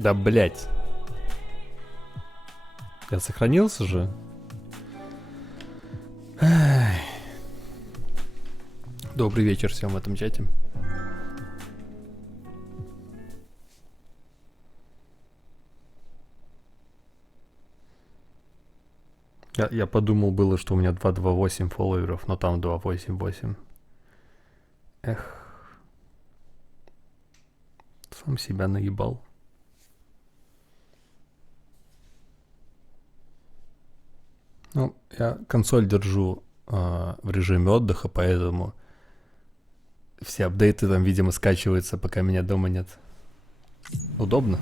Да, блять. Я сохранился же? Ай. Добрый вечер всем в этом чате. Я подумал было, что у меня 228 фолловеров, но там 288. Эх. Сам себя наебал. Ну, я консоль держу в режиме отдыха, поэтому все апдейты там, видимо, скачиваются, пока меня дома нет. Удобно.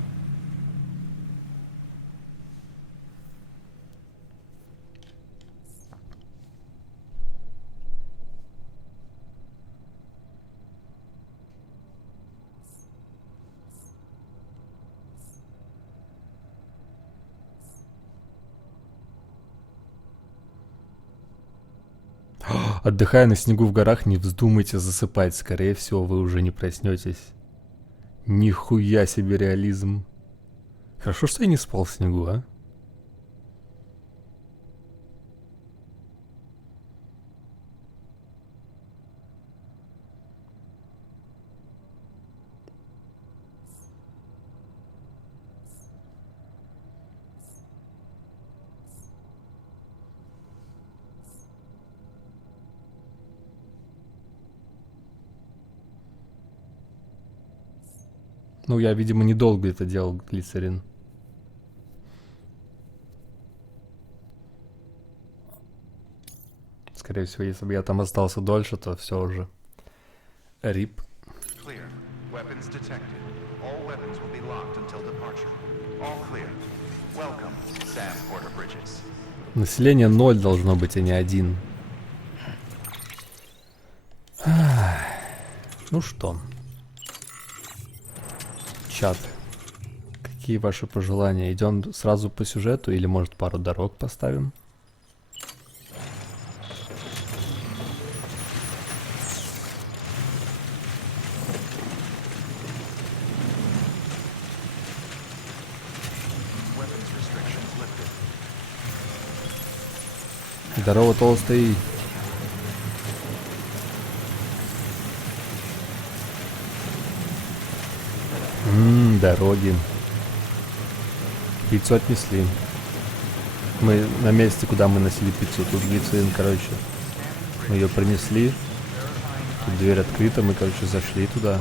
Отдыхая на снегу в горах, не вздумайте засыпать. Скорее всего, вы уже не проснетесь. Нихуя себе реализм. Хорошо, что я не спал в снегу, а? Ну, я, видимо, недолго это делал, глицерин. Скорее всего, если бы я там остался дольше, то все уже. Рип. Население 0 должно быть, а не 1. Ну что? Чат. Какие ваши пожелания? Идем сразу по сюжету или, может, пару дорог поставим? Здорово, толстый. Дороги. Пиццу отнесли. Мы на месте, куда мы носили пиццу. Тут глицерин, короче. Мы ее принесли. Тут дверь открыта, мы, короче, зашли туда.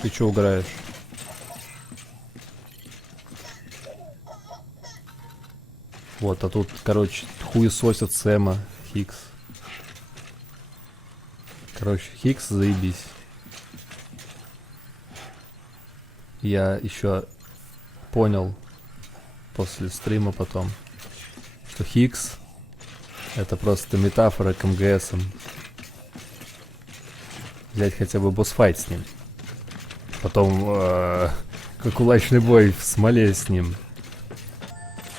Ты чё угораешь? Вот, а тут, короче, хуесосят Сэма, Хикс. Короче, Хикс, заебись. Я еще понял после стрима потом, что Хикс это просто метафора к МГСам. Взять хотя бы босс-файт с ним. Потом как кулачный бой в смоле с ним.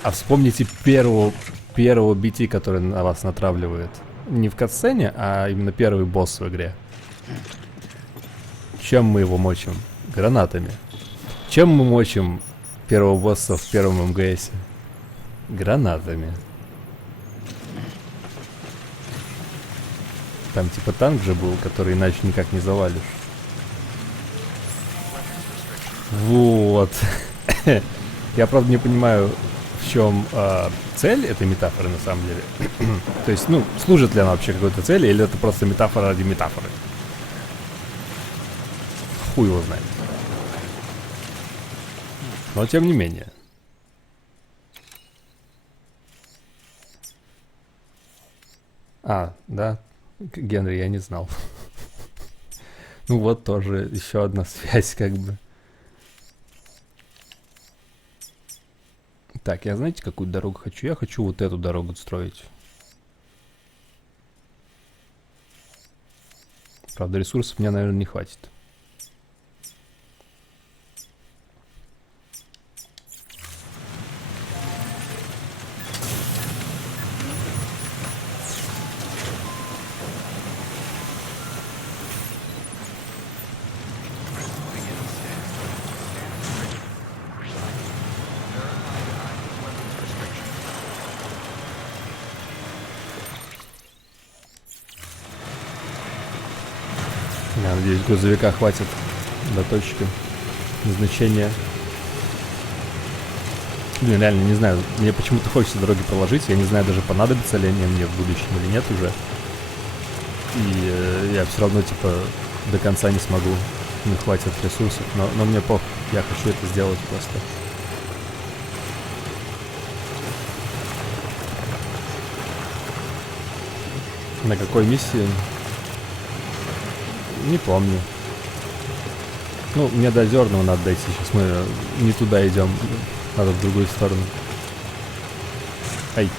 А вспомните первого BT, который на вас натравливает. Не в катсцене, а именно первый босс в игре. Чем мы его мочим? Гранатами. Чем мы мочим первого босса в первом МГСе? Гранатами. Там типа танк же был, который иначе никак не завалишь. Вот. Я правда не понимаю, в чем цель этой метафоры на самом деле. То есть, ну, служит ли она вообще какой-то цели, или это просто метафора ради метафоры? Хуй его знает. Но тем не менее. А, да, Генри, я не знал. Ну вот тоже еще одна связь как бы. Так, я знаете, какую дорогу хочу? Я хочу вот эту дорогу строить. Правда, ресурсов мне, наверное, не хватит. Надеюсь, грузовика хватит до точки назначения. Блин, реально не знаю. Мне почему-то хочется дороги проложить. Я не знаю даже, понадобится ли они мне в будущем или нет уже. И я все равно, типа, до конца не смогу. Не хватит ресурсов. Но мне похуй. Я хочу это сделать просто. На какой миссии? Не помню. Ну, мне до Озерного надо дойти. Сейчас мы не туда идем. Надо в другую сторону. Ай.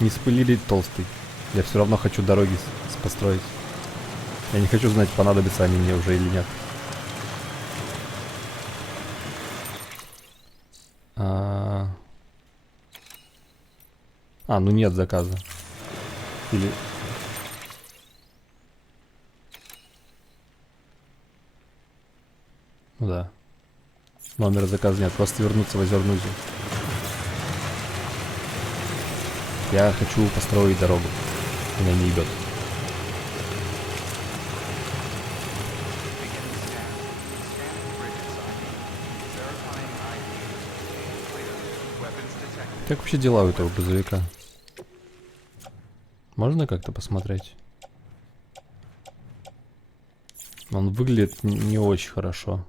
Не спылили толстый. Я все равно хочу дороги построить. Я не хочу знать, понадобятся они мне уже или нет. Ну нет заказа. Или... Ну да. Номера заказа нет, просто вернуться в Озерную. Я хочу построить дорогу. Меня не ебет. Как вообще дела у этого грузовика? Можно как-то посмотреть? Он выглядит не очень хорошо.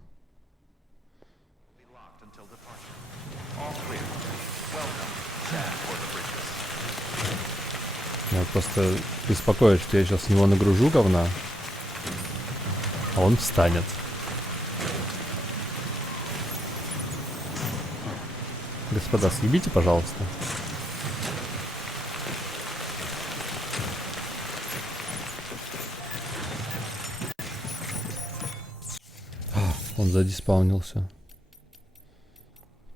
Я просто беспокоюсь, что я сейчас с него нагружу говна, а он встанет. Господа, съебите, пожалуйста. Он задиспаунился.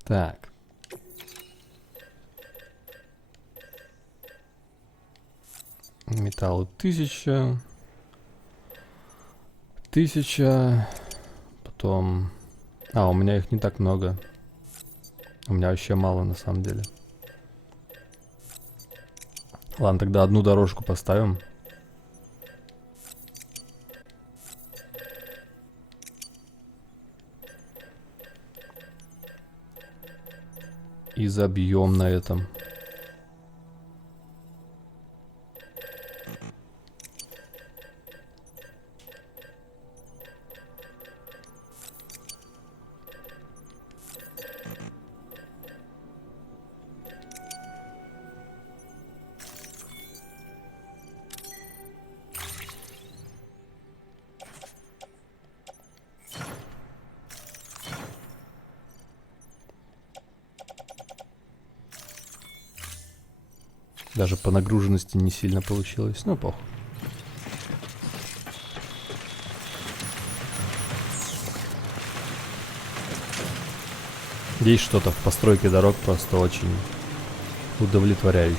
Так. Металл 1000. 1000. Потом... у меня их не так много. У меня вообще мало на самом деле. Ладно, тогда одну дорожку поставим. И забьем на этом. Даже по нагруженности не сильно получилось. Ну, похуй. Есть что-то в постройке дорог просто очень удовлетворяющее.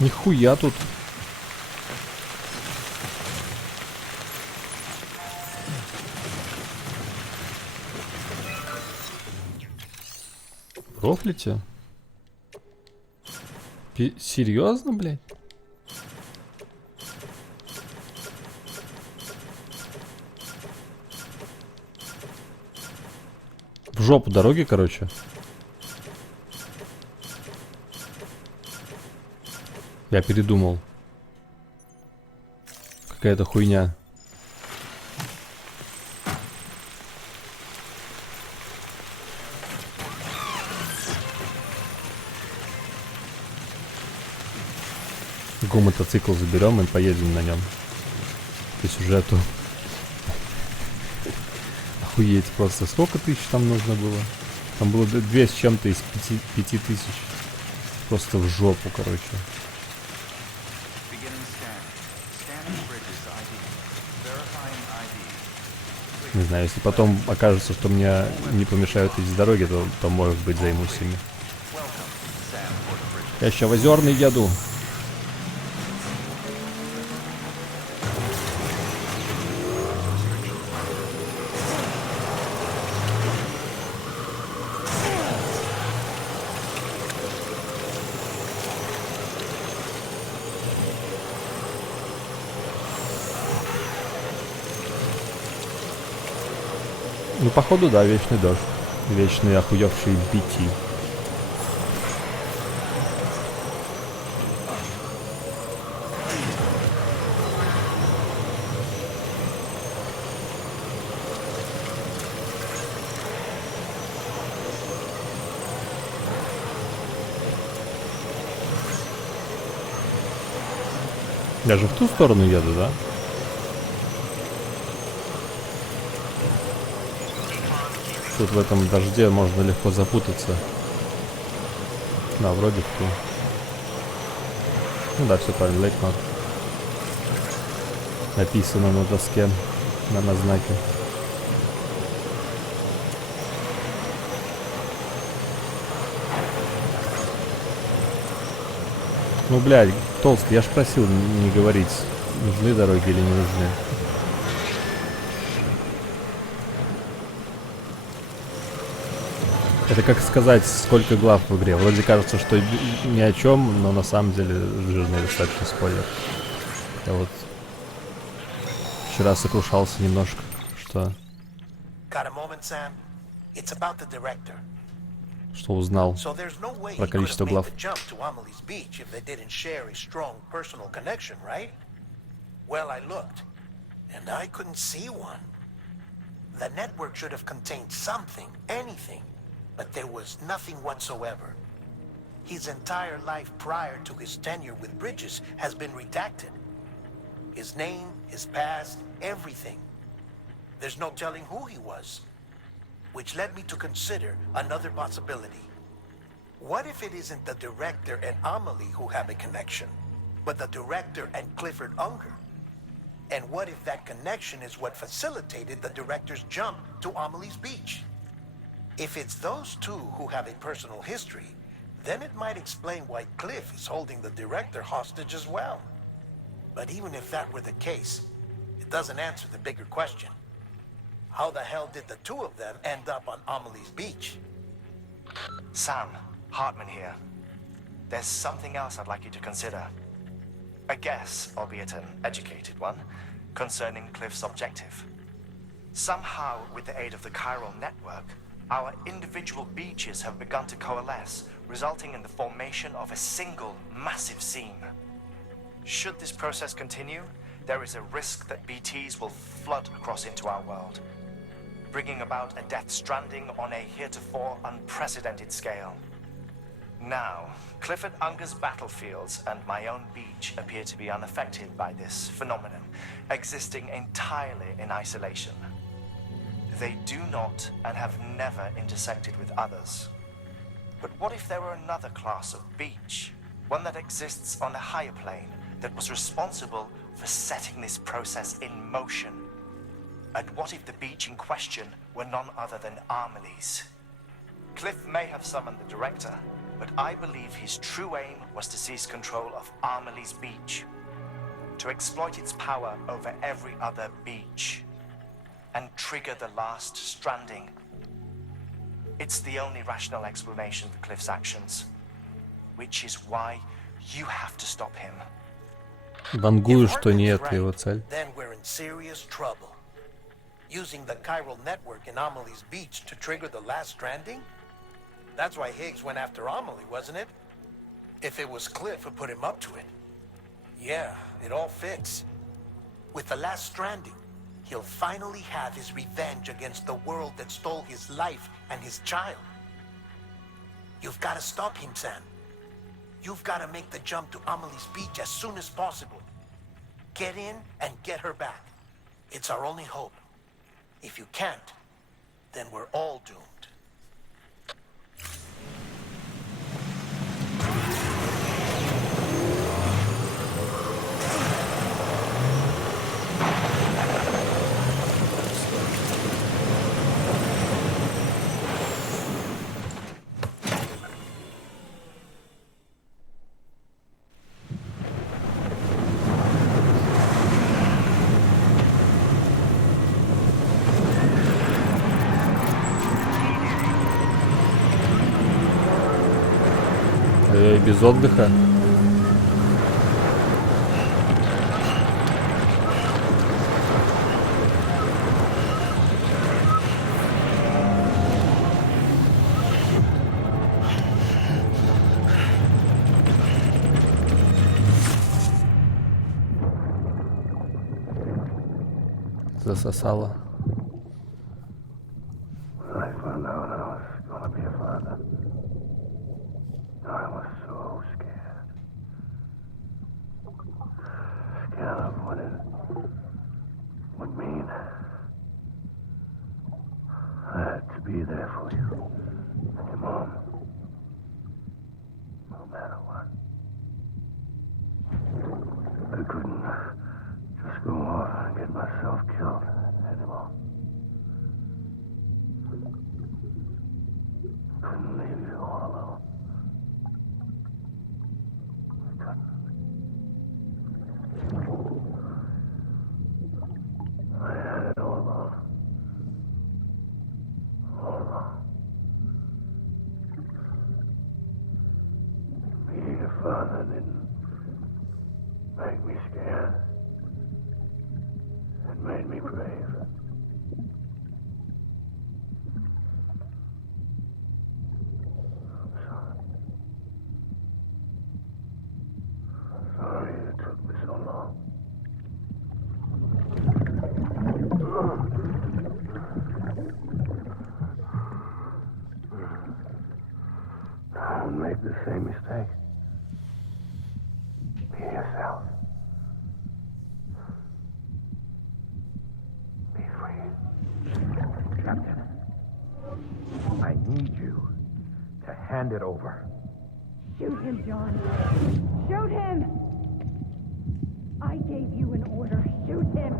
Нихуя тут. Рофлите? Серьезно, блядь? В жопу дороги, короче. Я передумал. Какая-то хуйня. Мотоцикл заберем и поедем на нем. По сюжету. Охуеть просто. Сколько тысяч там нужно было? Там было 2 с чем-то из 5000. Просто в жопу, короче. Не знаю, если потом окажется, что мне не помешают эти дороги, то может быть займусь ими. Я еще в Озерный еду. Ну, походу, да, вечный дождь. Вечный охуевший BT. Даже в ту сторону еду, да? Тут в этом дожде можно легко запутаться. Да, вроде в ту. Ну да, все правильно, лейкнот. Написано на доске, на знаке. Ну, блядь, толстый, я ж просил не говорить, нужны дороги или не нужны. Это как сказать, сколько глав в игре. Вроде кажется, что ни о чем, но на самом деле жирный достаточно спойлер. Я вот вчера сокрушался немножко, что узнал про количество глав. But there was nothing whatsoever. His entire life prior to his tenure with Bridges has been redacted. His name, his past, everything. There's no telling who he was. Which led me to consider another possibility. What if it isn't the director and Amelie who have a connection, but the director and Clifford Unger? And what if that connection is what facilitated the director's jump to Amelie's beach? If it's those two who have a personal history, then it might explain why Cliff is holding the director hostage as well. But even if that were the case, it doesn't answer the bigger question. How the hell did the two of them end up on Amelie's beach? Sam, Hartman here. There's something else I'd like you to consider. A guess, albeit an educated one, concerning Cliff's objective. Somehow, with the aid of the chiral network, our individual beaches have begun to coalesce, resulting in the formation of a single massive seam. Should this process continue, there is a risk that BTs will flood across into our world, bringing about a death stranding on a heretofore unprecedented scale. Now, Clifford Unger's battlefields and my own beach appear to be unaffected by this phenomenon, existing entirely in isolation. They do not and have never intersected with others. But what if there were another class of beach, one that exists on a higher plane, that was responsible for setting this process in motion? And what if the beach in question were none other than Amelie's? Cliff may have summoned the director, but I believe his true aim was to seize control of Amelie's beach, to exploit its power over every other beach, and trigger the last stranding. It's the only rational explanation for Cliff's actions, which is why you have to stop him. Вангую, что не это его цель. Then we're in serious trouble. Using the chiral network in Amelie's beach to trigger the last stranding? That's why Higgs went after Amelie, wasn't it? If it was Cliff who put him up to it. Yeah, it all fits. With the last stranding, he'll finally have his revenge against the world that stole his life and his child. You've got to stop him, Sam. You've got to make the jump to Amelie's beach as soon as possible. Get in and get her back. It's our only hope. If you can't, then we're all doomed. Без отдыха. засосало. When I found out I was gonna be a father, I was so scared. Scared of what it would mean. I had to be there for you and your mom, no matter what. I couldn't just go off and get myself killed anymore. Couldn't leave you all alone. I couldn't. I had it all wrong. All wrong. Being a father didn't make me scared. It made me brave. I'm sorry. I'm sorry it took me so long. Don't make the same mistake. Be yourself. Be free. Captain, I need you to hand it over. Shoot him, John. Shoot him! I gave you an order. Shoot him!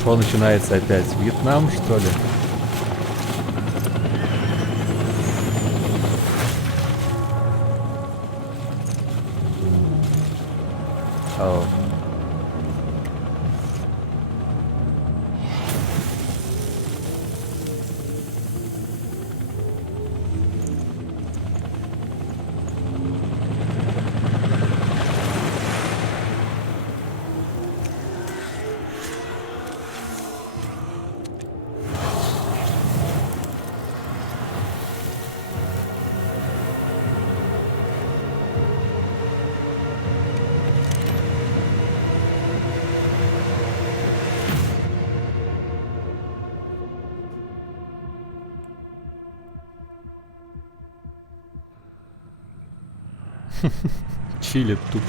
Что начинается опять? Вьетнам, что ли? О. Чили тупо.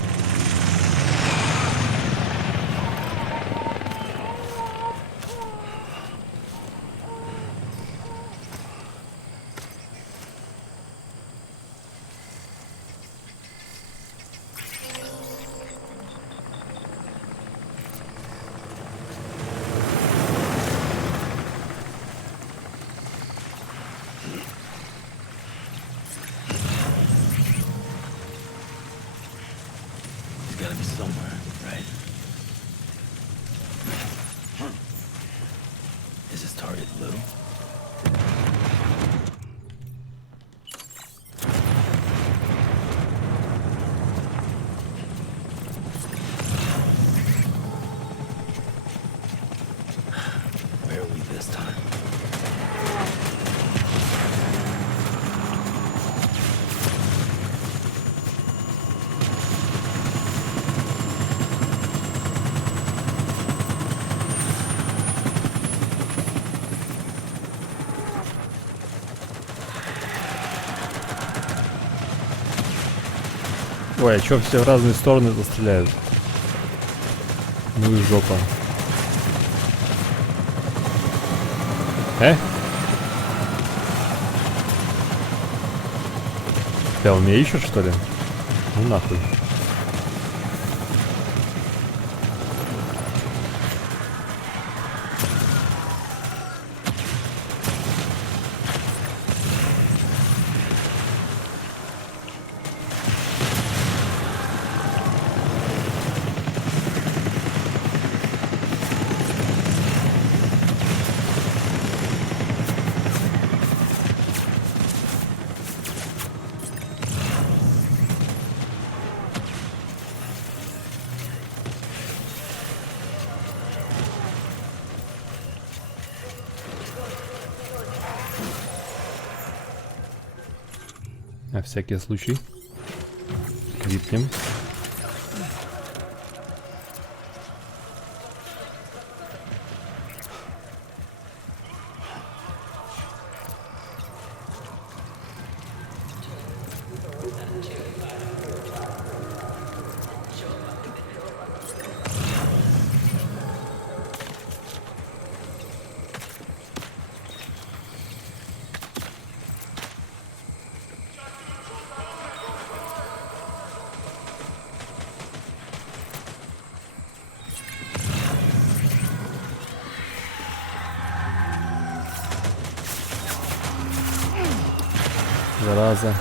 Gotta be somewhere, right? Is his target blue? Where are we this time? Ой, а чё все в разные стороны стреляют? Ну и жопа. Да, он меня ищет, что ли? Ну нахуй. На всякий случай. Крипнем. Зараза.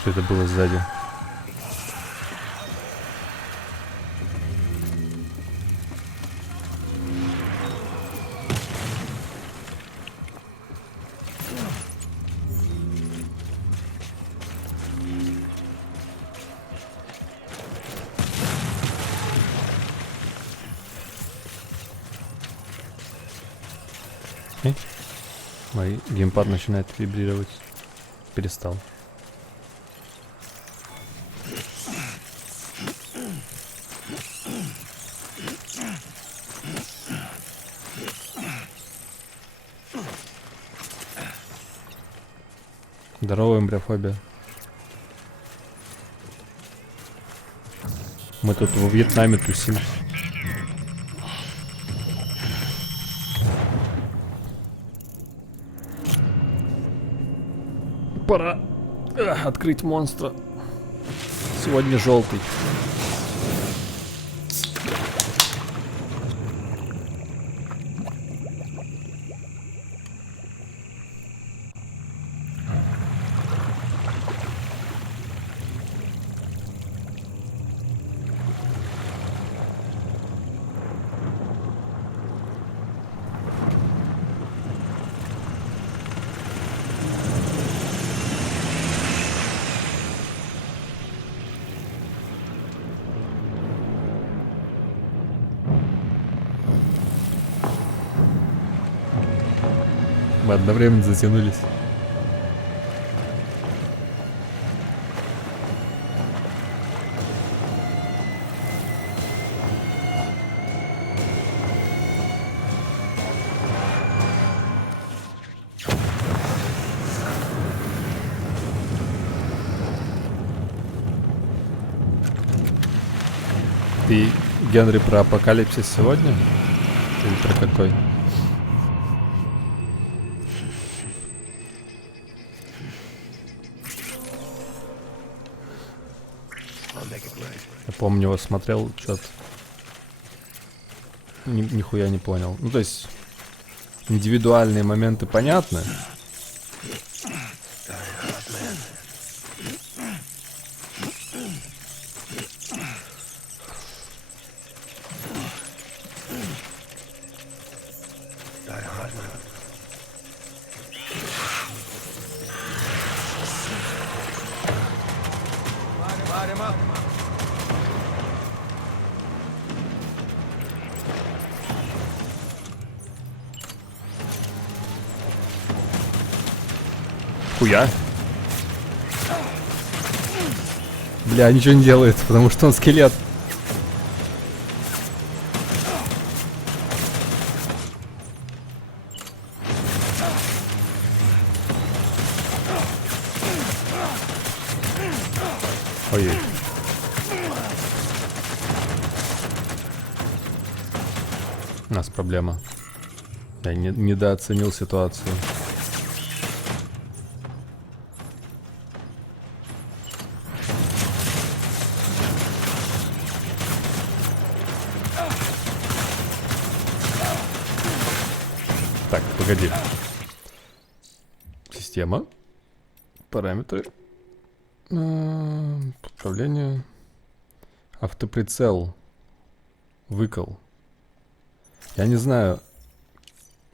Что это было сзади? Мой геймпад начинает вибрировать. Перестал. Здорово, эмбриофобия. Мы тут во Вьетнаме тусим. Пора открыть монстра. Сегодня желтый. Мы одновременно затянулись. Ты, Генри, про апокалипсис сегодня? Или про какой? Я помню, его смотрел, что-то нихуя не понял. Ну, то есть, индивидуальные моменты понятны. Хуя. Бля, ничего не делает, потому что он скелет. Ой. У нас проблема. Я недооценил ситуацию. Так, погоди. Система. Параметры. Управление. Автоприцел. Выкол. Я не знаю,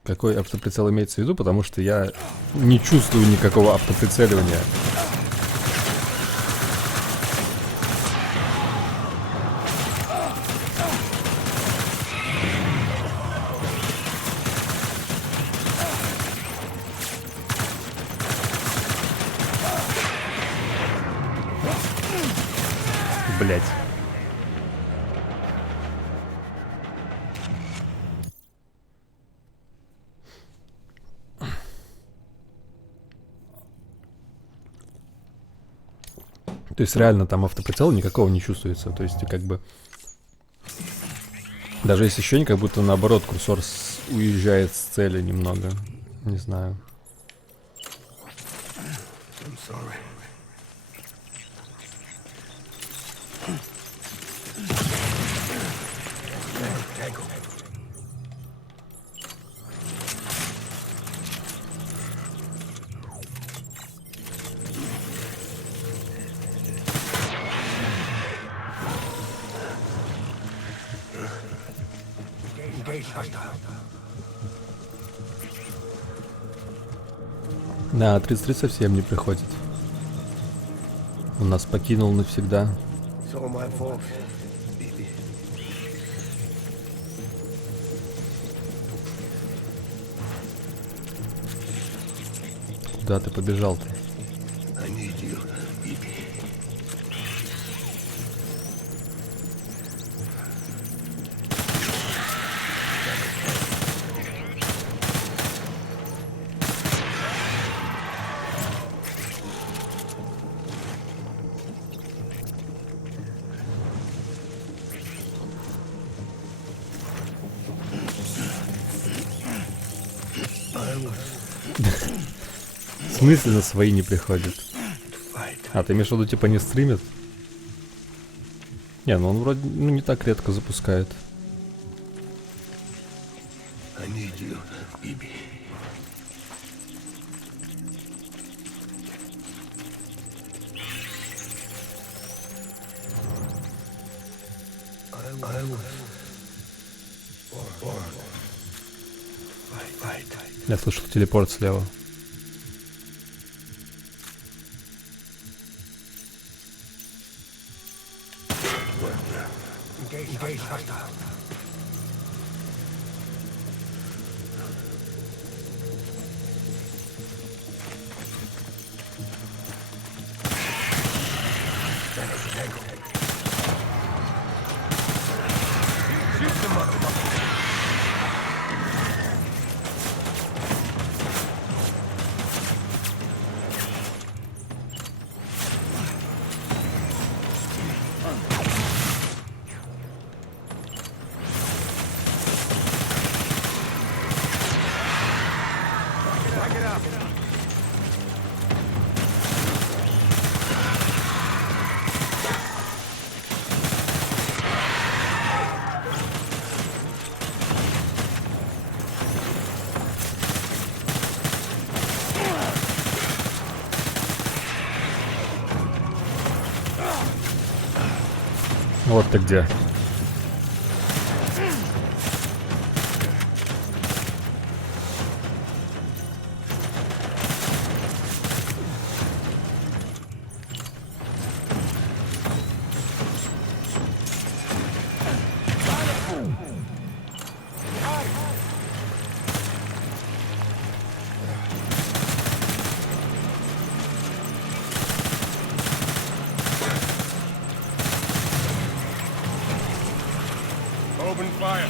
какой автоприцел имеется в виду, потому что я не чувствую никакого автоприцеливания. Блять. То есть реально там автоприцела никакого не чувствуется. То есть как бы... Даже есть ощущение, как будто наоборот курсор уезжает с цели немного. Не знаю. Да, 33 совсем не приходит. Он нас покинул навсегда. Куда ты побежал-то? В смысле на свои не приходит? А, ты имеешь в виду, типа, не стримит? Не, ну он вроде не так редко запускает. Я слышал телепорт слева. Вот ты где. Open fire.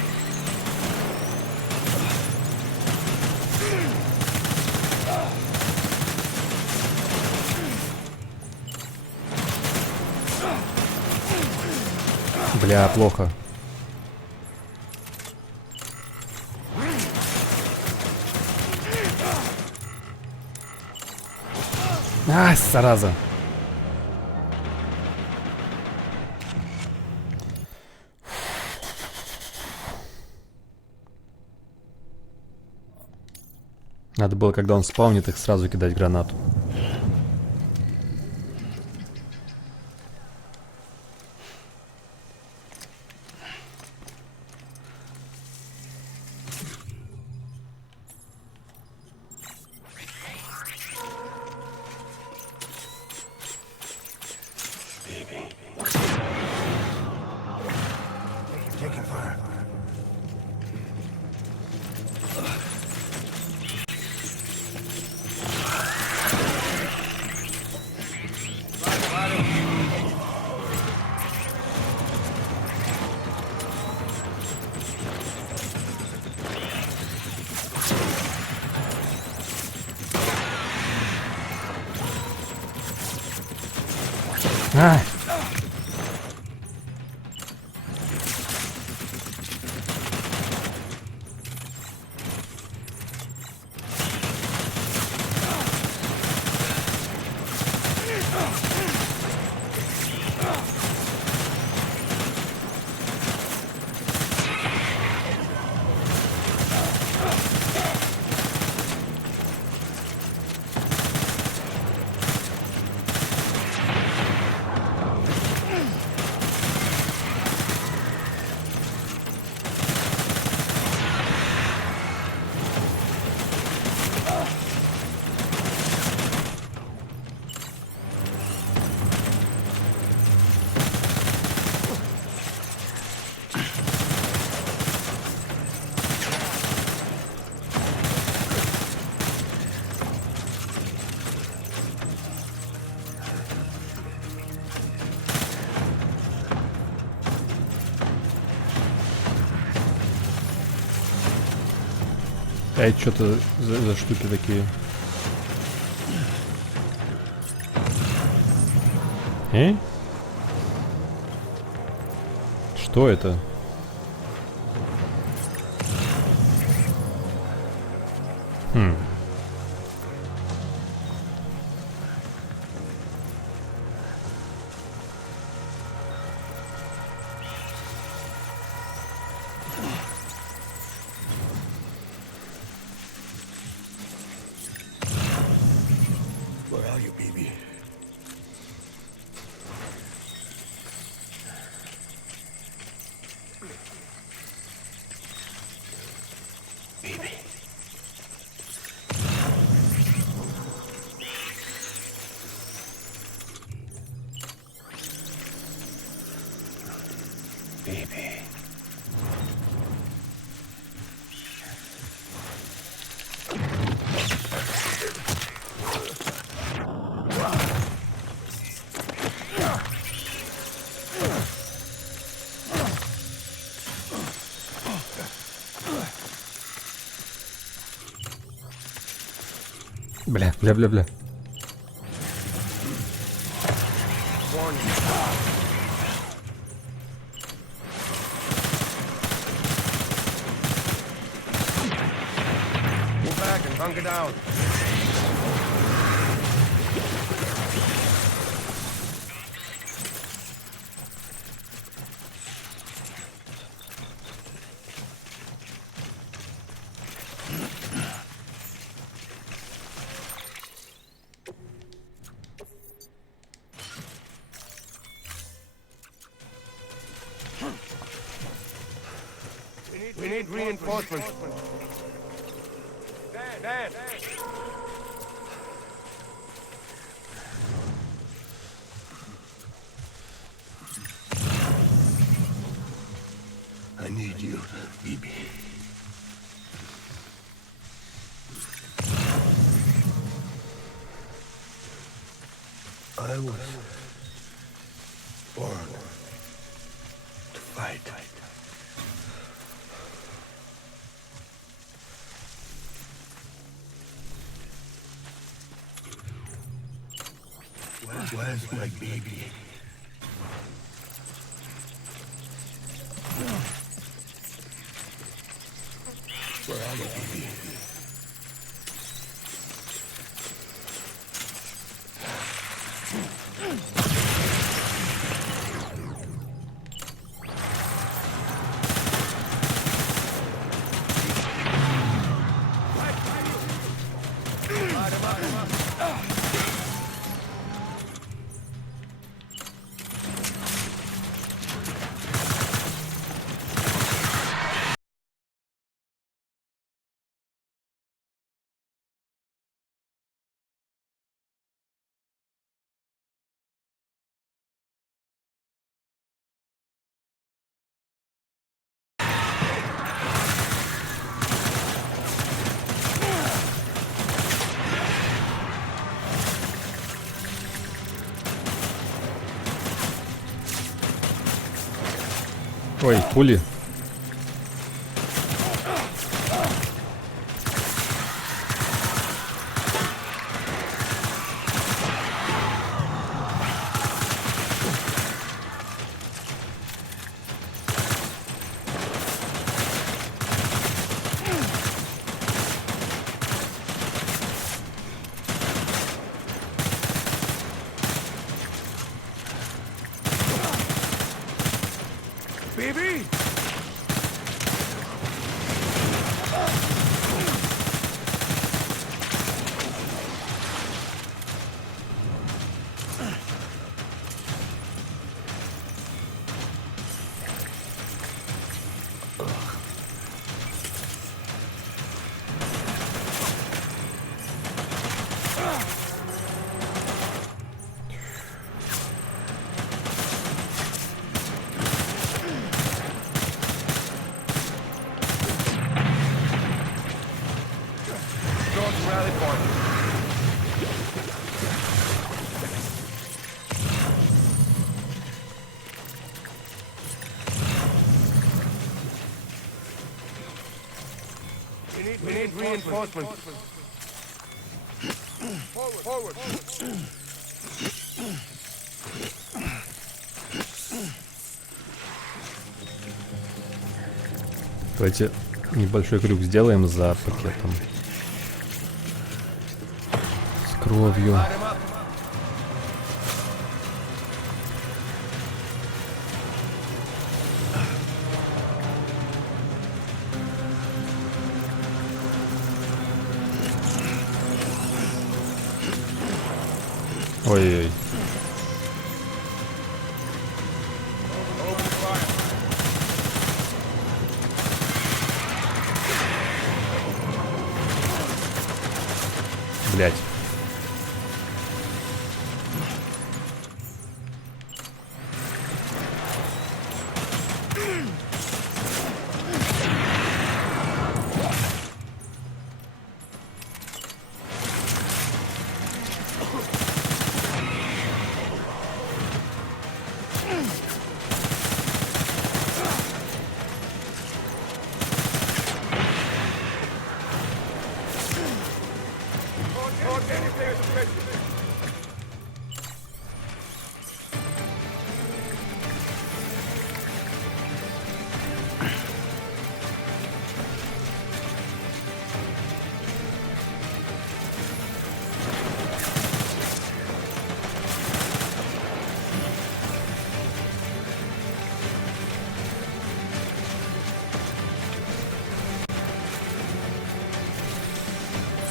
Бля, плохо. А, зараза. Надо было, когда он спаунит, их сразу кидать гранату. Taking fire. А! А это что-то за штуки такие? Что это? Хм. Where are you, baby? Baby. Baby. Бля. Move back and hunker down. We need reinforcements. Dan! I need you, baby. I was born to fight. Where's my baby? Where are you, baby? Ой, пули. Baby! Rally point. We need reinforcements. Forward. Давайте небольшой крюк сделаем за пакетом. С кровью. Ой-ой-ой. Блять.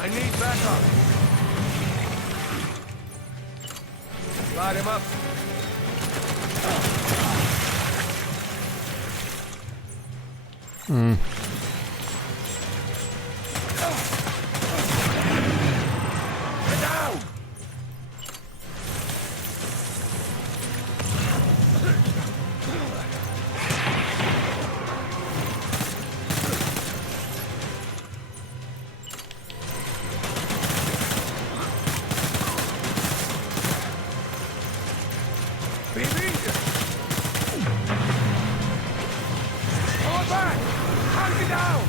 I need backup. Light him up. Get down! Baby! Fall back! Hunt me down!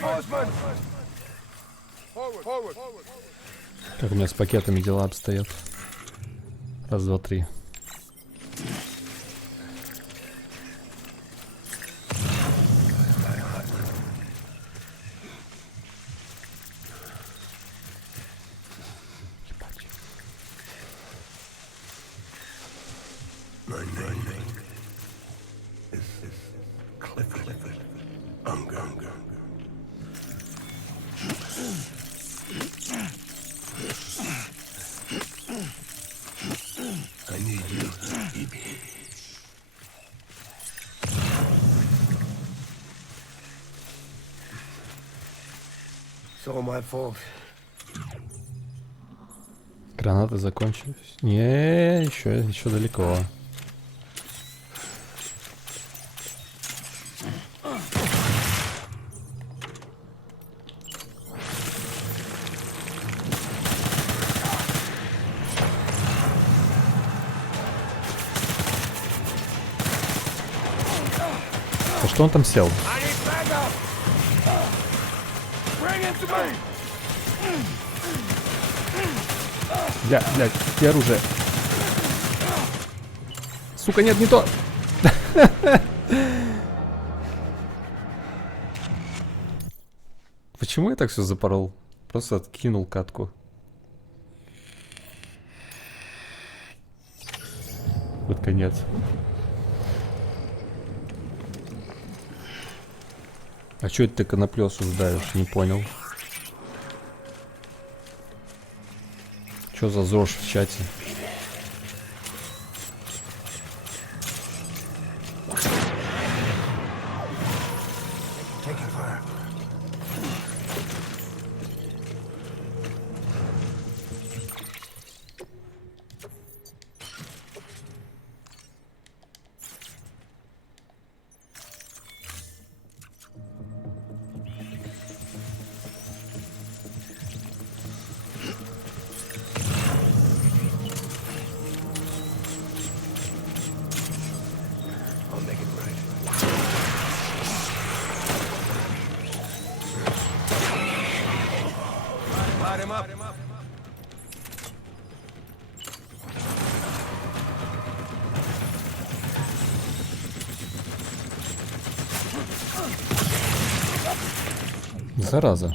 Reinforcements! Forward, forward. Как у меня с пакетами дела обстоят? Раз, два, три. My name is Clifford Unger. I need you, baby. It's all my fault. Гранаты закончились. Не, еще далеко. А что он там сел? I need backup! Bring him to me! Блядь, где оружие? Сука, нет, не то! Почему я так все запорол? Просто откинул катку. Вот конец. А чё это ты коноплю осуждаешь? Не понял. Чё за ЗОЖ в чате? I'll make it right. Light him up. Зараза.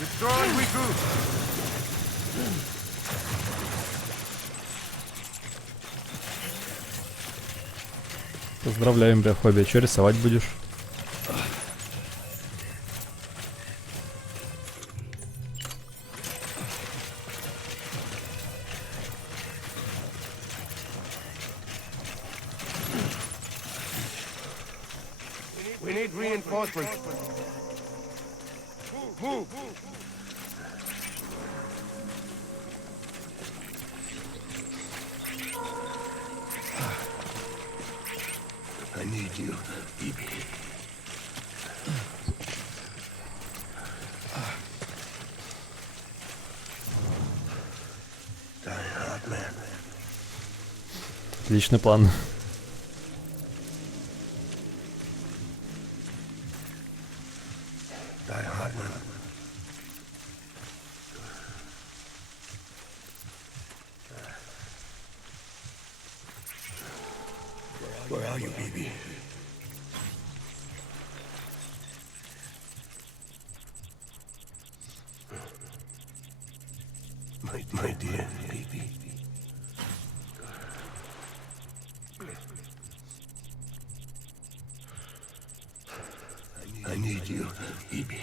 Destroy, regroup. Поздравляем, биохобби. А чё рисовать будешь? need reinforcements. Move. I need you, Evie. Die hard, man. Отличный план. Die hard, man. Where are you, baby? My dear baby. I need you, baby.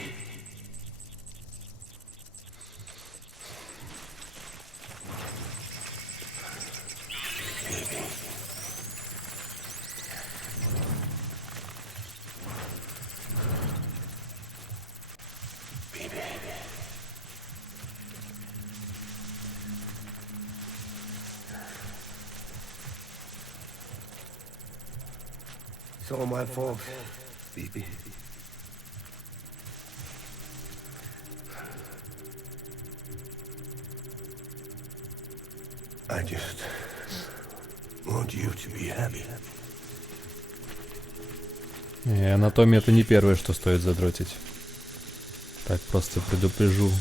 It's all my fault. Baby. I just want you to be happy. И анатомия это не первое, что стоит задротить. Так, просто предупрежу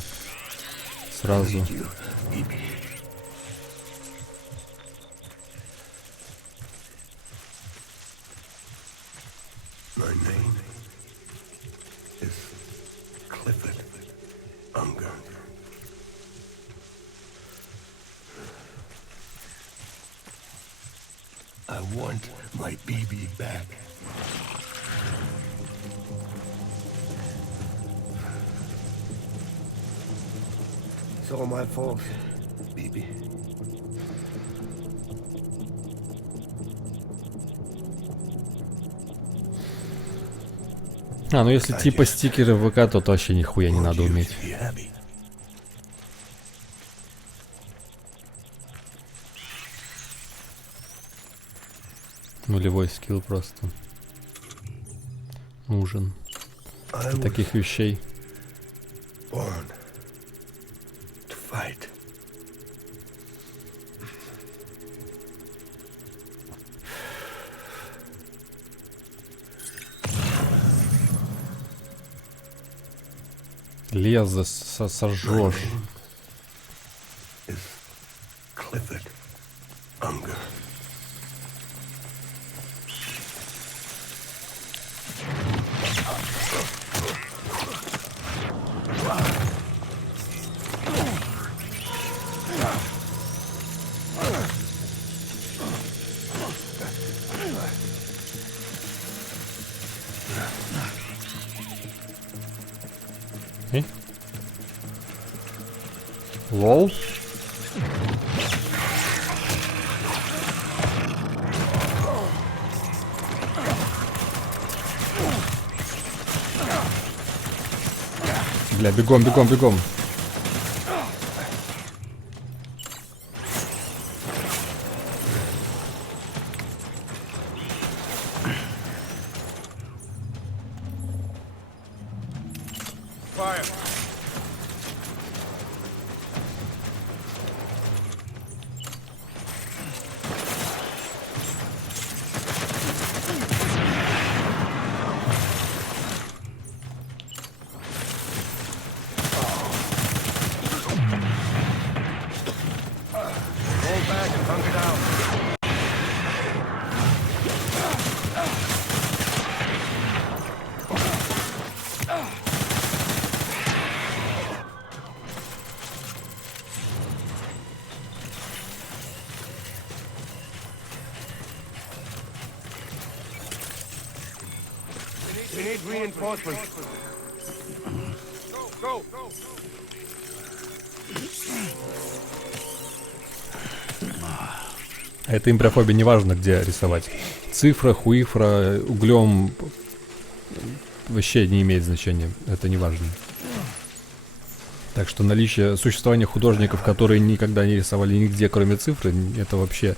сразу. Need you, baby. My name is Clifford Unger. I want my baby back. It's all my fault. Baby. А, ну если типа стикеры в ВК, то вообще нихуя не Want надо you уметь. to be happy. Нулевой скилл просто. Нужен. I Для was таких вещей. born to fight. Лезо сожжешь. Is Clifford Unger. Лол. Бля, бегом, бегом, бегом. Fire. Hold back and hunker down. We need reinforcements. Go. А это имброфобия, неважно где рисовать. Цифра, хуифра, углем, вообще не имеет значения. Это не важно. Так что наличие, существование художников, которые никогда не рисовали нигде, кроме цифры, это вообще,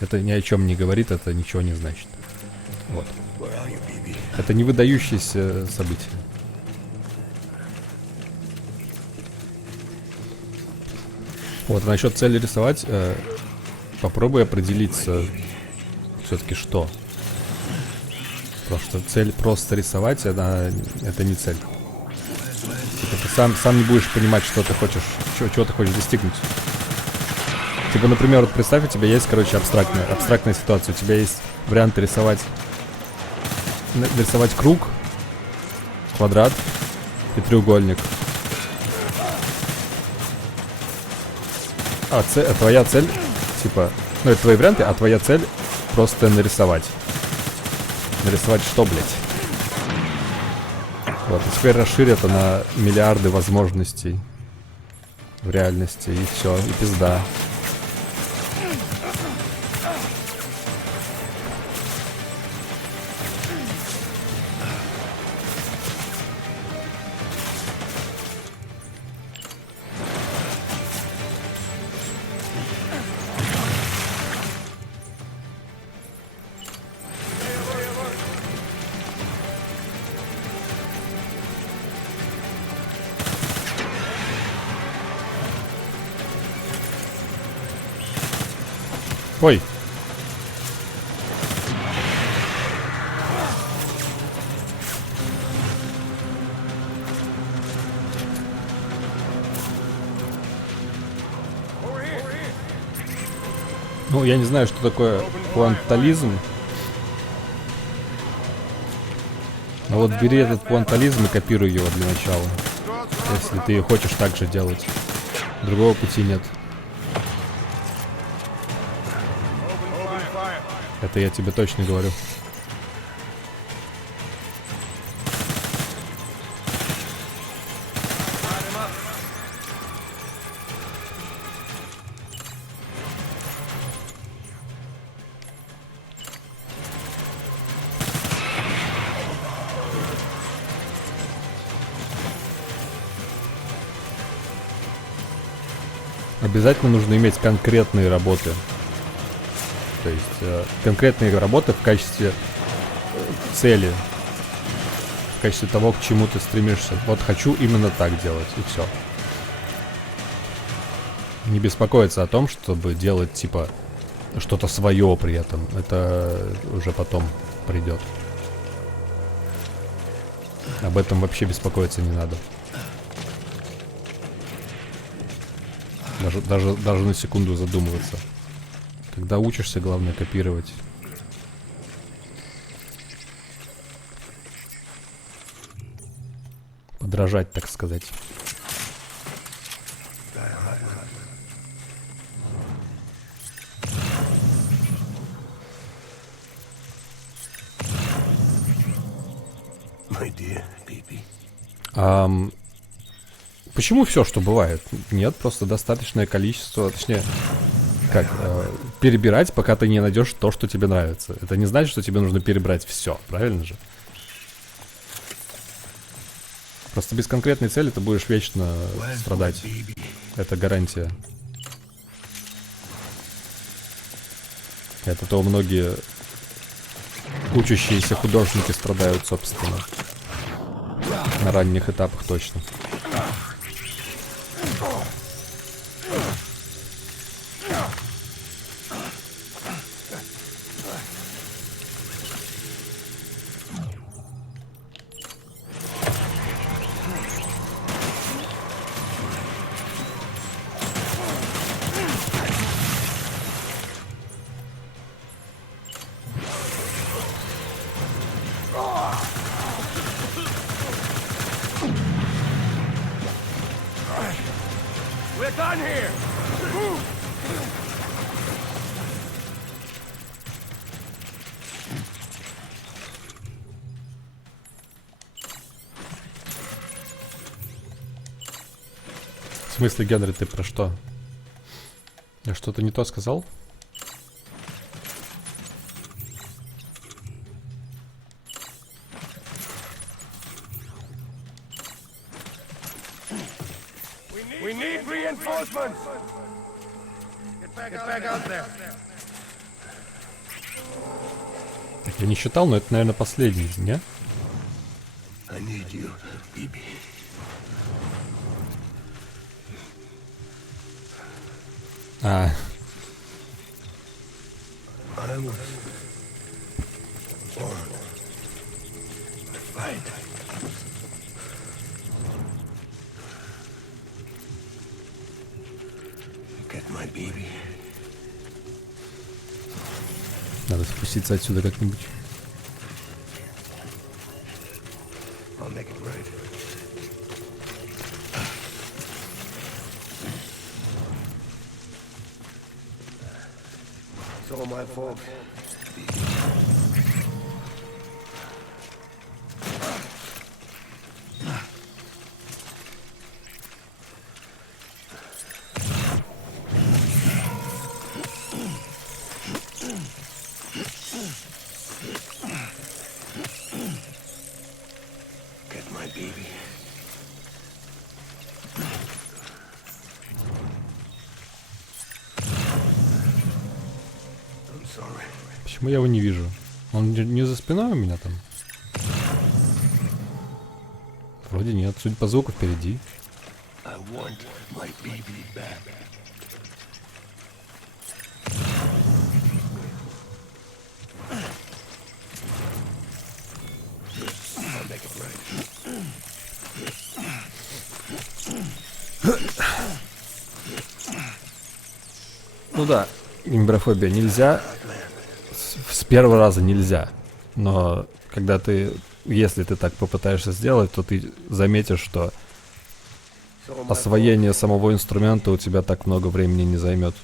это ни о чем не говорит, это ничего не значит. Вот. Это не выдающееся событие. Вот, насчет цели рисовать, попробуй определиться все-таки что. Потому что цель просто рисовать, это не цель. Типа ты сам не будешь понимать, что ты хочешь, чего ты хочешь достигнуть. Типа, например, вот представь, у тебя есть, короче, абстрактная ситуация. У тебя есть варианты рисовать круг, квадрат и треугольник. А твоя цель, типа, ну это твои варианты, а твоя цель просто нарисовать. Нарисовать что, блять? Вот, и теперь расширь это на миллиарды возможностей в реальности, и все, и пизда. Ой. Ну, я не знаю, что такое квантализм. Но вот бери этот квантализм и копируй его для начала. Если ты хочешь так же делать. Другого пути нет. Это я тебе точно говорю. Обязательно нужно иметь конкретные работы. То есть конкретные работы в качестве цели, в качестве того, к чему ты стремишься. Вот хочу именно так делать, и все. Не беспокоиться о том, чтобы делать типа что-то свое при этом. Это уже потом придет. Об этом вообще беспокоиться не надо. Даже на секунду задумываться. Когда учишься, главное копировать. Подражать, так сказать. My dear baby. Почему все, что бывает? Нет, просто достаточное количество, точнее, как перебирать, пока ты не найдешь то, что тебе нравится. Это не значит, что тебе нужно перебрать все, правильно же? Просто без конкретной цели ты будешь вечно страдать. Это гарантия. Это то многие учащиеся художники страдают, собственно. На ранних этапах точно. We're done here! В смысле, Генри, ты про что? Я что-то не то сказал? We need reinforcements. Get back out there. Так, я не считал, но это, наверное, последний, не? I need you, Bibi. А, I was born to fight. Get my baby. надо спуститься отсюда как-нибудь. I'll make it right. It's all my fault. Get my baby. I'm sorry. Почему я его не вижу? Он не за спиной у меня там? Вроде нет, судя по звуку впереди. I want my baby back. I'll make it right. Ну да, гимброфобия нельзя. С первого раза нельзя. Но когда ты, если ты так попытаешься сделать, то ты заметишь, что освоение самого инструмента у тебя так много времени не займет.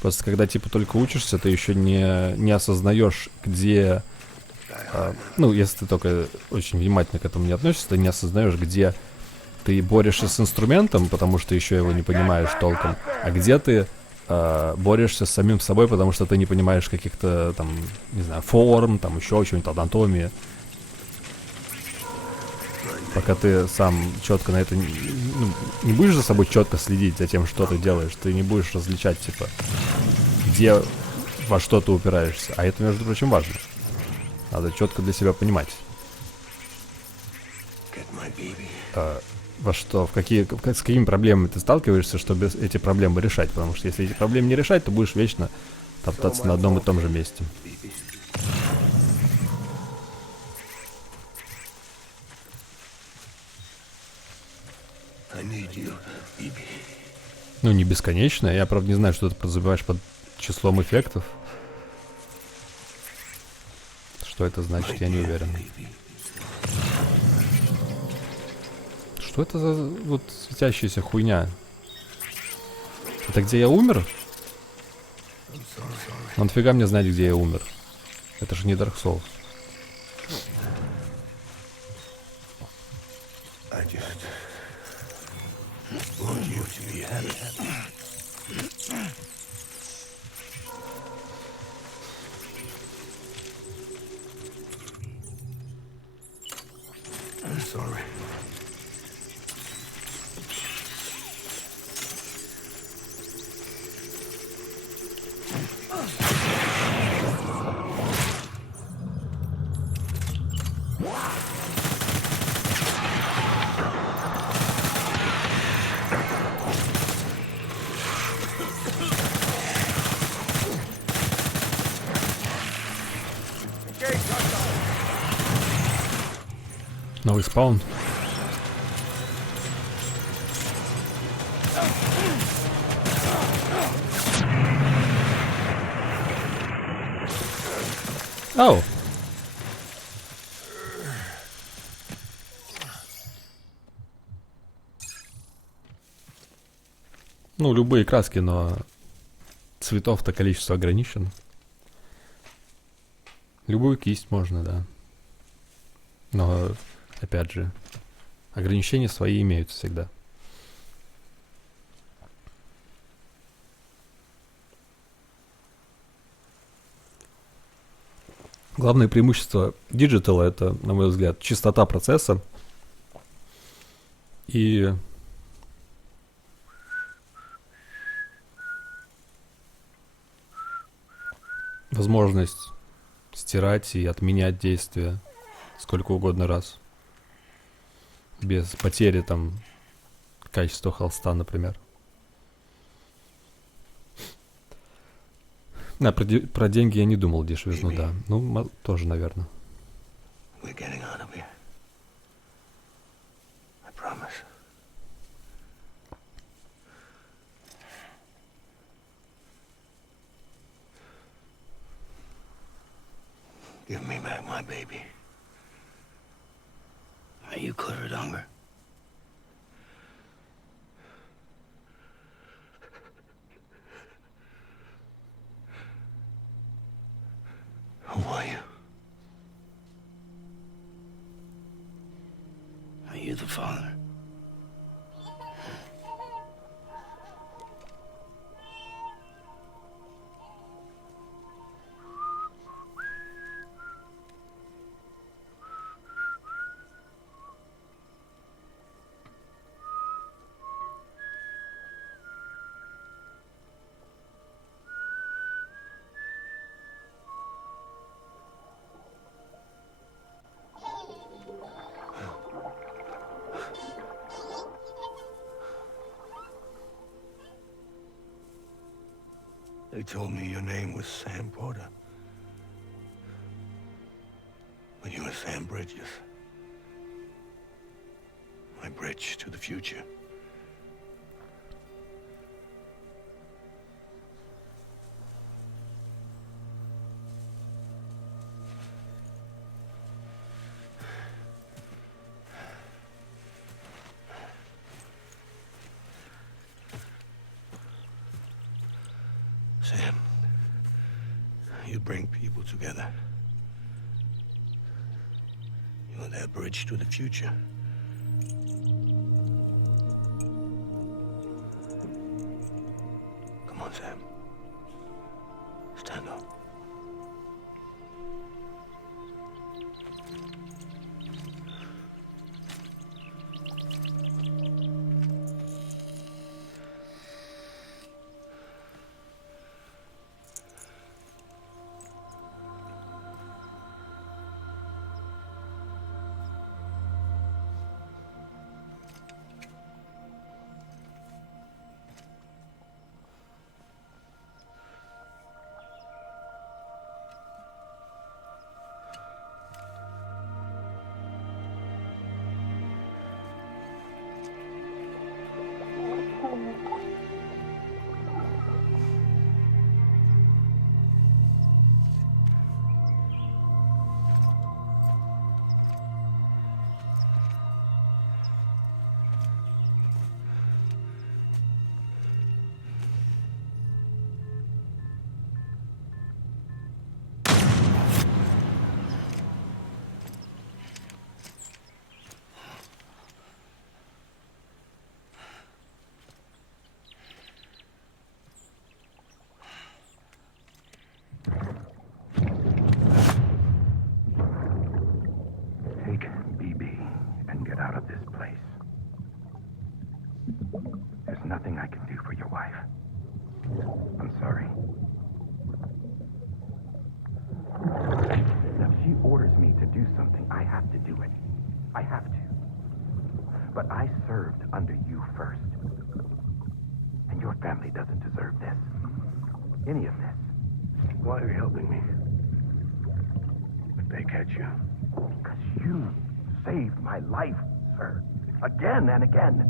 Просто когда типа только учишься, ты еще не осознаешь, где... ну, если ты только очень внимательно к этому не относишься, ты не осознаешь, где ты борешься с инструментом, потому что еще его не понимаешь толком, а где ты борешься с самим собой, потому что ты не понимаешь каких-то там, не знаю, форм, там еще чего-нибудь, анатомии. Пока ты сам четко на это не будешь за собой четко следить за тем, что ты делаешь, ты не будешь различать, типа, где во что ты упираешься. А это, между прочим, важно. Надо четко для себя понимать. Во что, с какими проблемами ты сталкиваешься, чтобы эти проблемы решать. Потому что если эти проблемы не решать, то будешь вечно топтаться на одном и том же месте. I need you, Bibi. Ну, не бесконечно. Я, правда, не знаю, что ты подразумеваешь под числом эффектов. Что это значит, я не уверен. Что это за вот светящаяся хуйня? Это где я умер? Ну, нафига мне знать, где я умер? Это же не Dark Souls. I just want you to be happy. I'm sorry. Новый спаун. Ау! Ну, любые краски, но цветов-то количество ограничено. Любую кисть можно, да. Но, опять же, ограничения свои имеются всегда. Главное преимущество диджитала — это, на мой взгляд, чистота процесса и возможность стирать и отменять действия сколько угодно раз. Без потери там качества холста, например. Про деньги я не думал, дешевизну, да. Ну, тоже, наверное. We're getting out of here. I promise. Give me back my baby. Are you clear of hunger? Who are you? Are you the father? They told me your name was Sam Porter. But you were Sam Bridges. My bridge to the future. Sam, you bring people together. You're their bridge to the future. Come on, Sam. Stand up. Take BB and get out of this place. There's nothing I can do for your wife. I'm sorry. Now, if she orders me to do something, I have to do it. I have to. But I served under you first. And your family doesn't deserve this. Any of this. Why are you helping me? If they catch you. Because you saved my life, sir. Again and again.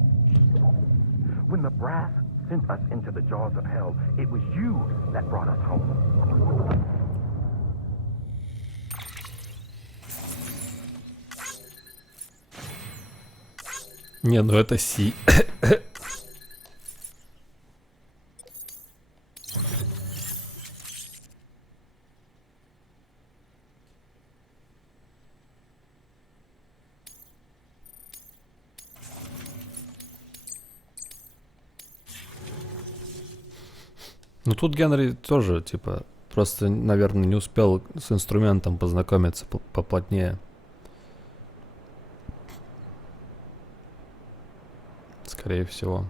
When the brass sent us into the jaws of hell, it was you that brought us home. Не, ну это Си. Ну тут Генри тоже, типа, просто, наверное, не успел с инструментом познакомиться поплотнее. Скорее всего.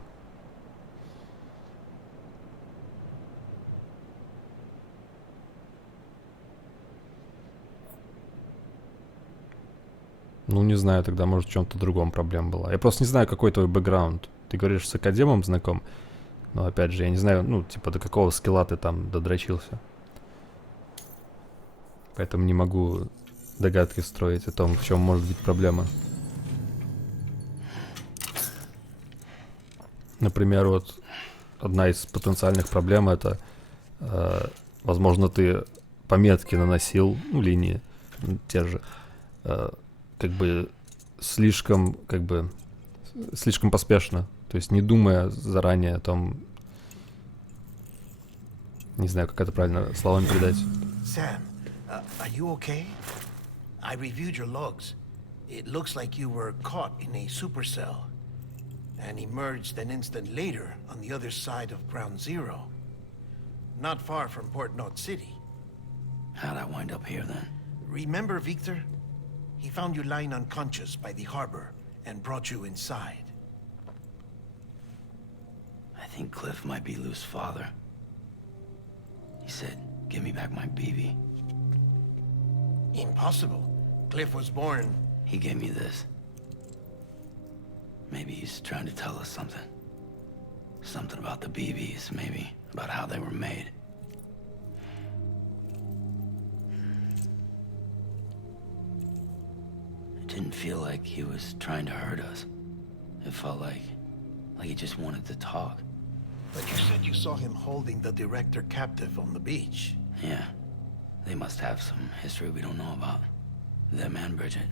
Ну, не знаю, тогда, может, в чем-то другом проблема была. Я просто не знаю, какой твой бэкграунд. Ты говоришь, с академом знаком, но, опять же, я не знаю, ну, типа, до какого скилла ты там додрочился. Поэтому не могу догадки строить о том, в чем может быть проблема. Например, вот одна из потенциальных проблем это, возможно, ты пометки наносил, ну, линии, те же, как бы слишком поспешно. То есть не думая заранее о том, не знаю, как это правильно словами передать. Sam, are you okay? I reviewed your logs. It looks like you were caught in a supercell and emerged an instant later on the other side of Ground Zero. Not far from Port Knot City. How'd I wind up here then? Remember Victor? He found you lying unconscious by the harbor and brought you inside. I think Cliff might be Lou's father. He said, give me back my BB. Impossible. Cliff was born... He gave me this. Maybe he's trying to tell us something. Something about the BBs, maybe. About how they were made. It didn't feel like he was trying to hurt us. It felt like he just wanted to talk. But you said you saw him holding the director captive on the beach. Yeah. They must have some history we don't know about. Them and Bridget.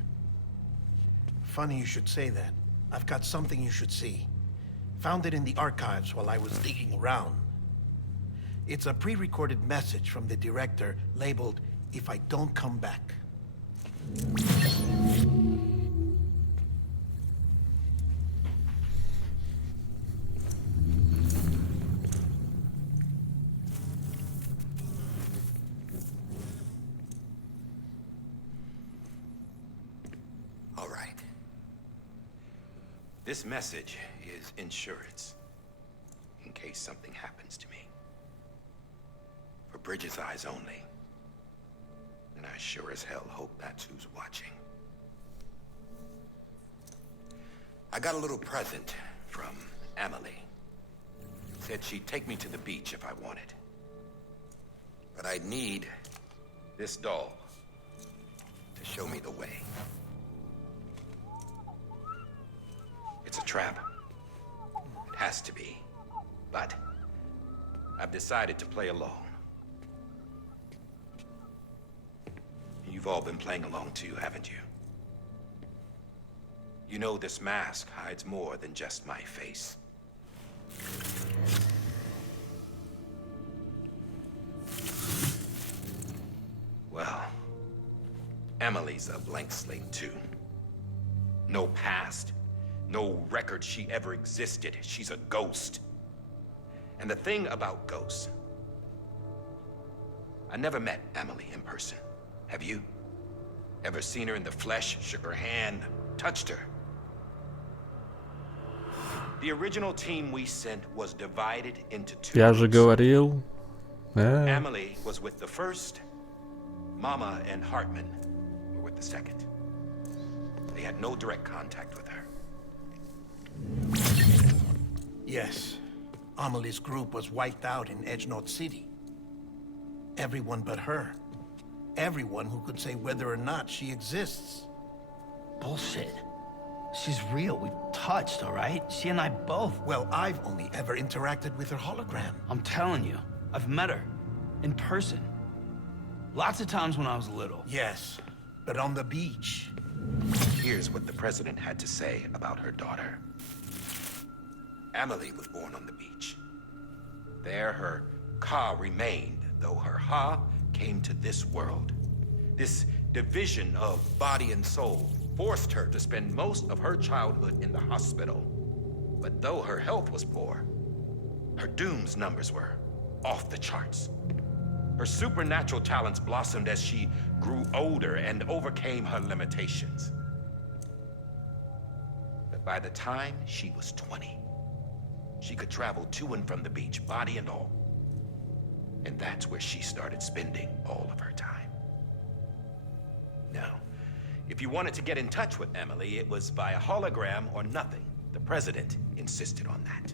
Funny you should say that. I've got something you should see. Found it in the archives while I was digging around. It's a pre-recorded message from the director labeled, "If I don't come back." All right. This message is insurance, in case something happens to me. For Bridget's eyes only. And I sure as hell hope that's who's watching. I got a little present from Emily. Said she'd take me to the beach if I wanted. But I'd need this doll to show me the way. It's a trap. It has to be. But I've decided to play along. You've all been playing along too, haven't you? You know this mask hides more than just my face. Well, Emily's a blank slate too. No past. No record she ever existed. She's a ghost. And the thing about ghosts, I never met Emily in person. Have you? Ever seen her in the flesh, shook her hand, touched her? The original team we sent was divided into two. Я же говорил. Emily was with the first. Mama and Hartman were with the second. They had no direct contact with her. Yes. Amelie's group was wiped out in Edge Knot City. Everyone but her. Everyone who could say whether or not she exists. Bullshit. She's real. We've touched, all right? She and I both. Well, I've only ever interacted with her hologram. I'm telling you, I've met her. In person. Lots of times when I was little. Yes, but on the beach. Here's what the president had to say about her daughter. Emily was born on the beach. There her Ka remained, though her Ha came to this world. This division of body and soul forced her to spend most of her childhood in the hospital. But though her health was poor, her Doom's numbers were off the charts. Her supernatural talents blossomed as she grew older and overcame her limitations. But by the time she was 20, she could travel to and from the beach, body and all. And that's where she started spending all of her time. Now, If you wanted to get in touch with Emily, it was via hologram or nothing. The president insisted on that.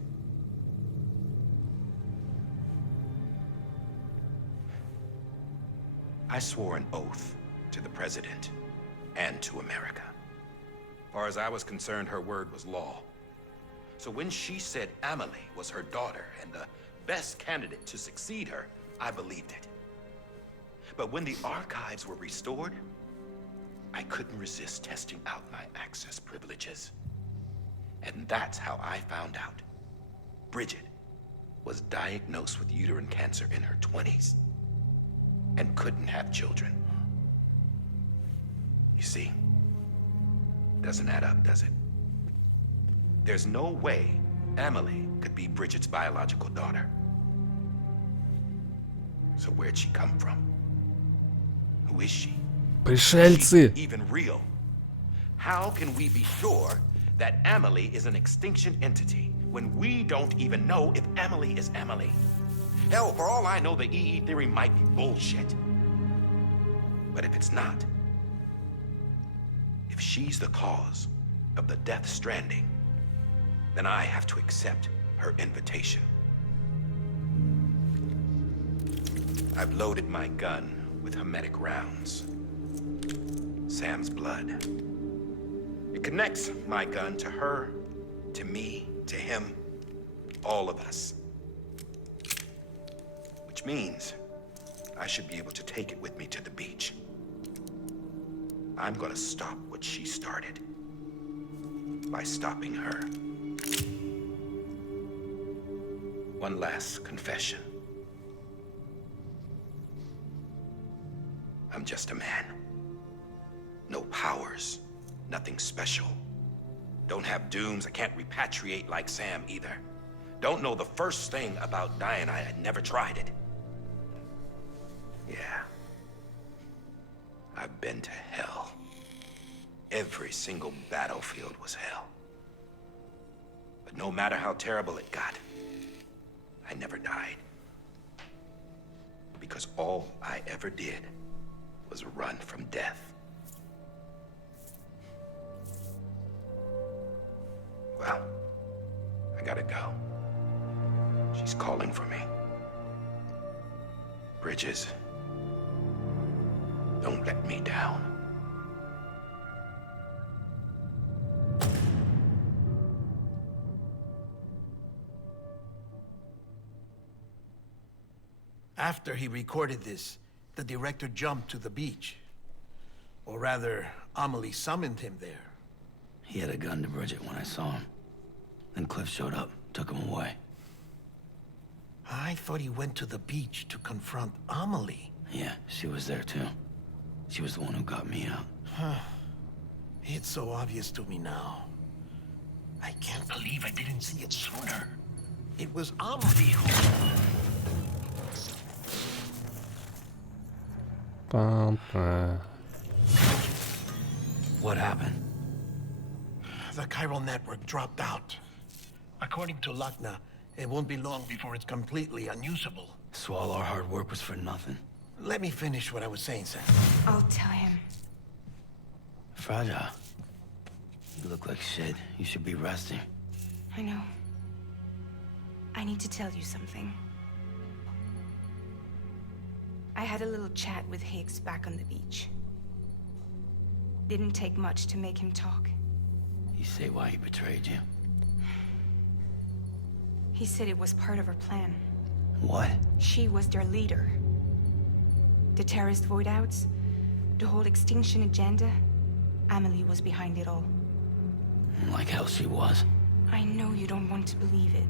I swore an oath to the president and to America. As far as I was concerned, her word was law. So when she said Amelie was her daughter and the best candidate to succeed her, I believed it. But when the archives were restored, I couldn't resist testing out my access privileges. And that's how I found out. Bridget was diagnosed with uterine cancer in her 20s and couldn't have children. You see, doesn't add up, does it? There's no way Amelie could be Bridget's biological daughter. So where'd she come from? Who is she? Пришельцы! Is she even real? How can we be sure that Amelie is an extinction entity when we don't even know if Amelie is Amelie? Hell, for all I know, the EE theory might be bullshit. But if it's not, if she's the cause of the death stranding, then I have to accept her invitation. I've loaded my gun with hermetic rounds. Sam's blood. It connects my gun to her, to me, to him, all of us. Which means I should be able to take it with me to the beach. I'm gonna stop what she started by stopping her. One last confession. I'm just a man. No powers, nothing special. Don't have dooms, I can't repatriate like Sam either. Don't know the first thing about dying, I had never tried it. Yeah. I've been to hell. Every single battlefield was hell. But no matter how terrible it got, I never died. Because all I ever did was run from death. Well, I gotta go. She's calling for me. Bridges, don't let me down. After he recorded this, the director jumped to the beach. Or rather, Amelie summoned him there. He had a gun to Bridget when I saw him. Then Cliff showed up, took him away. I thought he went to the beach to confront Amelie. Yeah, she was there too. She was the one who got me out. It's so obvious to me now. I can't believe I didn't see it sooner. It was Amelie who... What happened? The chiral network dropped out. According to Luckna, it won't be long before it's completely unusable. So all our hard work was for nothing. Let me finish what I was saying, Sam. I'll tell him. Fragile. You look like shit. You should be resting. I know. I need to tell you something. I had a little chat with Higgs back on the beach. Didn't take much to make him talk. You say why he betrayed you? He said it was part of her plan. What? She was their leader. The terrorist void outs, the whole extinction agenda, Amelie was behind it all. Like hell she was. I know you don't want to believe it,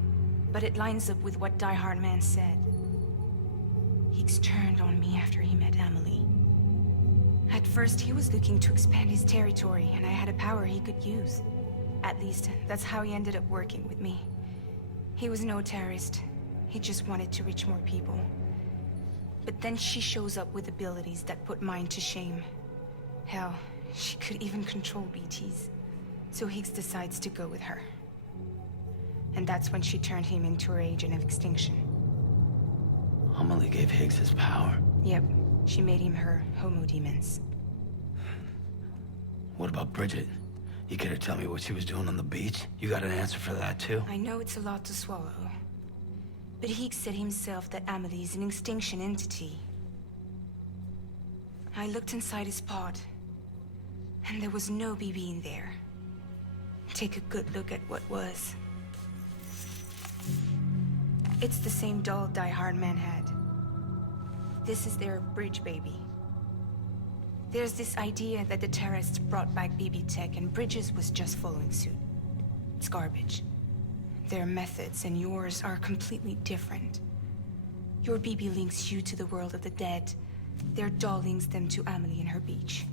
but it lines up with what Die Hard Man said. Higgs turned on me after he met Amelie. At first, he was looking to expand his territory, and I had a power he could use. At least, that's how he ended up working with me. He was no terrorist. He just wanted to reach more people. But then she shows up with abilities that put mine to shame. Hell, she could even control BTs. So Higgs decides to go with her. And that's when she turned him into her agent of extinction. Amelie gave Higgs his power. Yep, she made him her Homo Demons. What about Bridget? You care to tell me what she was doing on the beach? You got an answer for that, too? I know it's a lot to swallow. But he said himself that Amelie is an extinction entity. I looked inside his pod, and there was no BB in there. Take a good look at what was. It's the same doll Die Hard Man had. This is their bridge baby. There's this idea that the terrorists brought back BB tech and Bridges was just following suit. It's garbage. Their methods and yours are completely different. Your BB links you to the world of the dead. Their doll links them to Amelie and her beach.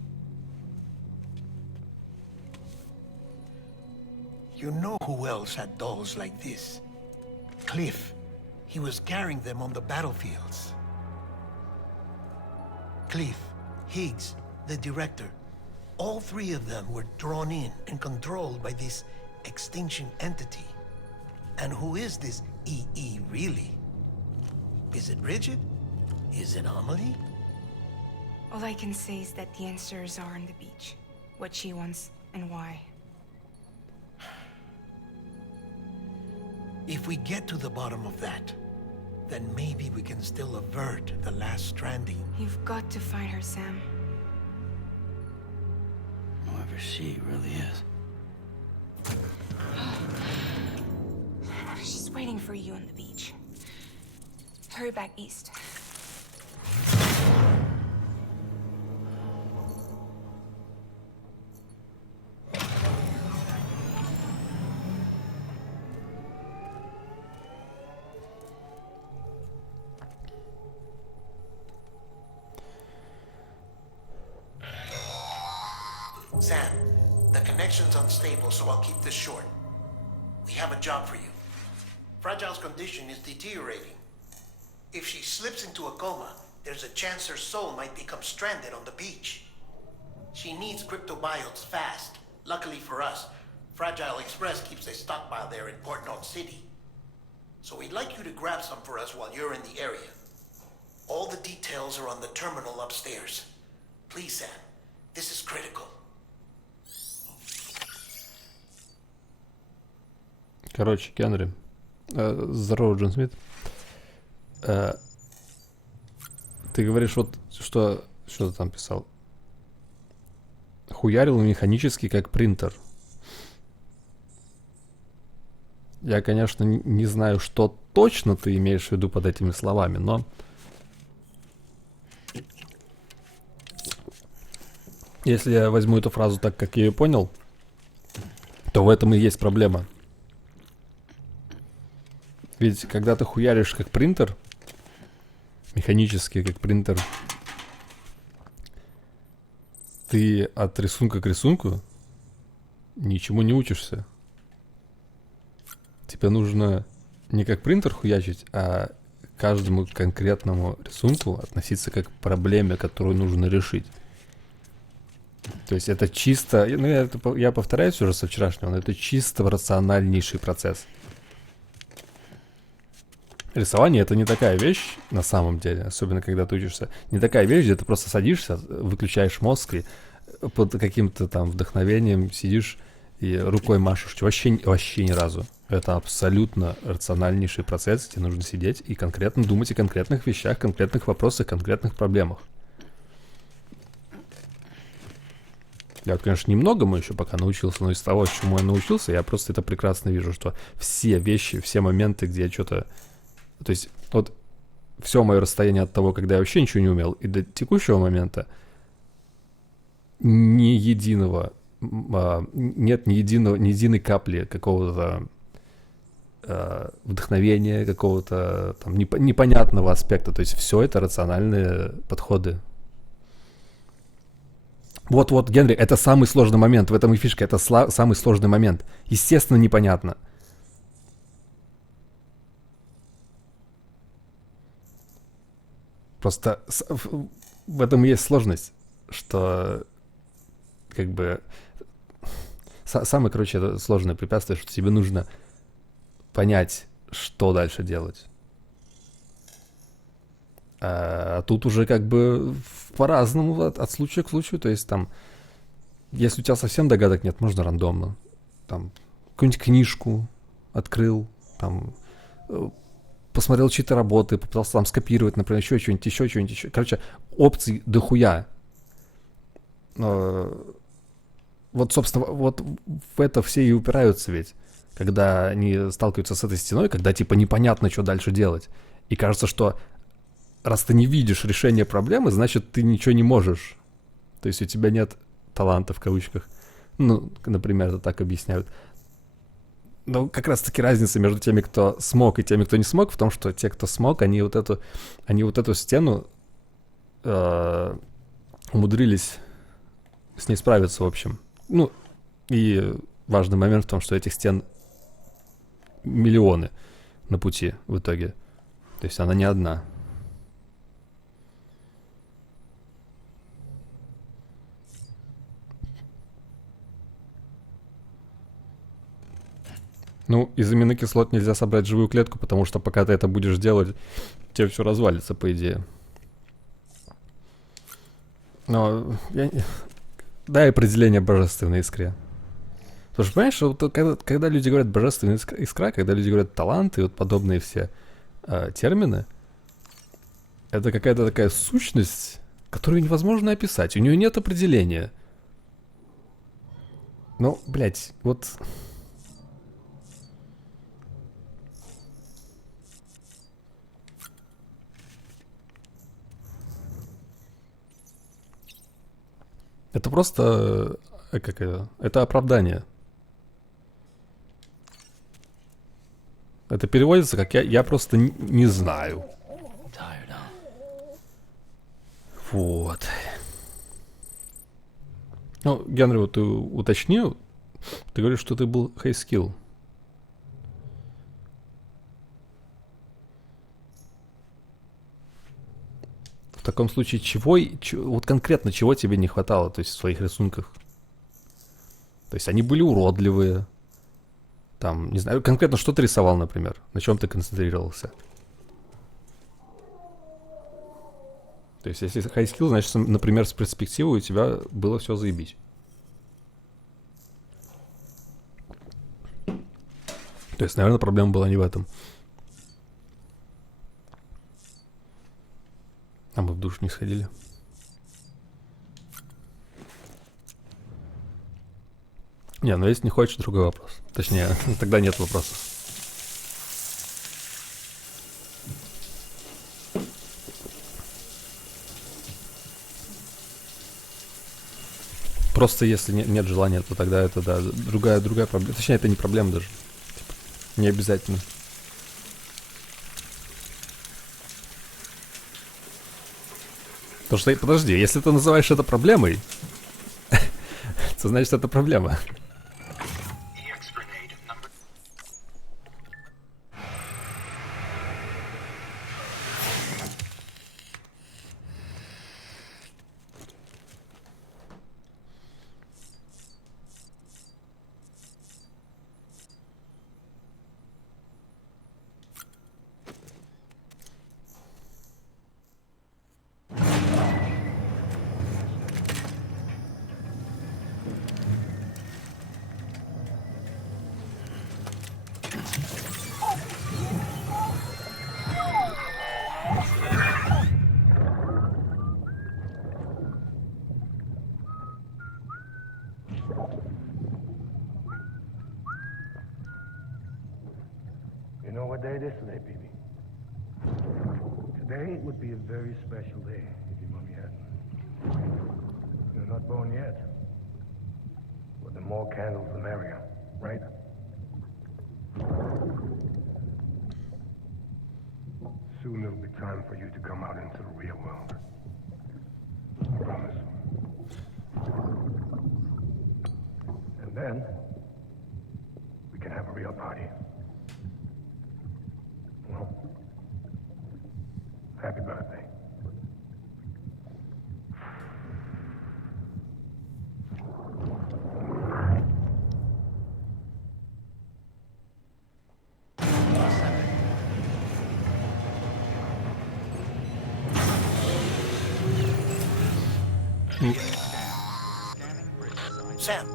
You know who else had dolls like this? Cliff. He was carrying them on the battlefields. Cliff, Higgs, the director. All three of them were drawn in and controlled by this extinction entity. And who is this EE really? Is it Bridget? Is it Amelie? All I can say is that the answers are on the beach. What she wants and why. If we get to the bottom of that, then maybe we can still avert the last stranding. You've got to find her, Sam. Whoever she really is. She's waiting for you on the beach. Hurry back east. Sam, the connection's unstable, so I'll keep this short. We have a job for you. Fragile's condition is deteriorating. If she slips into a coma, there's a chance her soul might become stranded on the beach. She needs cryptobiotes fast. Luckily for us, Fragile Express keeps a stockpile there in Port Knot City. So we'd like you to grab some for us while you're in the area. All the details are on the terminal upstairs. Please, Sam, this is critical. Короче, Генри. Здорово, Джон Смит. Ты говоришь, вот что ты там писал? Хуярил механически, как принтер. Я, конечно, не знаю, что точно ты имеешь в виду под этими словами, но если я возьму эту фразу так, как я ее понял, то в этом и есть проблема. Ведь когда ты хуяришь как принтер, механически как принтер, ты от рисунка к рисунку ничему не учишься. Тебе нужно не как принтер хуячить, а к каждому конкретному рисунку относиться как к проблеме, которую нужно решить. То есть это чисто, ну я повторяюсь уже со вчерашнего, но это чисто рациональнейший процесс. Рисование — это не такая вещь на самом деле, особенно когда ты учишься. Не такая вещь, где ты просто садишься, выключаешь мозг и под каким-то там вдохновением сидишь и рукой машешь. Вообще ни разу. Это абсолютно рациональнейший процесс, где нужно сидеть и конкретно думать о конкретных вещах, конкретных вопросах, конкретных проблемах. Я вот, конечно, немногому еще пока научился, но из того, чему я научился, я просто это прекрасно вижу, что все вещи, все моменты, где я что-то... То есть вот все мое расстояние от того, когда я вообще ничего не умел, и до текущего момента ни единого, нет ни единой капли какого-то вдохновения, какого-то там непонятного аспекта. То есть все это рациональные подходы. Вот, Генри, это самый сложный момент. В этом и фишка. Это самый сложный момент. Естественно, непонятно. Просто в этом и есть сложность, что как бы самое, короче, это сложное препятствие, что тебе нужно понять, что дальше делать. А тут уже как бы по-разному от случая к случаю, то есть там Если у тебя совсем догадок нет, можно рандомно. Там, какую-нибудь книжку открыл, там, посмотрел чьи-то работы, попытался там скопировать, например, еще что-нибудь, еще что-нибудь, еще. Короче, опций дохуя. Вот, собственно, вот в это все и упираются ведь, когда они сталкиваются с этой стеной, когда, типа, непонятно, что дальше делать. И кажется, что раз ты не видишь решения проблемы, значит, ты ничего не можешь. То есть у тебя нет таланта, в кавычках. Ну, например, это так объясняют. Но как раз-таки разница между теми, кто смог, и теми, кто не смог, в том, что те, кто смог, они вот эту стену умудрились с ней справиться, в общем. Ну, и важный момент в том, что этих стен миллионы на пути в итоге. То есть она не одна. Ну, из аминокислот нельзя собрать живую клетку, потому что пока ты это будешь делать, тебе все развалится, по идее. Но дай определение божественной искре. Потому что, понимаешь, вот, когда люди говорят божественная искра, когда люди говорят талант и вот подобные все термины, это какая-то такая сущность, которую невозможно описать. У нее нет определения. Ну, блядь, вот... Это просто... это оправдание. Это переводится как я просто не знаю. Вот. Ну, Генри, вот ты уточнил, ты говоришь, что ты был high skill. В таком случае, вот конкретно чего тебе не хватало, то есть в своих рисунках? То есть они были уродливые. Там, не знаю, конкретно что ты рисовал, например? На чем ты концентрировался? То есть если high skill, значит, например, с перспективой у тебя было все заебись. То есть, наверное, проблема была не в этом. А мы в душ не сходили. Не, ну если не хочешь, другой вопрос. Точнее, тогда нет вопросов. Просто если нет желания, то тогда это, да, другая проблема. Точнее, это не проблема даже. Типа, не обязательно. Потому что, подожди, если ты называешь это проблемой, то значит это проблема. You know what day it is today, baby? Today would be a very special day if your mommy hadn't. You're not born yet. But the more candles, the merrier, right? Soon it'll be time for you to come out into the real world. I promise. And then, we can have a real party. Well, happy birthday. Sam,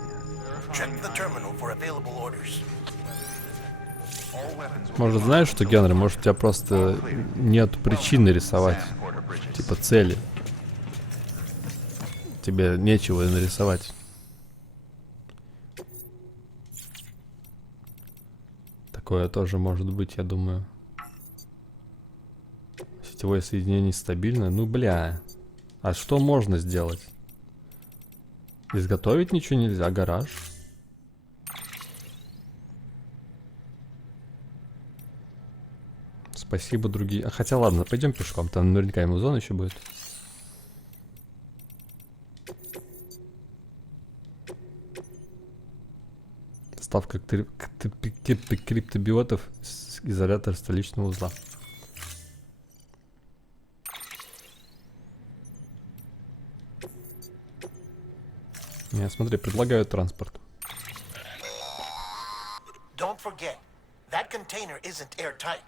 check the terminal for available orders. Может, знаешь что, Генри, может, у тебя просто нет причины рисовать, типа цели. Тебе нечего нарисовать. Такое тоже может быть, я думаю. Сетевое соединение стабильно. Ну, бля. А что можно сделать? Изготовить ничего нельзя. Гараж. Спасибо, другие. А хотя ладно, пойдем пешком. Там наверняка ему зона еще будет. Ставка криптобиотов, изолятор столичного узла. Не, смотри, предлагаю транспорт. Don't forget, that container isn't airtight.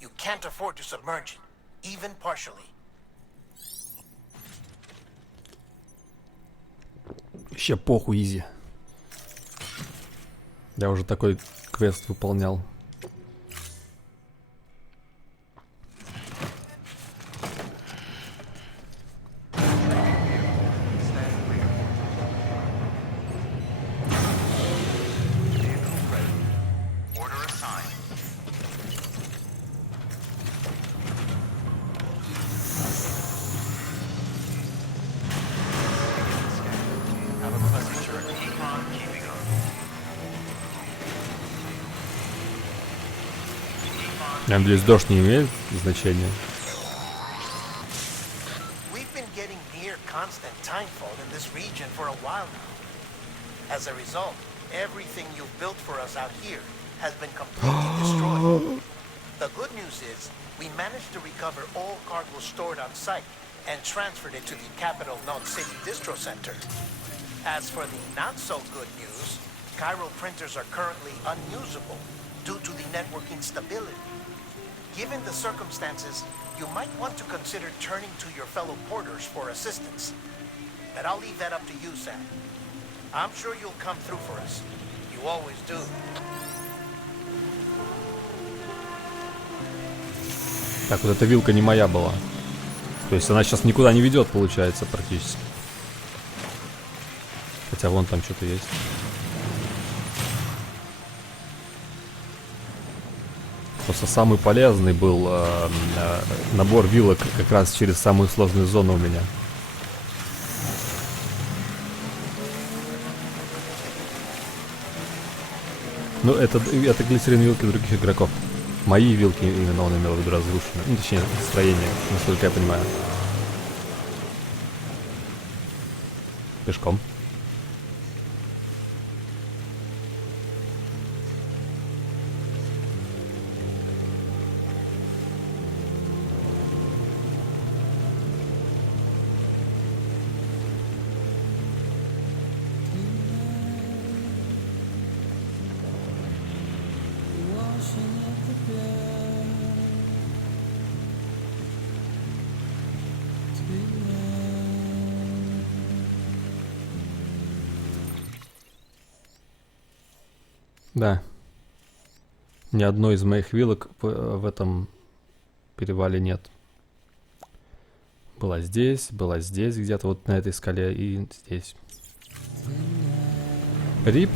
You can't afford to submerge it, even partially. Ще похуй, изи. Я уже такой квест выполнял. Я надеюсь, дождь не имеет значения. We've been getting near constant timefall in this region for a while now. As a result, everything you've built for us out here has been completely destroyed. The good news is, we managed to recover all cargo stored on site and transferred it to the capital Nod City Distro Center. As for the not-so-good news, chiral printers are currently unusable due to the network instability. Given the circumstances, you might want to consider turning to your fellow porters for assistance. But I'll leave that up to you, Sam. I'm sure you'll come through for us. You always do. Так, вот эта вилка не моя была. То есть она сейчас никуда не ведет, получается, практически. Хотя вон там что-то есть. Просто самый полезный был набор вилок как раз через самую сложную зону у меня. Ну, это глицерин вилки других игроков. Мои вилки именно он имел в виду разрушены. Ну, точнее, строение, насколько я понимаю. Пешком. Да. Ни одной из моих вилок в этом перевале нет. Была здесь где-то вот на этой скале и здесь. Рип.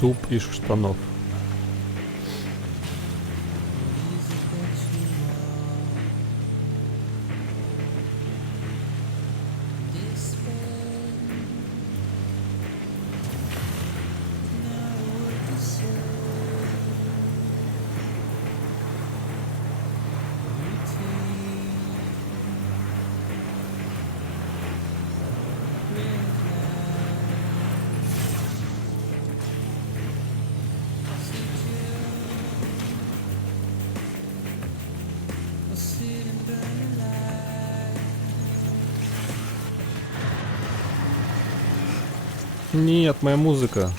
Суп из штанов. Нет, моя музыка.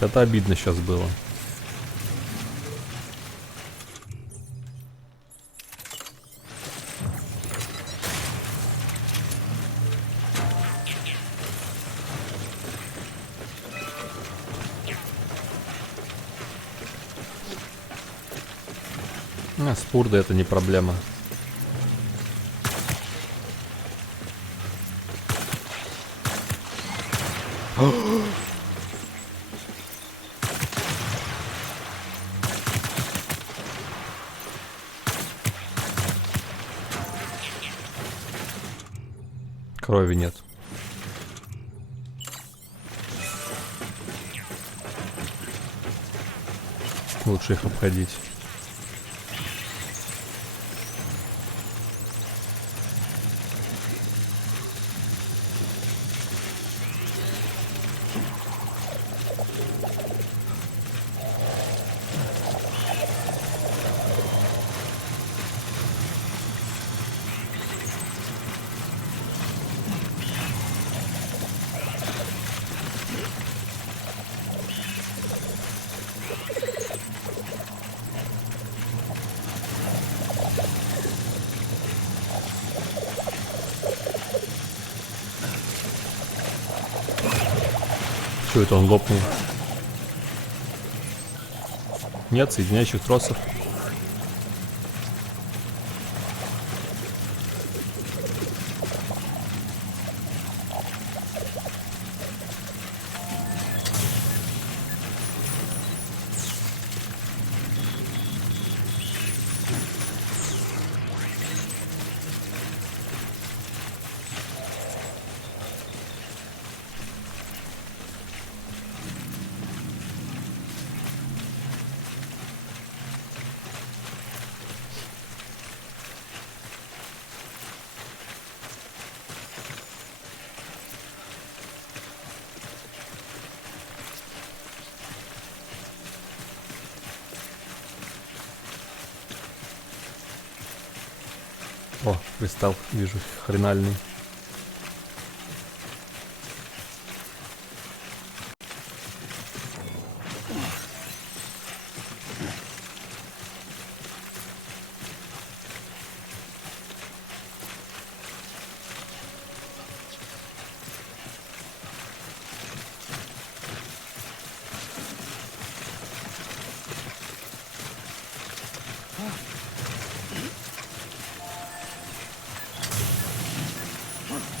Это обидно сейчас было. Спурда это не проблема. Крови нет. Лучше их обходить. Что это он лопнул? Нет соединяющих тросов. О, кристалл, вижу, хренальный.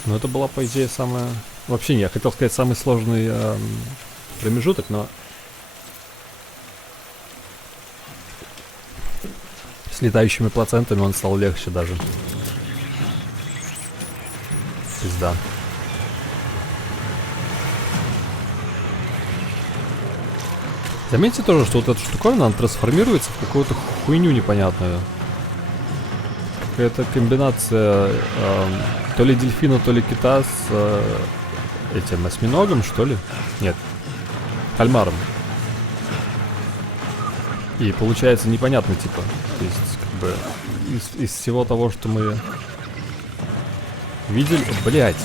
Ну, это была, по идее, самая... Вообще, не, я хотел сказать, самый сложный промежуток, но... С летающими плацентами он стал легче даже. Пизда. Заметьте тоже, что вот эта штуковина, она трансформируется в какую-то хуйню непонятную. Какая-то комбинация... то ли дельфина, то ли кита с этим осьминогом, что ли? Нет, кальмаром. И получается непонятно, типа. То есть, как бы, из всего того, что мы видели... Блять.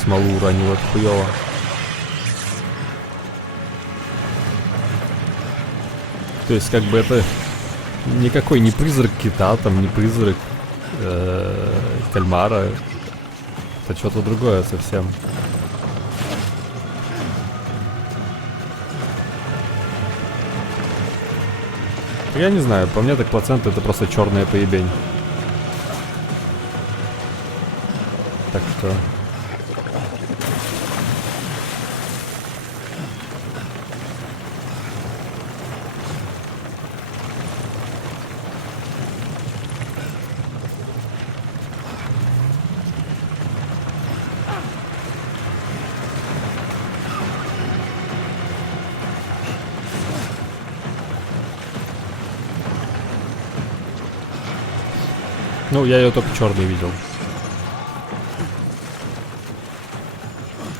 Смолу уронил, это хуёво. То есть, как бы, это... Никакой не призрак кита, там, не призрак кальмара. Это что-то другое совсем. Я не знаю, по мне так плацента это просто черная поебень. Так что... Ну, я ее только черный видел.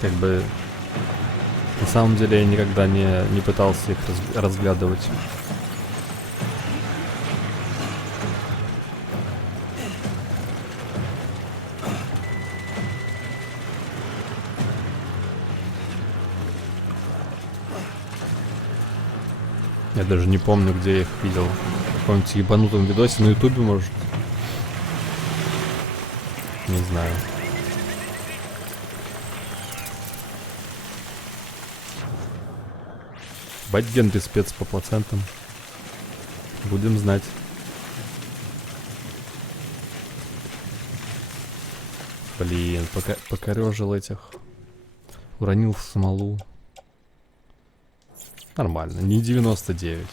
Как бы на самом деле я никогда не пытался их разглядывать. Я даже не помню, где я их видел. В каком-нибудь ебанутом видосе на ютубе, может. Не знаю. Бать-ген ты спец по плацентам. Будем знать. Блин, покорежил этих. Уронил смолу. Нормально, не 99.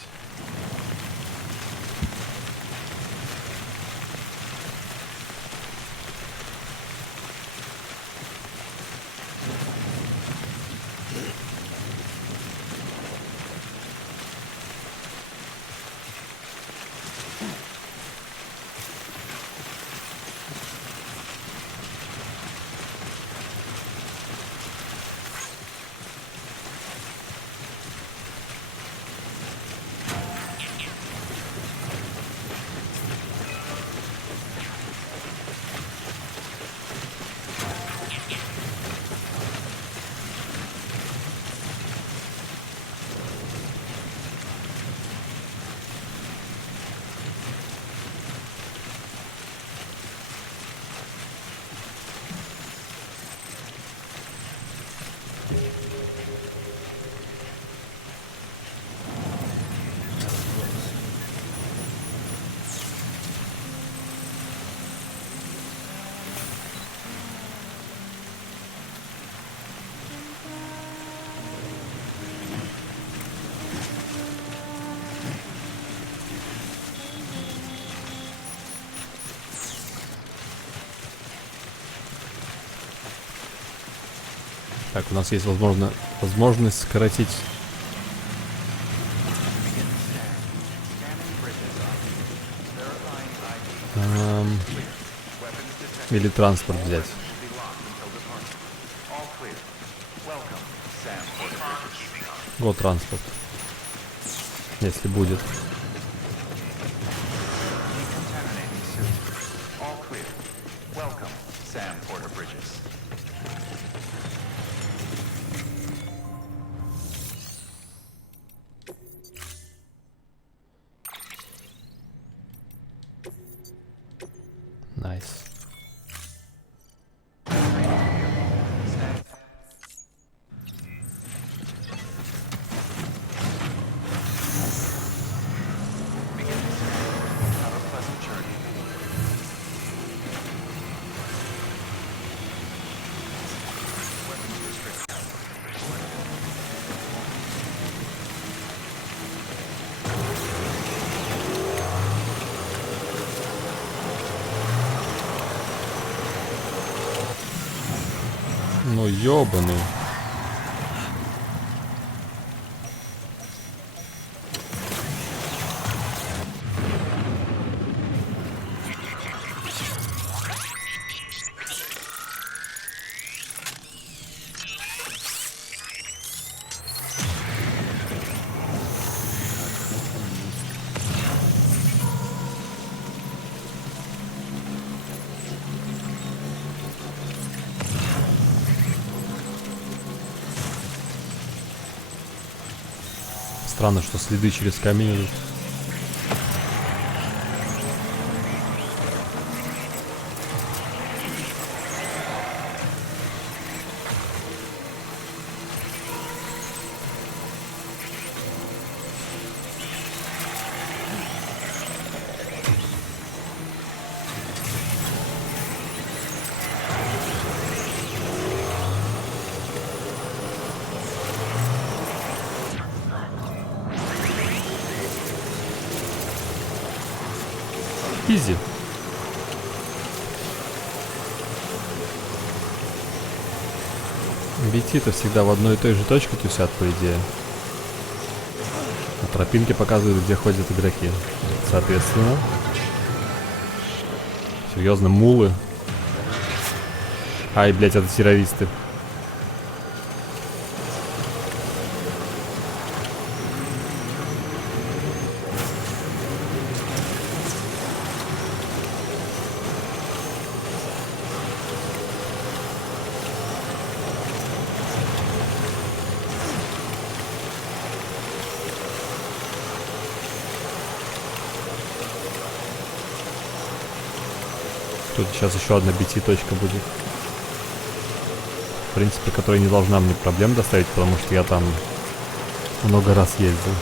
Так, у нас есть возможность сократить или транспорт взять. Вот транспорт. Если будет. Nice. Ну ёбаный. Странно, что следы через камень идут. Изи. BT-то всегда в одной и той же точке тусят, по идее. А тропинки показывают, где ходят игроки. Соответственно, Серьезно, мулы? Ай, блядь, это террористы. Тут сейчас еще одна BT-точка будет. В принципе, которая не должна мне проблем доставить, потому что я там много раз ездил.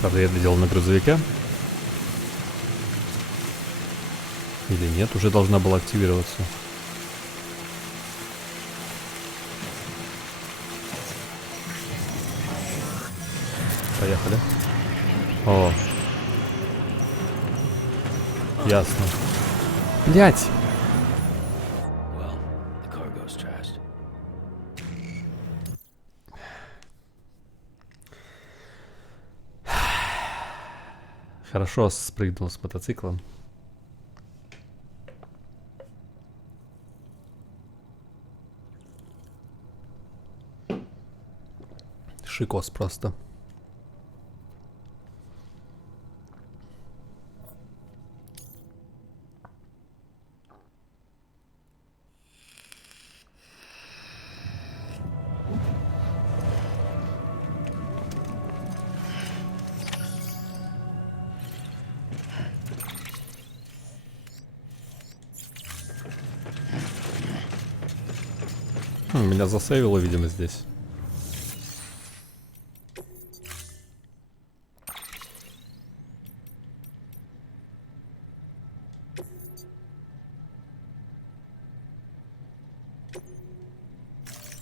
Правда, я это делал на грузовике. Или нет, уже должна была активироваться. Поехали. О. Ясно. Блять! Well, the cargo's trashed. Хорошо спрыгнул с мотоцикла. Шикос просто. Меня засейвило, видимо, здесь.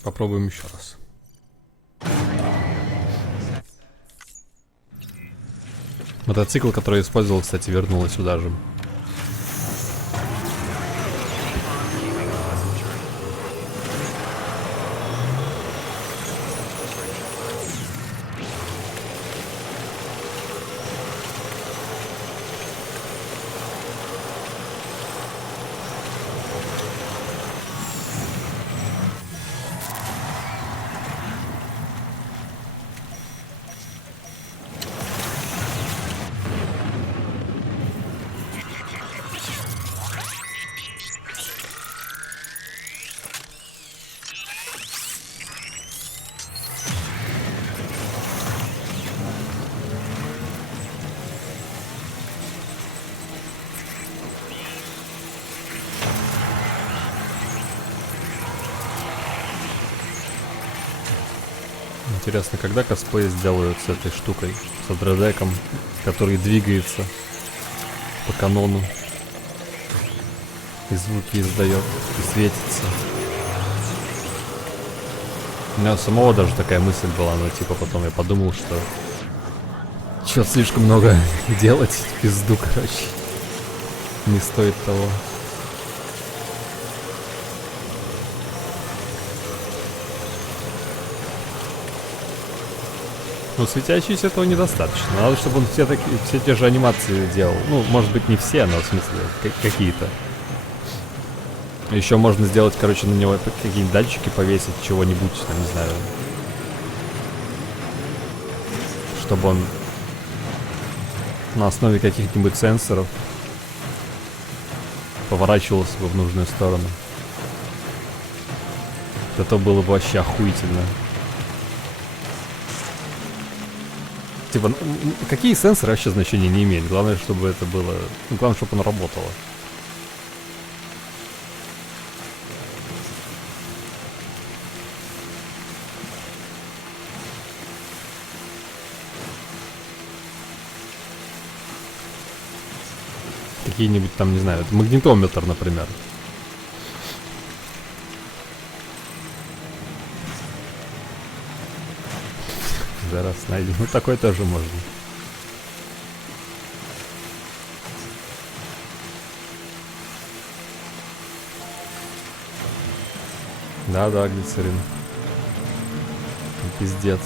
Попробуем еще раз. Мотоцикл, который я использовал, кстати, вернулся сюда же. Интересно, когда косплей сделают с этой штукой, с дредеком, который двигается по канону и звуки издает, и светится. У меня самого даже такая мысль была, но типа потом я подумал, что что-то слишком много делать, в пизду, короче, не стоит того. Ну, светящийся этого недостаточно. Надо, чтобы он все те же анимации делал. Ну, может быть, не все, но в смысле какие-то. Еще можно сделать, короче, на него какие-нибудь датчики повесить, чего-нибудь, там, не знаю. Чтобы он на основе каких-нибудь сенсоров поворачивался бы в нужную сторону. Это было бы вообще охуительно. Типа, какие сенсоры вообще значения не имеют. Главное, чтобы это было... Ну, главное, чтобы оно работало. Какие-нибудь там, не знаю, это магнитометр, например. каждый раз найдем. Ну, такой тоже можно. Да-да, глицерин. Пиздец.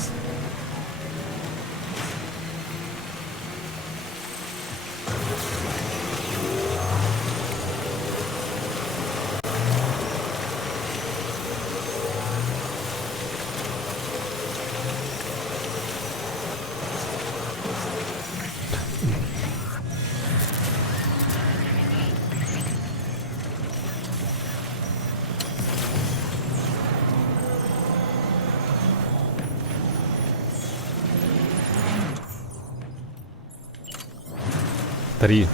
Три.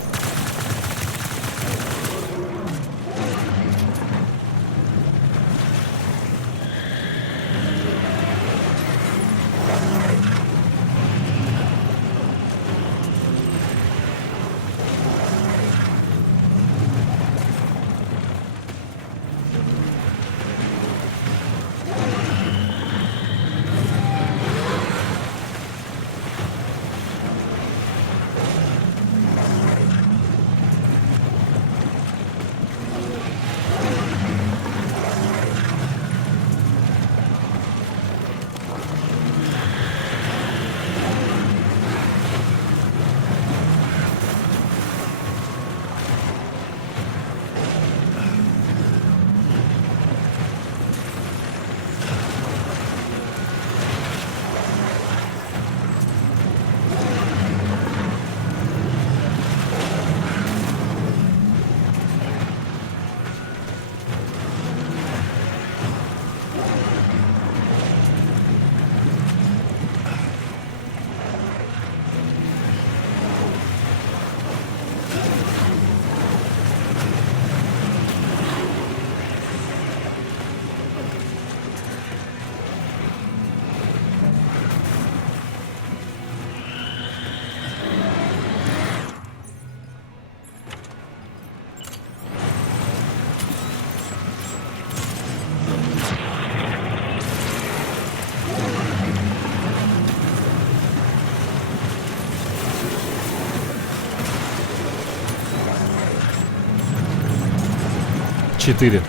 Четыре.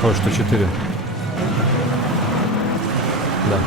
Похоже, что 4. Да.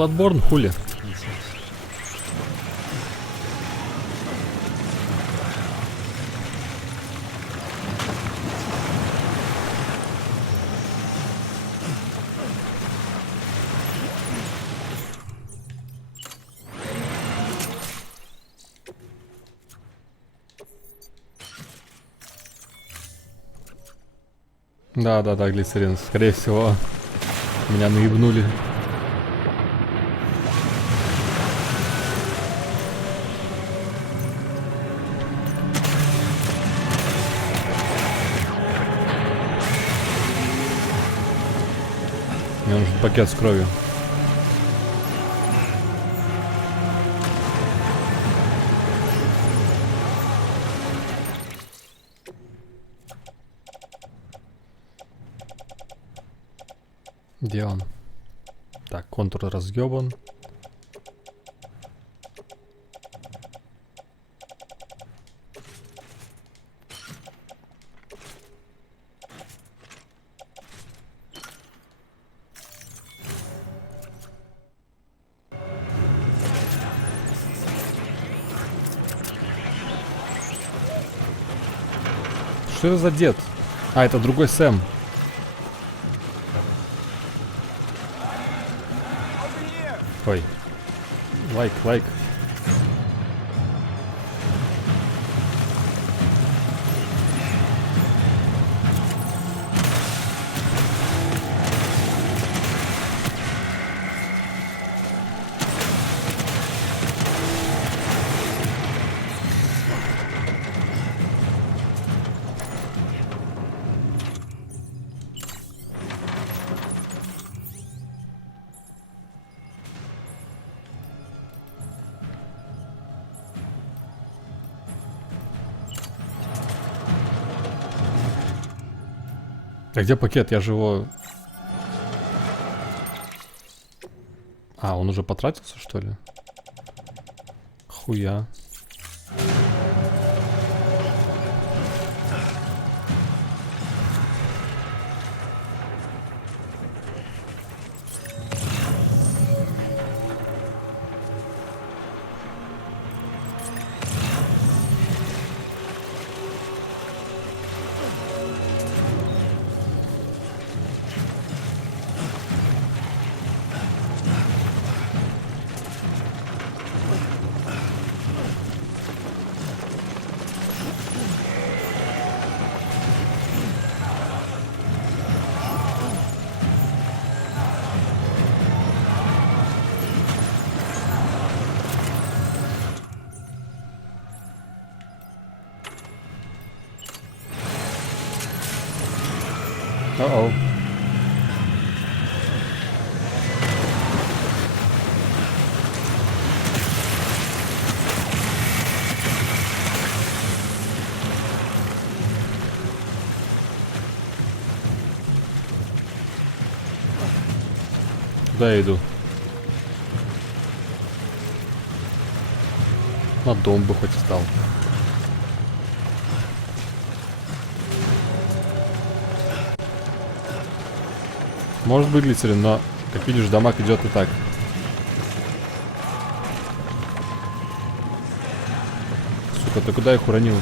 Платборн, хули. Да, глицерин. Скорее всего, меня наебнули. Мне нужен пакет с кровью. Где он? Так, контур разъебан. Что это за дед? А, это другой Сэм. Ой. Лайк. А где пакет? Я же его... А, он уже потратился, что ли? Хуя. Uh-oh. Куда я иду? На дом бы хоть стал. Может быть глицерин, но, как видишь, дамаг идет и так. Сука, ты куда их уронил?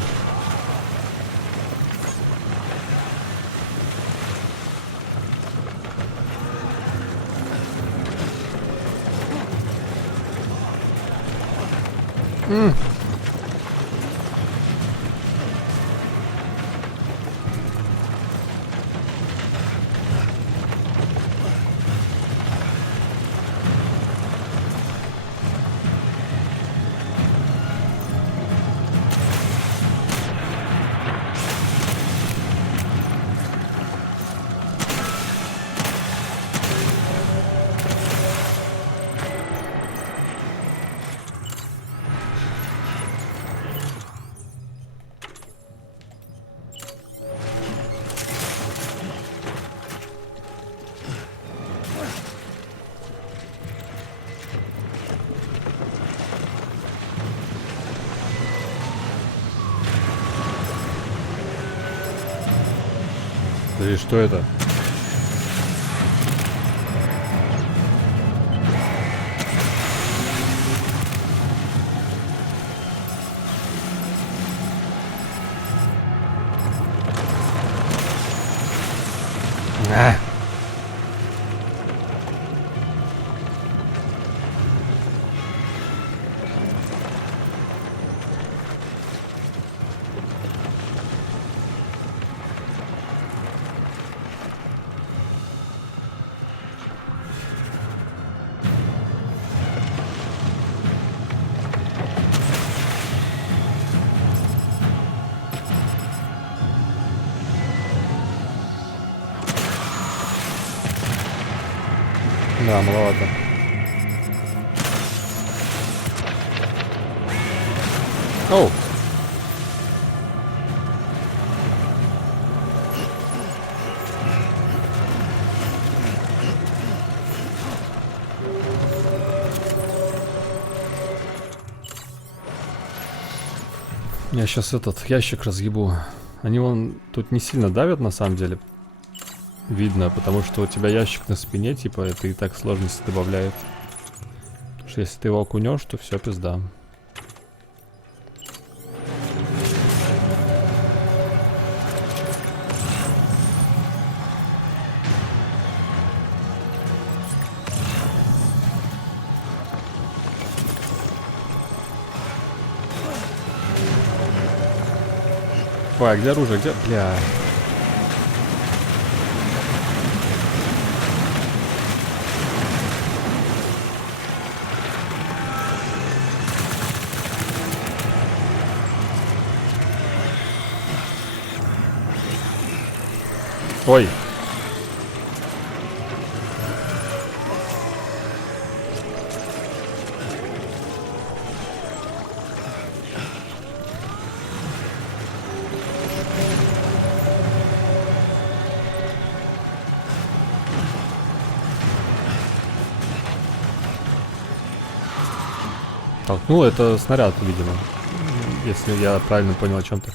Подожди, что это? Да, маловато. Оу! Я сейчас этот ящик разъебу. Они вон тут не сильно давят на самом деле. Видно, потому что у тебя ящик на спине, типа, это и так сложности добавляет. Потому что если ты его окунешь, то все, пизда. Ой, а где оружие? Где? Бля. Ой. Толкнул, это снаряд, видимо. Если я правильно понял, о чем ты.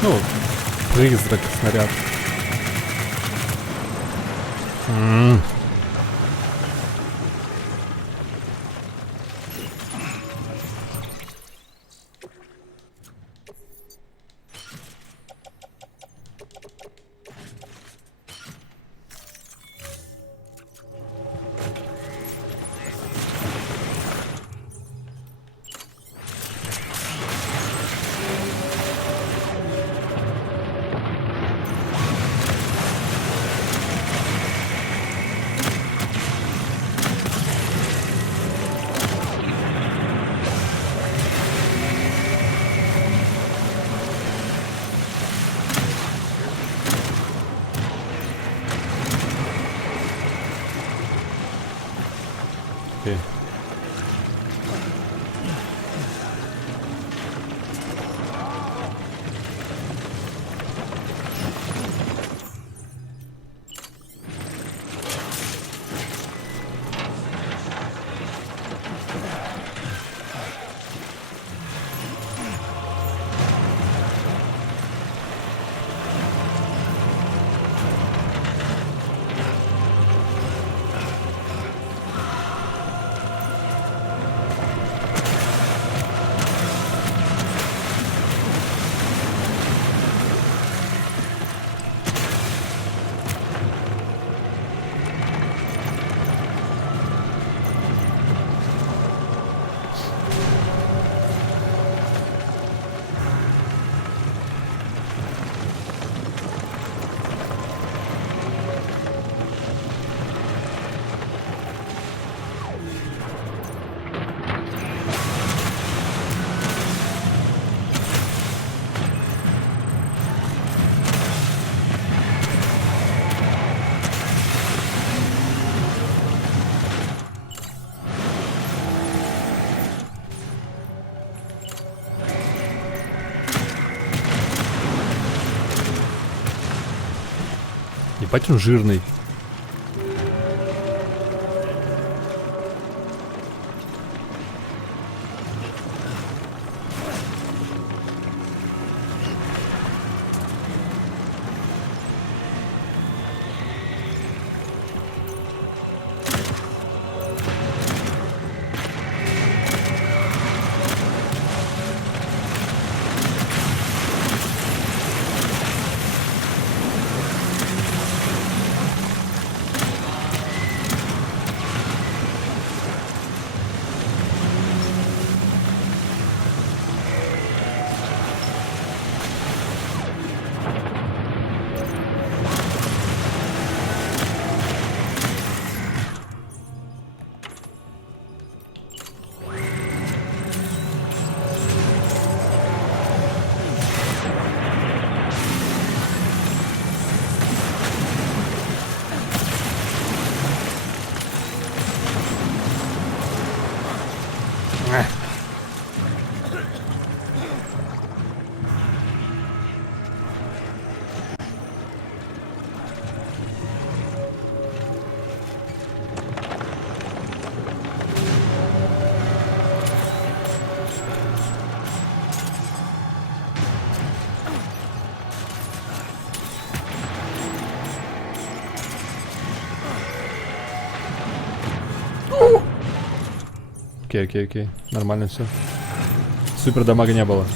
Ну, призрак, снаряд. Окей. Ебать он жирный. Окей. Нормально все. Супер дамага не было.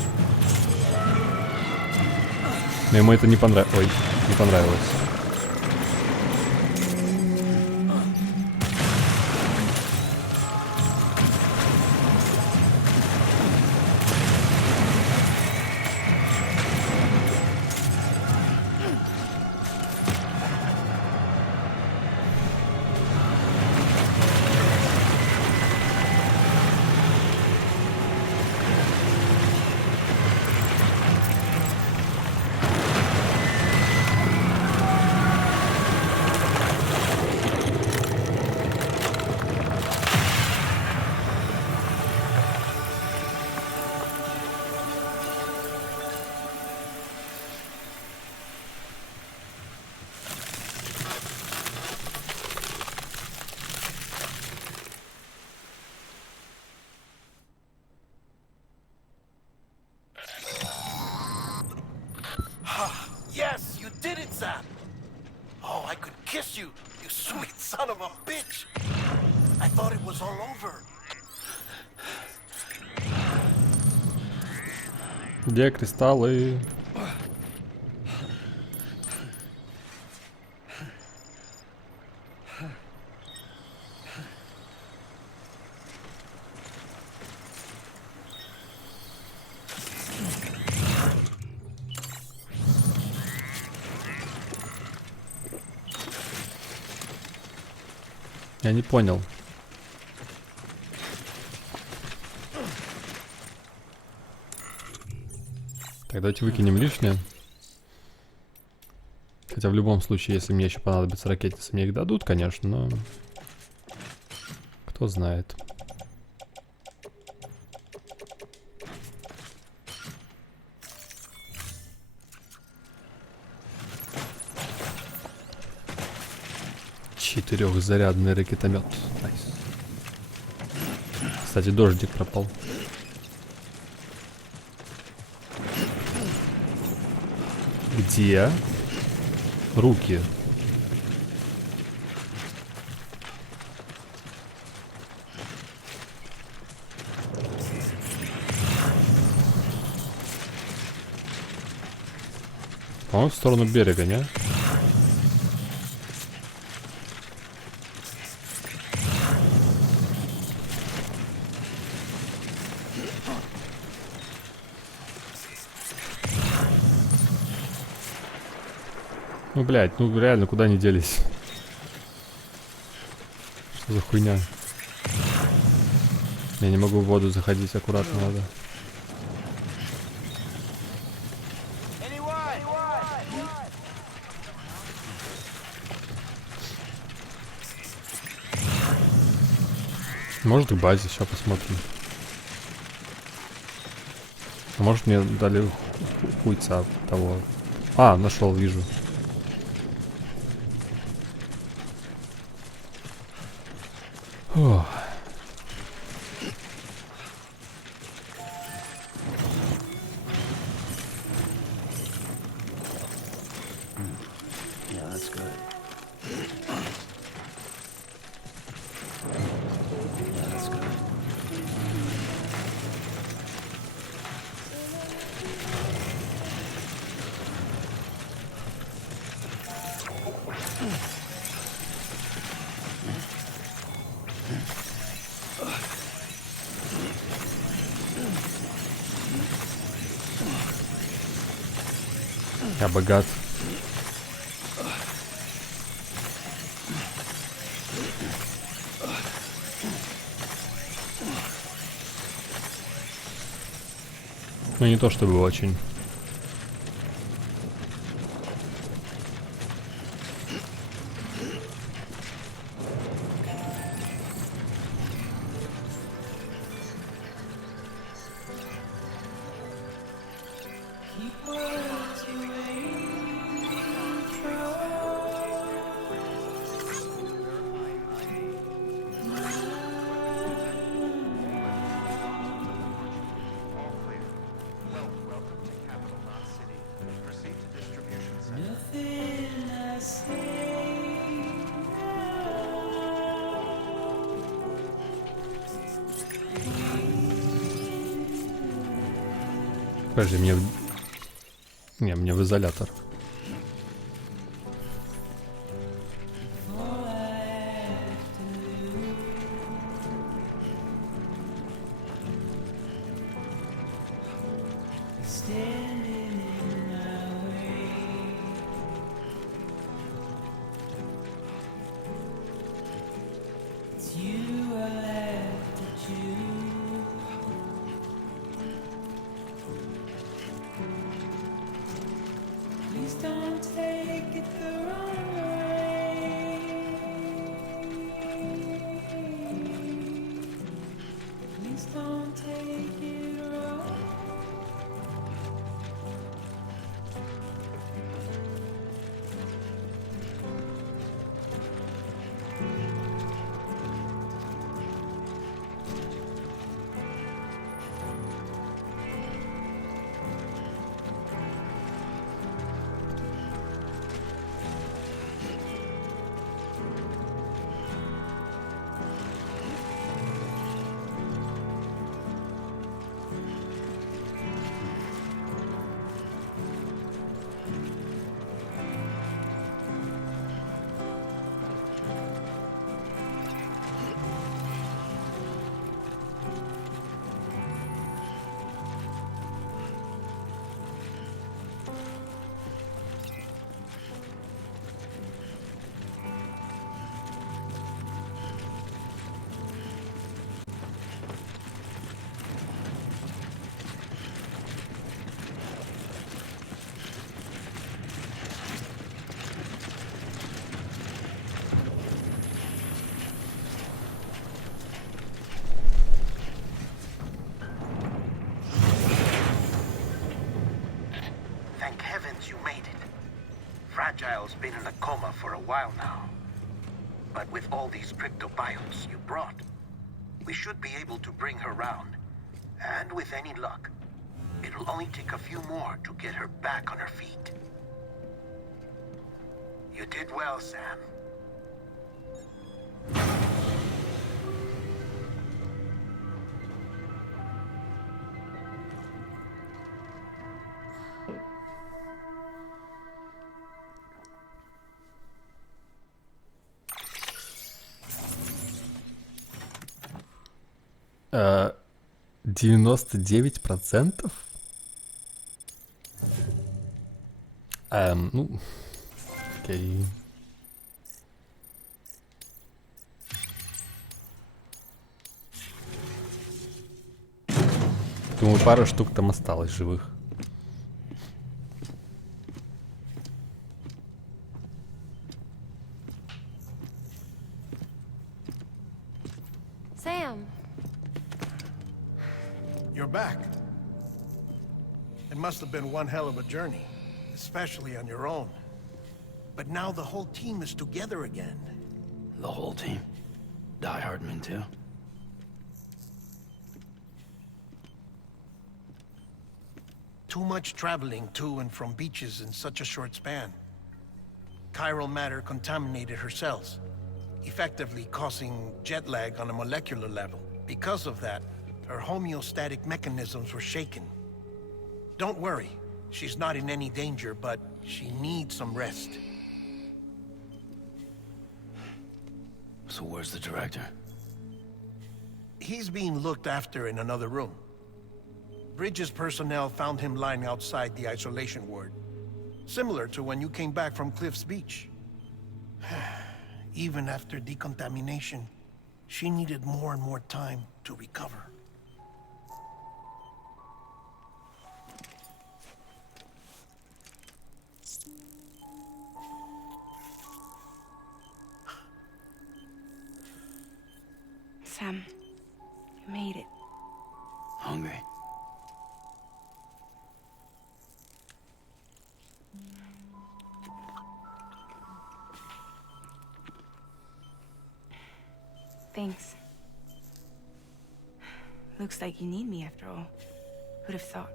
Но ему это не понравилось. Ой, не понравилось. Yes, you did it, Sam. Oh, I could kiss you, you sweet son of a bitch. I thought it was all over. Где кристаллы? Я не понял. Так, давайте выкинем лишнее. Хотя в любом случае, если мне еще понадобятся ракетницы, мне их дадут, конечно, но... Кто знает. Четырехзарядный ракетомет. Найс. Кстати, дождик пропал. Где руки? По-моему, в сторону берега, не? Ну, блядь, ну реально, куда они делись? Что за хуйня? Я не могу в воду заходить, аккуратно надо. Может, к базе, сейчас посмотрим. А может, мне дали хуйца того. А, нашел, вижу. Ох. Yeah, that's good. Yeah, that's good. Я богат. Ну, не то чтобы очень. Подожди, мне... Не, мне в изолятор. Thank heavens you made it. Fragile's been in a coma for a while now. But with all these cryptobiotes you brought, we should be able to bring her round. And with any luck, it'll only take a few more to get her back on her feet. You did well, Sam. А, 99%? Ну, окей. Думаю, пара штук там осталось живых. Sam. You're back. It must have been one hell of a journey, especially on your own. But now the whole team is together again. The whole team? Die Hardman too? Too much traveling to and from beaches in such a short span. Chiral matter contaminated her cells, effectively causing jet lag on a molecular level. Because of that, her homeostatic mechanisms were shaken. Don't worry, she's not in any danger, but she needs some rest. So where's the director? He's being looked after in another room. Bridges personnel found him lying outside the isolation ward. Similar to when you came back from Cliff's Beach. Even after decontamination, she needed more and more time to recover. Sam, you made it. Hungry? Thanks. Looks like you need me after all. Who'd have thought?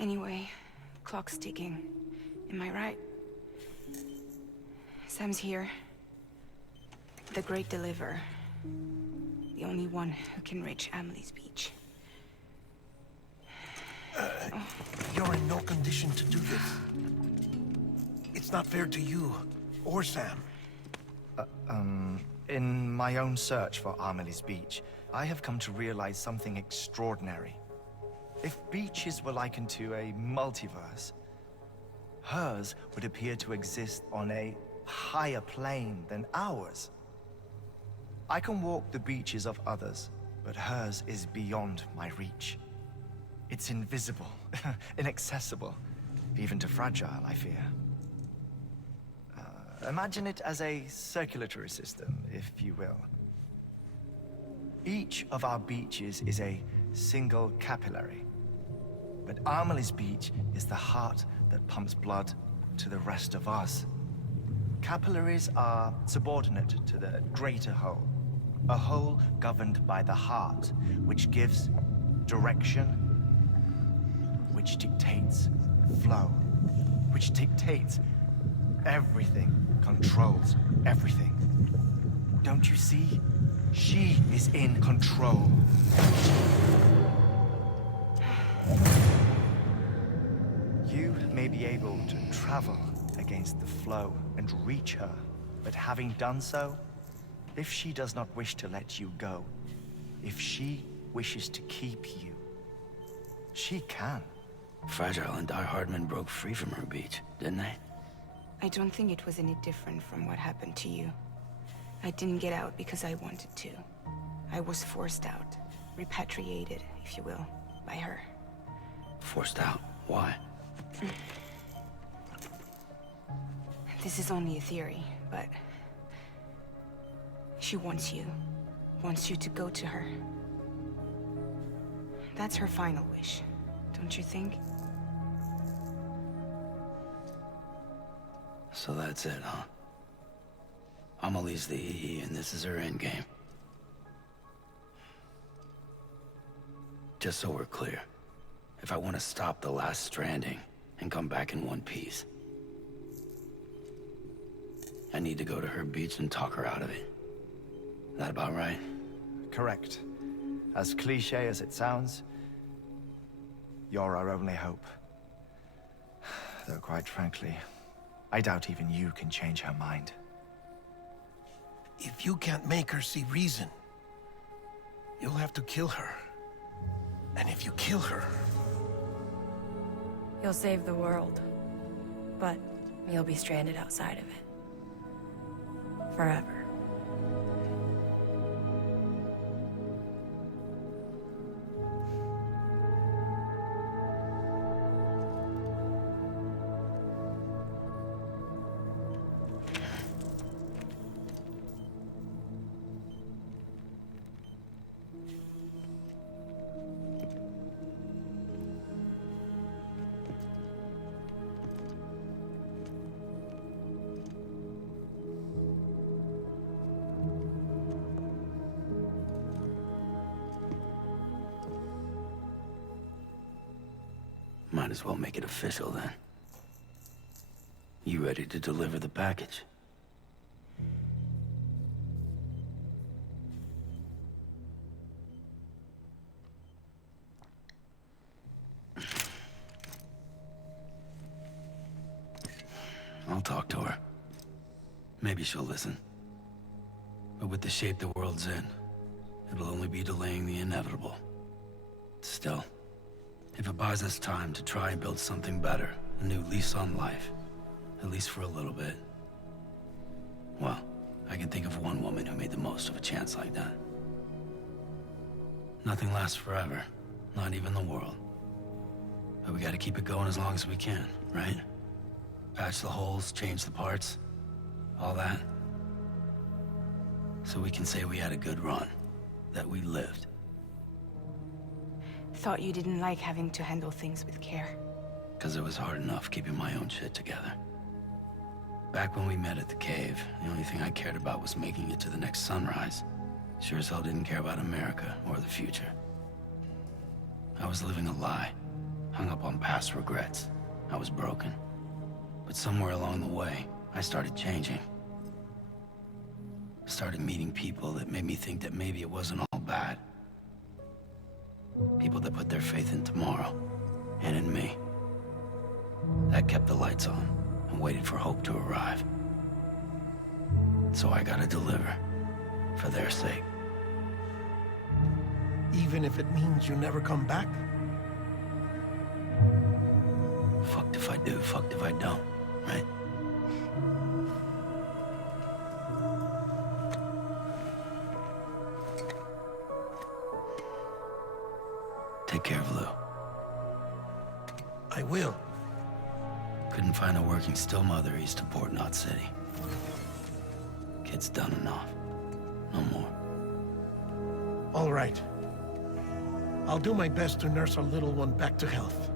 Anyway, clock's ticking. Am I right? Sam's here. The Great Deliverer. The only one who can reach Amelie's beach. You're in no condition to do this. It's not fair to you or Sam. In my own search for Amelie's beach, I have come to realize something extraordinary. If beaches were likened to a multiverse, hers would appear to exist on a higher plane than ours. I can walk the beaches of others, but hers is beyond my reach. It's invisible, inaccessible, even to fragile, I fear. Imagine it as a circulatory system, if you will. Each of our beaches is a single capillary. But Amelie's beach is the heart that pumps blood to the rest of us. Capillaries are subordinate to the greater whole. A whole governed by the heart, which gives direction, which dictates flow, which dictates everything, controls everything. Don't you see? She is in control. You may be able to travel against the flow and reach her, but having done so, if she does not wish to let you go, if she wishes to keep you, she can. Fragile and Die Hardman broke free from her beach, didn't they? I don't think it was any different from what happened to you. I didn't get out because I wanted to. I was forced out. Repatriated, if you will, by her. Forced out? Why? This is only a theory, but... she wants you. Wants you to go to her. That's her final wish, don't you think? So that's it, huh? Amelie's the EE, and this is her endgame. Just so we're clear, if I want to stop the last Stranding and come back in one piece, I need to go to her beach and talk her out of it. That about right? Correct. As cliche as it sounds, you're our only hope. Though quite frankly, I doubt even you can change her mind. If you can't make her see reason, you'll have to kill her. And if you kill her... You'll save the world, but you'll be stranded outside of it. Forever. Might as well make it official then. You ready to deliver the package? I'll talk to her. Maybe she'll listen. But with the shape the world's in, it'll only be delaying the inevitable. Still, if it buys us time to try and build something better, a new lease on life, at least for a little bit, well, I can think of one woman who made the most of a chance like that. Nothing lasts forever, not even the world. But we gotta keep it going as long as we can, right? Patch the holes, change the parts, all that. So we can say we had a good run, that we lived. Thought you didn't like having to handle things with care. 'Cause it was hard enough keeping my own shit together. Back when we met at the cave, the only thing I cared about was making it to the next sunrise. Sure as hell didn't care about America or the future. I was living a lie, hung up on past regrets. I was broken. But somewhere along the way, I started changing. Started meeting people that made me think that maybe it wasn't all bad. People that put their faith in tomorrow, and in me. That kept the lights on, and waited for hope to arrive. So I gotta deliver, for their sake. Even if it means you never come back? Fucked if I do, fucked if I don't, right? Take care of Lou. I will. Couldn't find a working still mother east of Port Knot City. Kid's done enough. No more. All right. I'll do my best to nurse our little one back to health.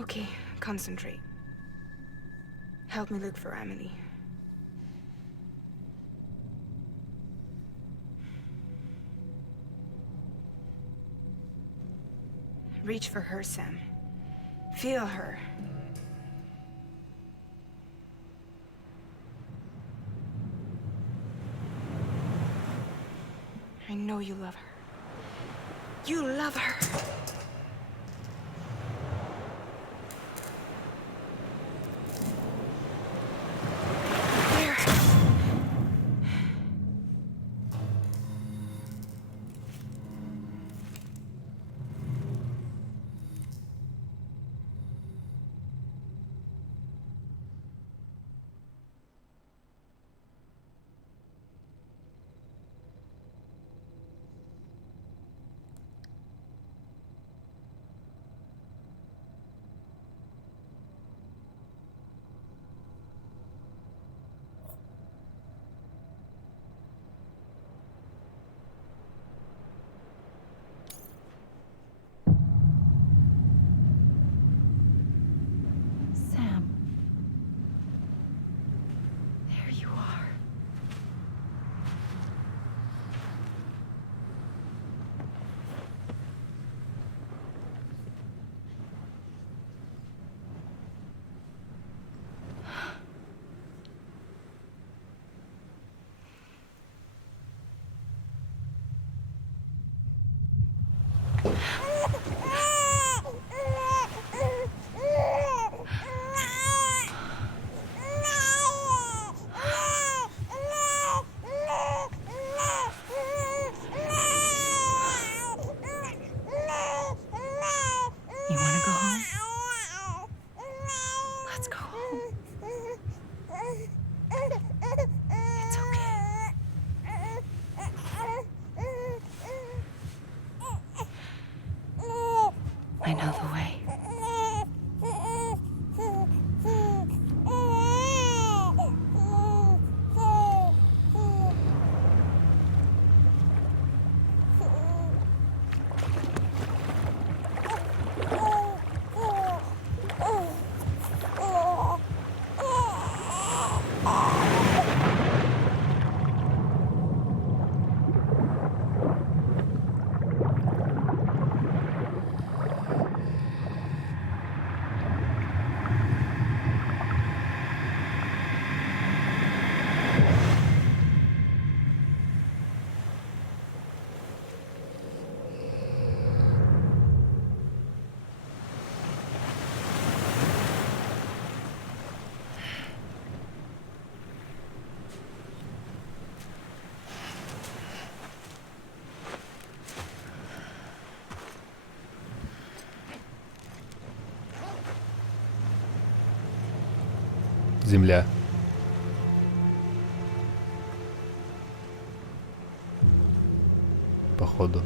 Okay, concentrate. Help me look for Emily. Reach for her, Sam. Feel her. I know you love her. You love her! Sam. There you are. You wanna go home? Let's go home. It's okay. I know the way. Земля. походу.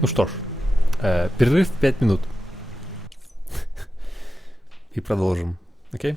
Ну что ж, перерыв 5 минут. И продолжим. Окей?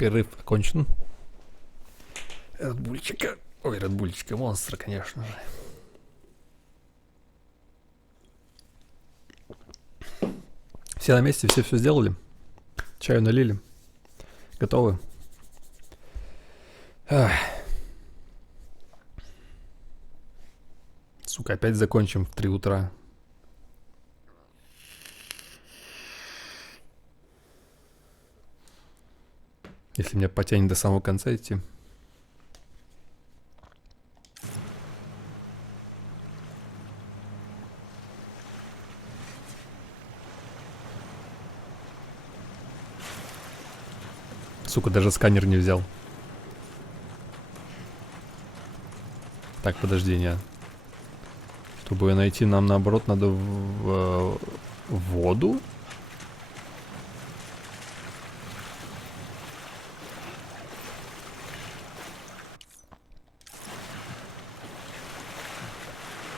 Перерыв окончен. Редбульчика. Ой, редбульчика, монстр, конечно же. Все на месте, все сделали. Чаю налили. Готовы? Ах. Сука, опять закончим в 3 утра. Если меня потянет до самого конца идти. Сука, даже сканер не взял. Так, подожди, не. Чтобы ее найти, нам наоборот надо в воду.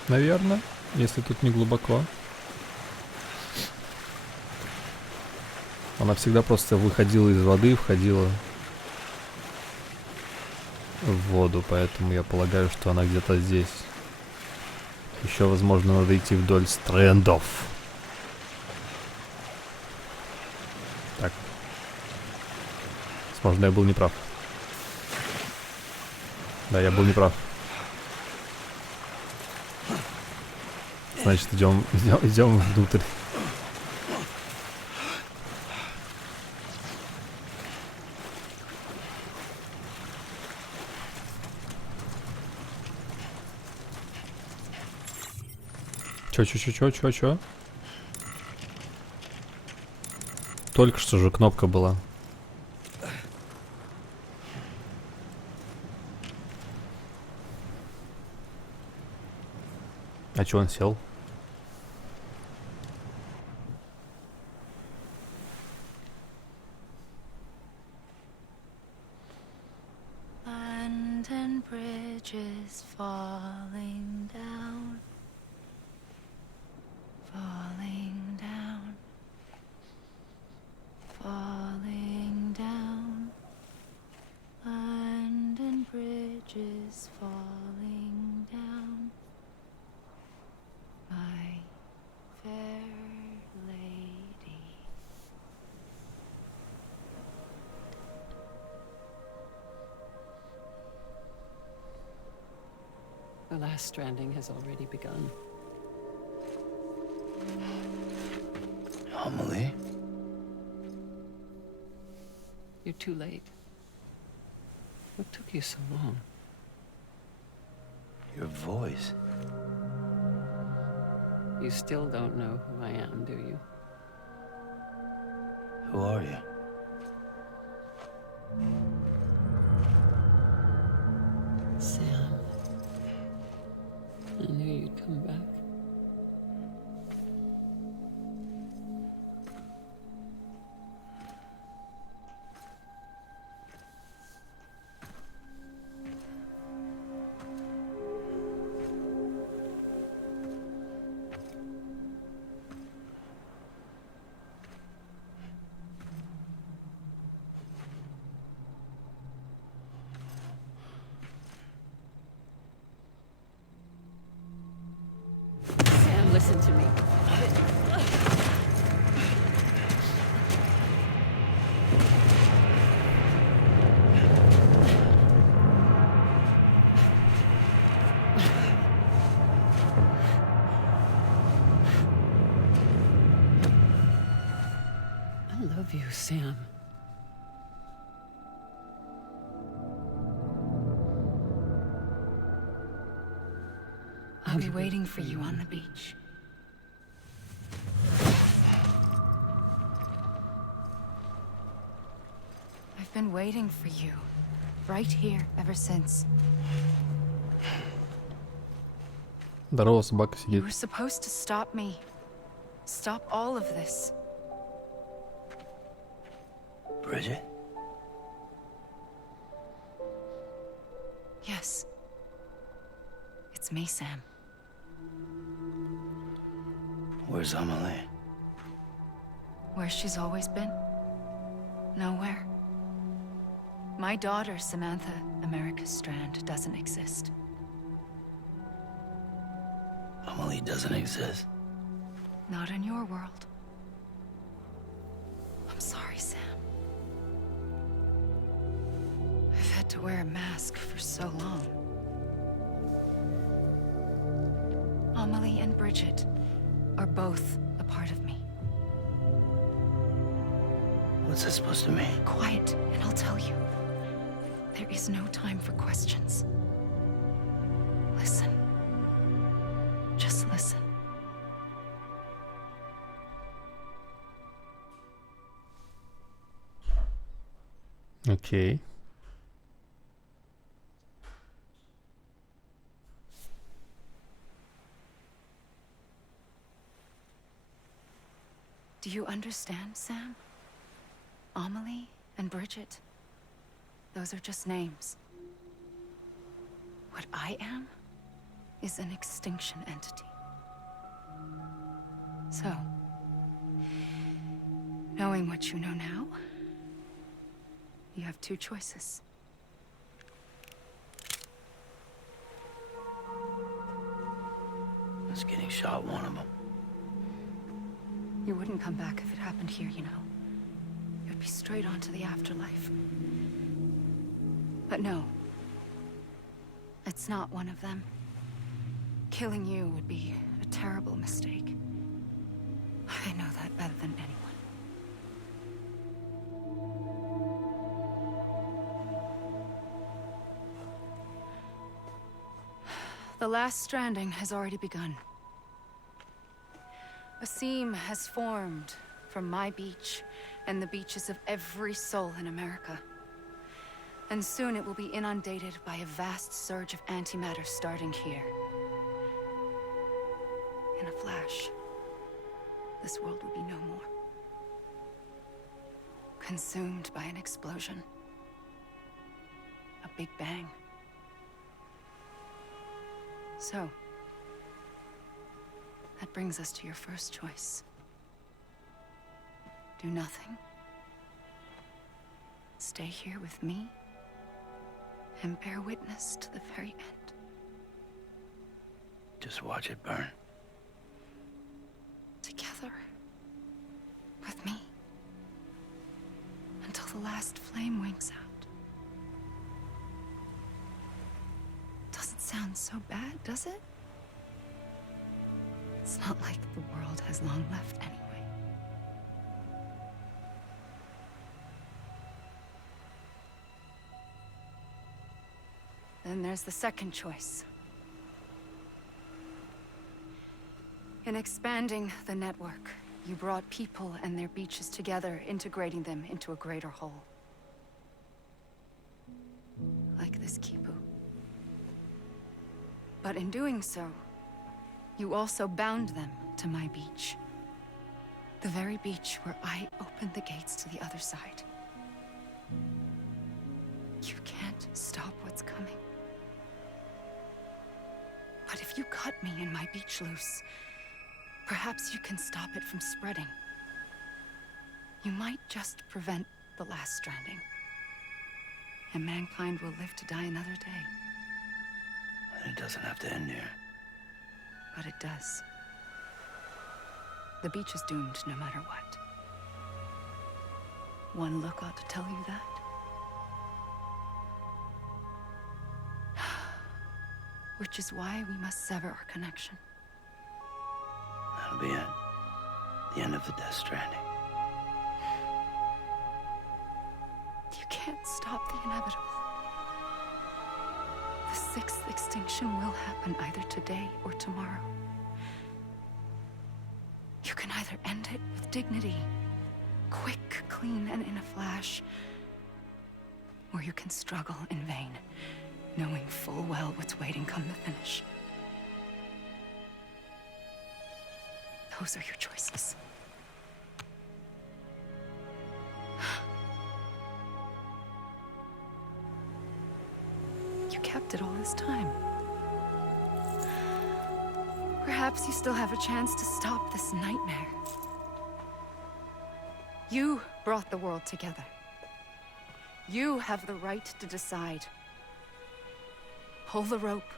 Наверное, если тут не глубоко. Она всегда просто выходила из воды, входила в воду, поэтому я полагаю, что она где-то здесь. Еще, возможно, надо идти вдоль стрендов. Так. Возможно, я был неправ. Да, я был неправ. Значит, идем внутрь. Чё? Только что же кнопка была. А чё он сел? London Bridge is falling down. Falling down, falling down. London Bridge is falling down. My fair lady. The last stranding has already begun. Amelie? You're too late. What took you so long? Your voice. You still don't know who I am, do you? Who are you? Sam. I knew you'd come back. Sam, listen to me. I love you, Sam. I'll be waiting for you on the beach. I've been waiting for you, right here, ever since. Здорово, собака You сидит. were supposed to stop me. Stop all of this. Bridget? Yes. It's me, Sam. Where's Amelie? Where she's always been. Nowhere. My daughter, Samantha America Strand, doesn't exist. Emily doesn't exist. Not in your world. I'm sorry, Sam. I've had to wear a mask for so long. Amelie and Bridget are both a part of me. What's that supposed to mean? Quiet, and I'll tell you. There is no time for questions. Listen. Just listen. Окей. Do you understand, Sam? Amelie and Bridget, those are just names. What I am is an extinction entity. So, knowing what you know now, you have two choices. Is getting shot one of them? You wouldn't come back if it happened here, you know. You'd be straight on to the afterlife. But no. It's not one of them. Killing you would be a terrible mistake. I know that better than anyone. The last stranding has already begun. A seam has formed from my beach and the beaches of every soul in America. And soon it will be inundated by a vast surge of antimatter starting here. In a flash, this world will be no more. Consumed by an explosion. A big bang. So, that brings us to your first choice. Do nothing. Stay here with me. And bear witness to the very end. Just watch it burn. Together. With me. Until the last flame winks out. Doesn't sound so bad, does it? It's not like the world has long left anyway. Then there's the second choice. In expanding the network, you brought people and their beaches together, integrating them into a greater whole. Like this Kipu. But in doing so, you also bound them to my beach. The very beach where I opened the gates to the other side. You can't stop what's coming. But if you cut me and my beach loose, perhaps you can stop it from spreading. You might just prevent the last stranding. And mankind will live to die another day. And it doesn't have to end here. But it does. The beach is doomed no matter what. One look ought to tell you that. Which is why we must sever our connection. That'll be it. The end of the Death Stranding. You can't stop the inevitable. The sixth extinction will happen either today or tomorrow. You can either end it with dignity, quick, clean, and in a flash, or you can struggle in vain, knowing full well what's waiting come the finish. Those are your choices. You kept it all this time. Perhaps you still have a chance to stop this nightmare. You brought the world together. You have the right to decide. Pull the rope,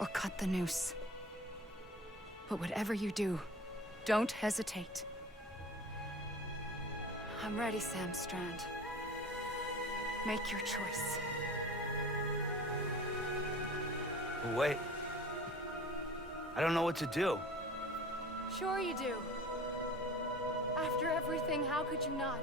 or cut the noose. But whatever you do, don't hesitate. I'm ready, Sam Strand. Make your choice. Wait. I don't know what to do. Sure you do. After everything, how could you not?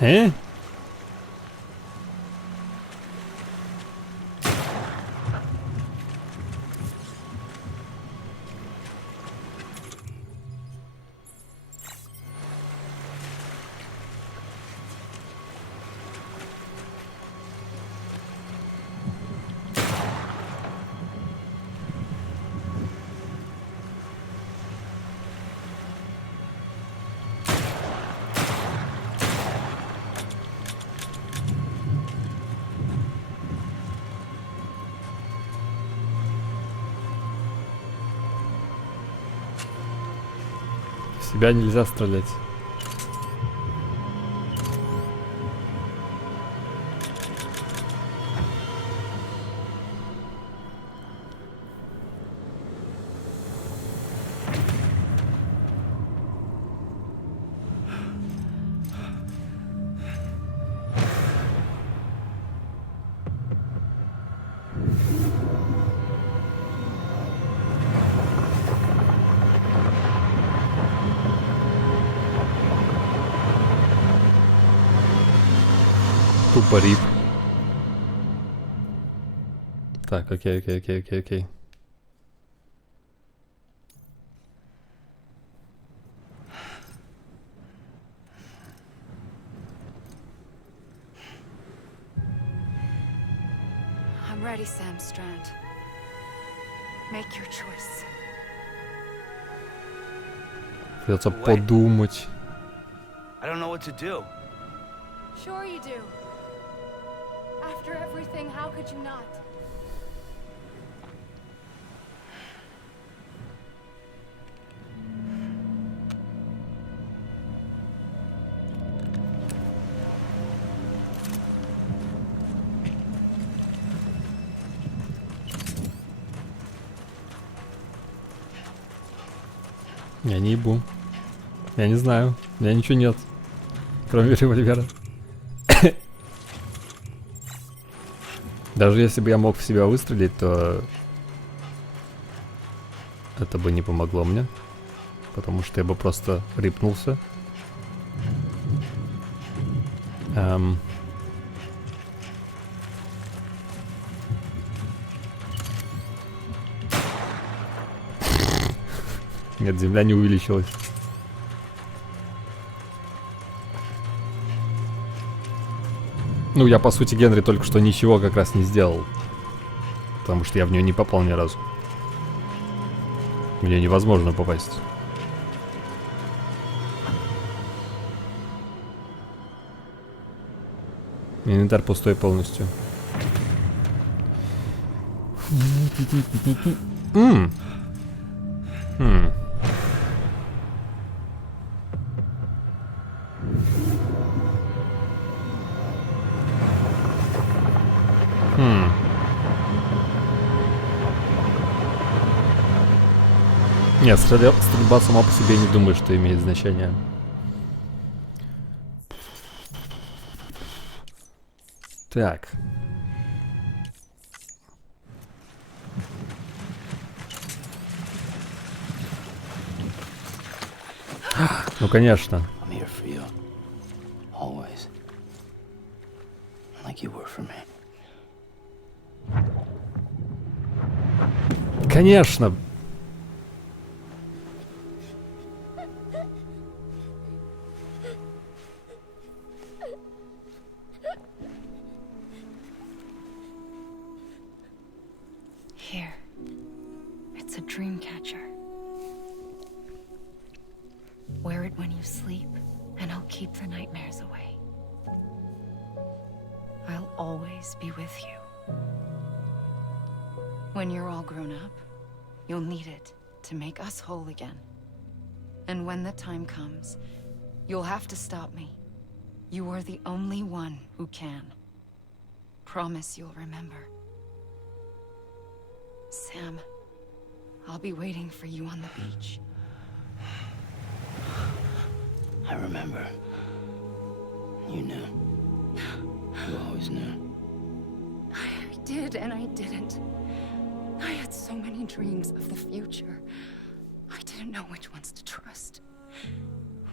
Э? В себя нельзя стрелять. Тупо рип. Так, окей. I'm ready, Sam Strand. Make your choice. Придется подумать. I don't know what to do. Sure you do. After everything, how could you not? Я не ебу. Я не знаю. У меня ничего нет. Кроме револьвера. Даже если бы я мог в себя выстрелить, то это бы не помогло мне. Потому что я бы просто рипнулся. Нет, земля не увеличилась. Ну, я, по сути, Генри только что ничего как раз не сделал. Потому что я в нее не попал ни разу. В нее невозможно попасть. Инвентарь пустой полностью. Нет, стрельба сама по себе не думаю, что имеет значение. Так. Ну, конечно. Конечно. Here. It's a dream catcher. Wear it when you sleep And I'll keep the nightmares away. I'll always be with you. When you're all grown up, you'll need it to make us whole again. And when the time comes, you'll have to stop me. You are the only one who can. Promise you'll remember. Sam, I'll be waiting for you on the beach. I remember. You knew. You always knew. I did and I didn't. I had so many dreams of the future. I didn't know which ones to trust.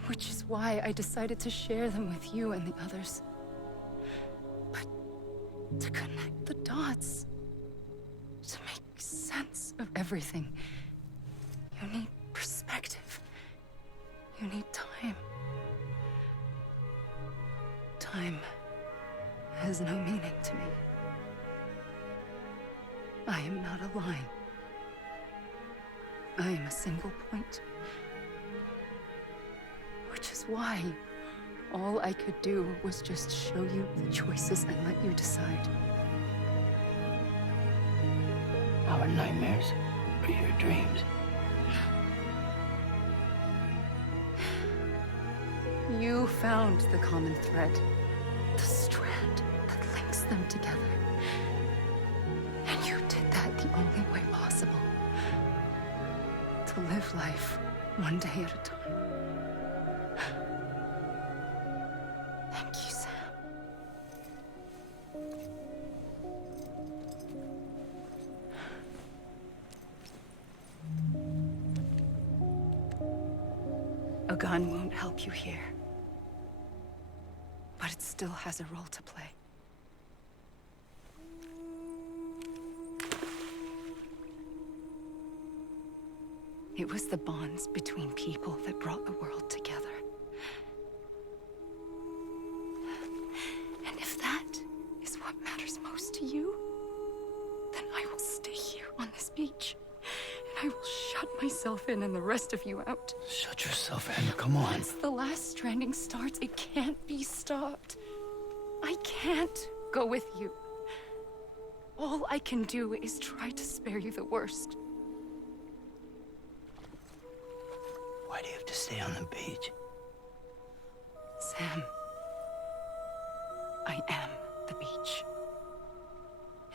Which is why I decided to share them with you and the others. But to connect the dots, to make sense of everything, you need perspective. You need time. Time has no meaning to me. I am not a line. I am a single point. Which is why all I could do was just show you the choices and let you decide. Our nightmares are your dreams. You found the common thread, the strand that links them together. And you did that the only way possible. To live life one day at a time. Thank you, Sam. A gun won't help you here. But it still has a role to play. It was the bonds between people that brought the world together. And if that is what matters most to you, then I will stay here on this beach. And I will shut myself in and the rest of you out. Shut yourself in, come on. Once the last stranding starts, it can't be stopped. I can't go with you. All I can do is try to spare you the worst. Why do you have to stay on the beach? Sam, I am the beach.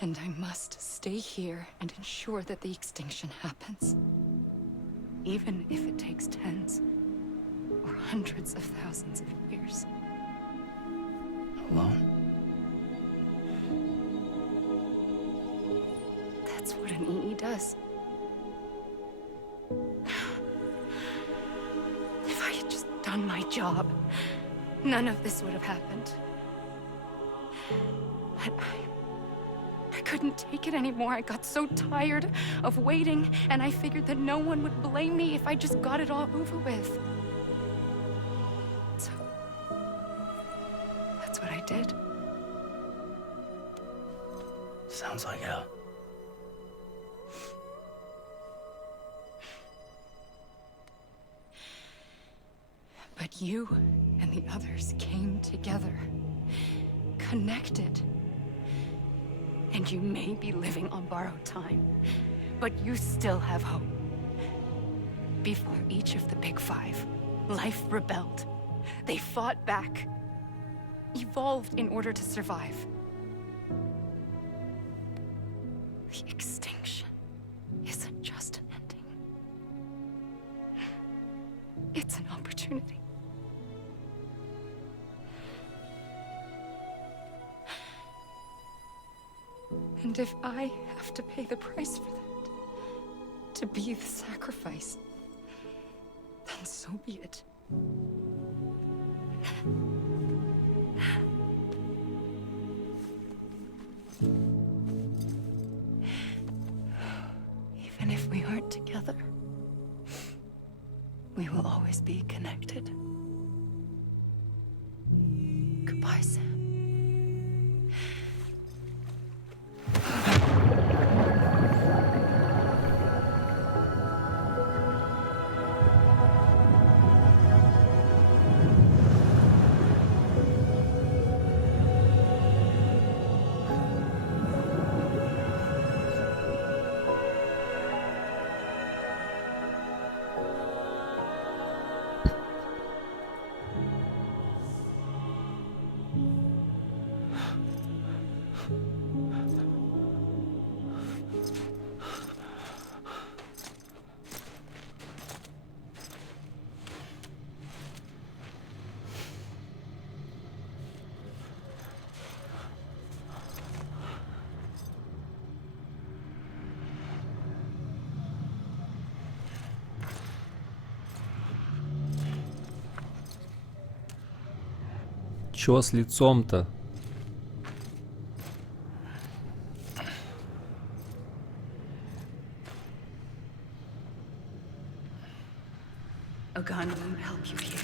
And I must stay here and ensure that the extinction happens. Even if it takes tens or hundreds of thousands of years. Alone? That's what an EE does. If I had just done my job, none of this would have happened. But I couldn't take it anymore. I got so tired of waiting, and I figured that no one would blame me if I just got it all over with. So, that's what I did. Sounds like hell. But you and the others came together, connected. And you may be living on borrowed time, but you still have hope. Before each of the Big Five, life rebelled. They fought back, evolved in order to survive. The extinction isn't just an ending. It's an opportunity. And if I have to pay the price for that, to be the sacrifice, then so be it. Even if we aren't together, we will always be connected. Goodbye, Sam. чё с лицом-то? A gun won't help you here.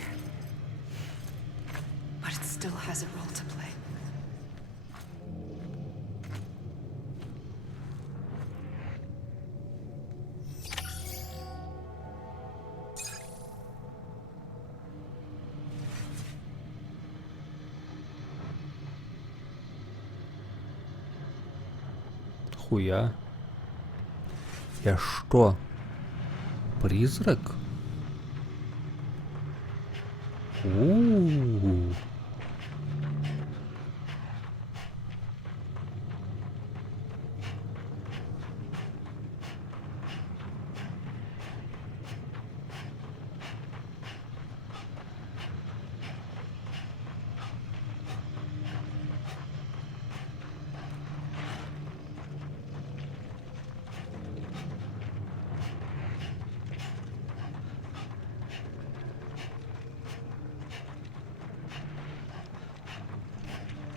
But it still has a role to play. Хуя. Я что? Призрак? У-у-у.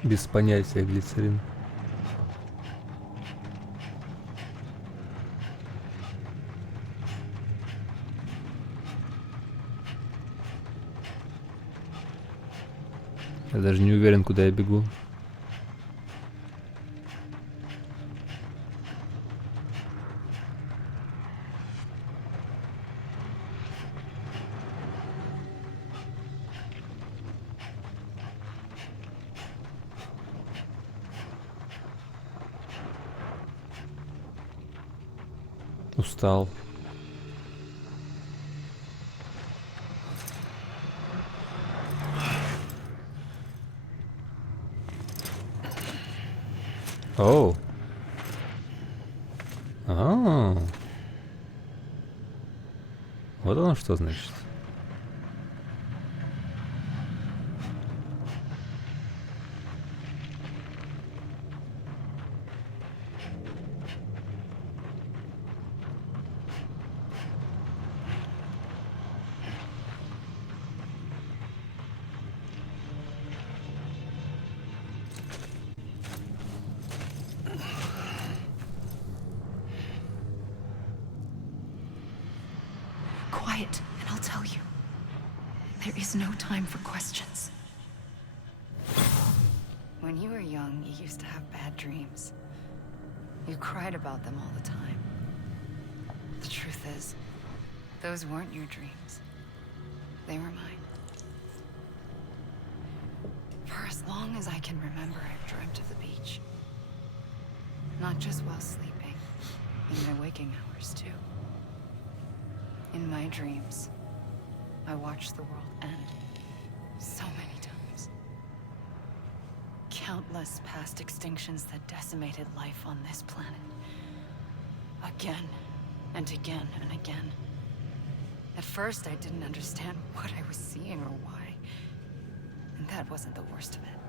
Без понятия глицерин. Я даже не уверен, куда я бегу. Устал. Оу. А-а-а. Вот оно что значит. Quiet, and I'll tell you. There is no time for questions. When you were young, you used to have bad dreams. You cried about them all the time. The truth is, those weren't your dreams. They were mine. For as long as I can remember, I've dreamt of the beach. Not just while sleeping, in my waking hours too. In my dreams, I watched the world end so many times. Countless past extinctions that decimated life on this planet. Again and again and again. At first, I didn't understand what I was seeing or why. And that wasn't the worst of it.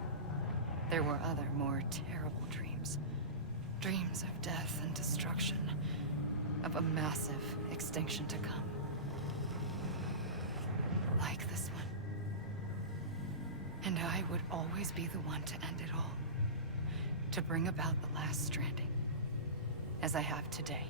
There were other, more terrible dreams. Dreams of death and destruction. Of a massive extinction to come. Like this one. And I would always be the one to end it all. To bring about the last stranding. As I have today.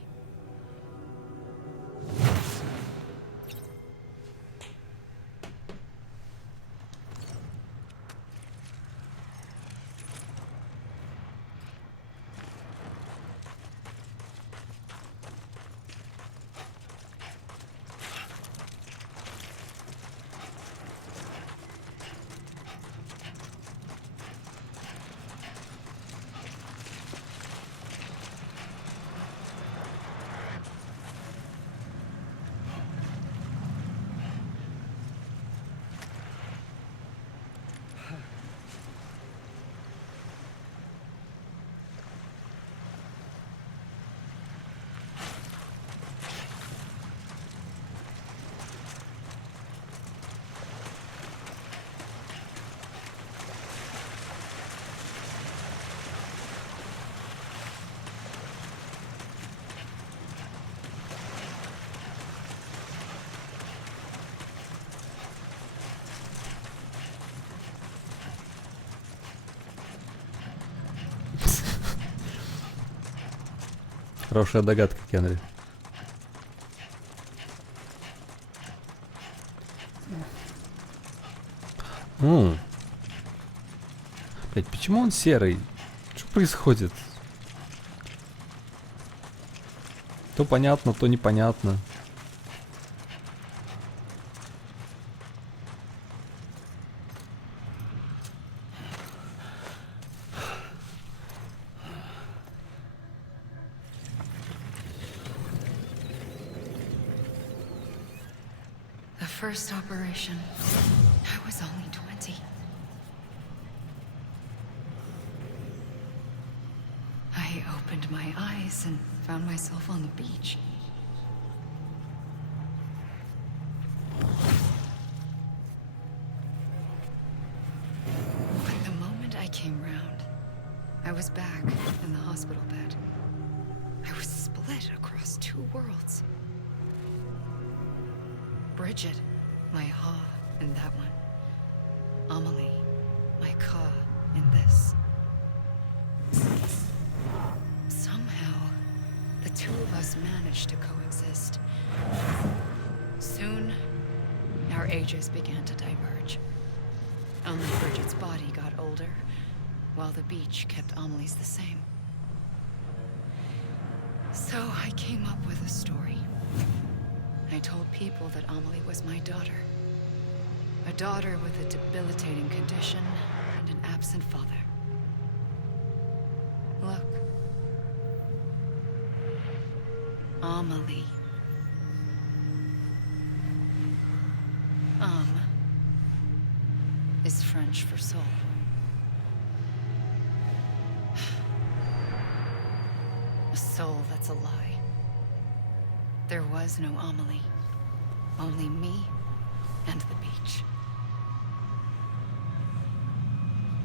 Хорошая догадка, Генри. Блять, почему он серый? Что происходит? То понятно, то непонятно. The first operation, I was only 20. I opened my eyes and found myself on the beach. But the moment I came round, I was back in the hospital bed. I was split across two worlds. Bridget, my Ha in that one. Amelie, my Ka in this. Somehow, the two of us managed to coexist. Soon, our ages began to diverge. Only Bridget's body got older, while the beach kept Amelie's the same. So I came up with a story. I told people that Amelie was my daughter. A daughter with a debilitating condition and an absent father. Look. Amelie. Is French for soul. A soul that's a lie. There was no Amelie. Only me and the beach.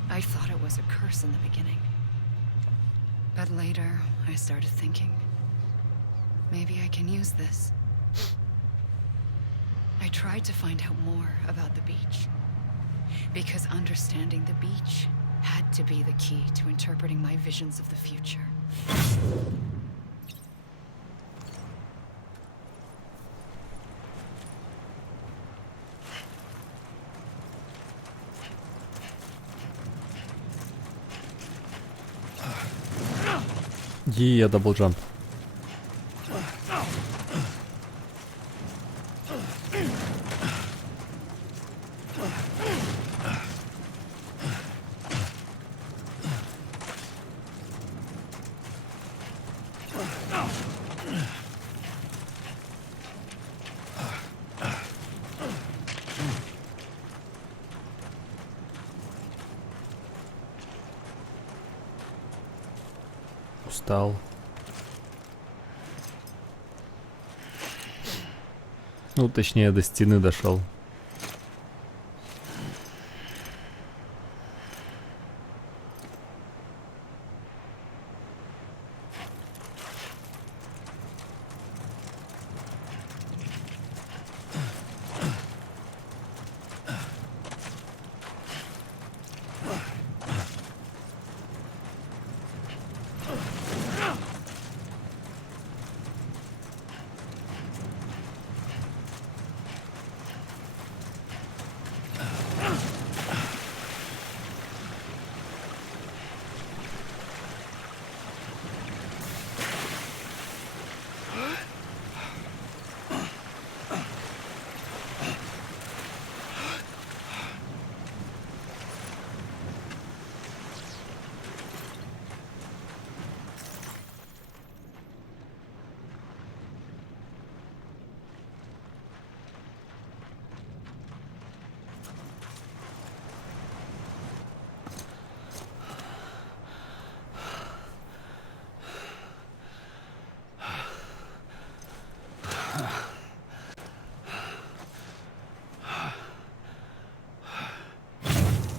I thought it was a curse in the beginning. But later, I started thinking, maybe I can use this. I tried to find out more about the beach. Because understanding the beach had to be the key to interpreting my visions of the future. Yeah, double jump. Устал. Ну, точнее, до стены дошел.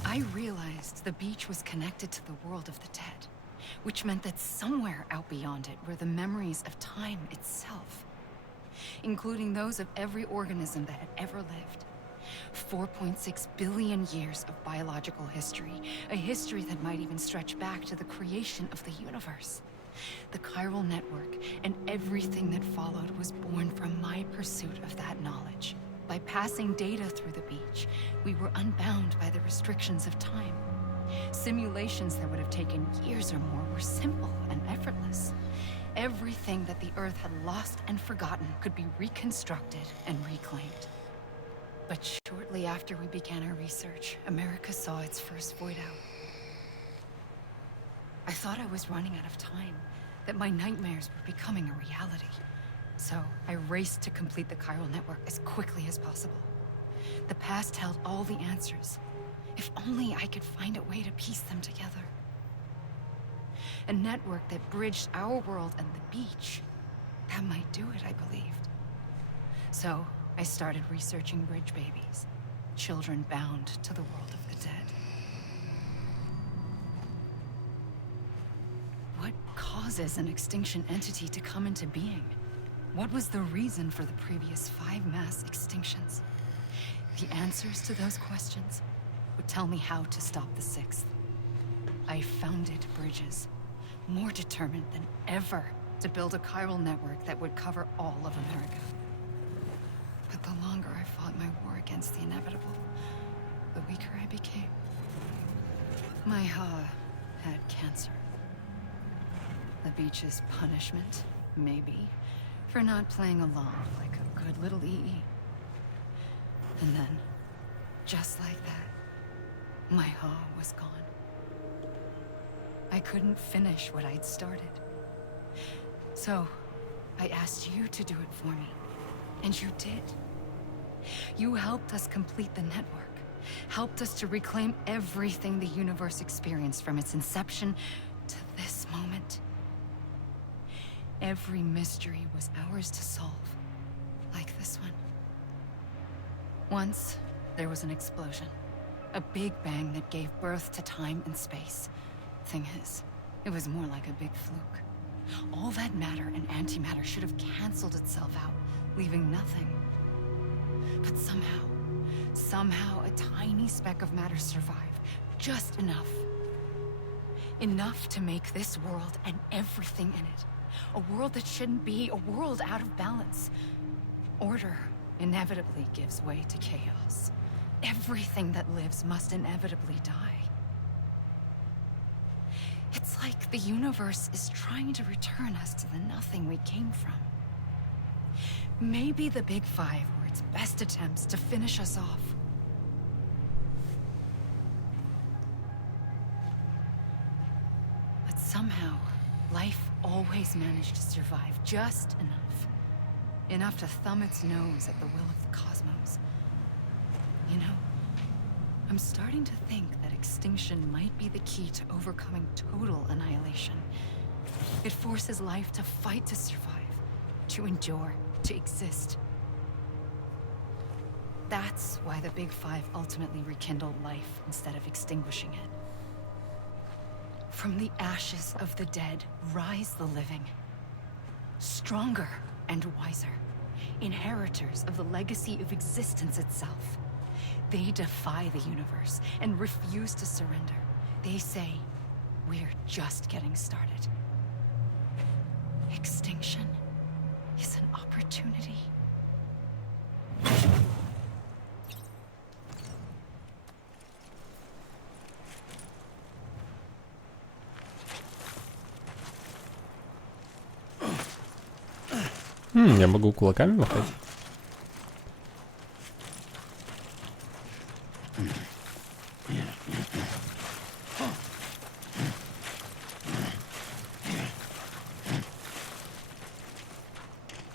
I realized the beach was connected to the world of the dead, which meant that somewhere out beyond it were the memories of time itself, including those of every organism that had ever lived. 4.6 billion years of biological history, a history that might even stretch back to the creation of the universe. The chiral network and everything that followed was born from my pursuit of that knowledge. By passing data through the beach, we were unbound by the restrictions of time. Simulations that would have taken years or more were simple and effortless. Everything that the Earth had lost and forgotten could be reconstructed and reclaimed. But shortly after we began our research, America saw its first void out. I thought I was running out of time, that my nightmares were becoming a reality. So I raced to complete the chiral network as quickly as possible. The past held all the answers. If only I could find a way to piece them together. A network that bridged our world and the beach. That might do it, I believed. So I started researching bridge babies, children bound to the world of the dead. What causes an extinction entity to come into being? What was the reason for the previous 5 mass extinctions? The answers to those questions would tell me how to stop the 6th. I founded bridges, more determined than ever to build a chiral network that would cover all of America. But the longer I fought my war against the inevitable, the weaker I became. My Ha had cancer. The beach's punishment, maybe, for not playing along like a good little EE. And then, just like that, my Ha was gone. I couldn't finish what I'd started. So, I asked you to do it for me. And you did. You helped us complete the network. Helped us to reclaim everything the universe experienced from its inception to this moment. Every mystery was ours to solve. Like this one. Once, there was an explosion. A big bang that gave birth to time and space. Thing is, it was more like a big fluke. All that matter and antimatter should have canceled itself out, leaving nothing. But somehow a tiny speck of matter survived. Just enough. Enough to make this world and everything in it. A world that shouldn't be, a world out of balance. Order inevitably gives way to chaos. Everything that lives must inevitably die. It's like the universe is trying to return us to the nothing we came from. Maybe the Big Five were its best attempts to finish us off. But somehow, life always managed to survive just enough. Enough to thumb its nose at the will of the cosmos. You know, I'm starting to think that extinction might be the key to overcoming total annihilation. It forces life to fight to survive, to endure, to exist. That's why the Big Five ultimately rekindled life instead of extinguishing it. From the ashes of the dead rise the living. Stronger and wiser. Inheritors of the legacy of existence itself. They defy the universe and refuse to surrender. They say, we're just getting started. Extinction is an opportunity. Я могу кулаками махать.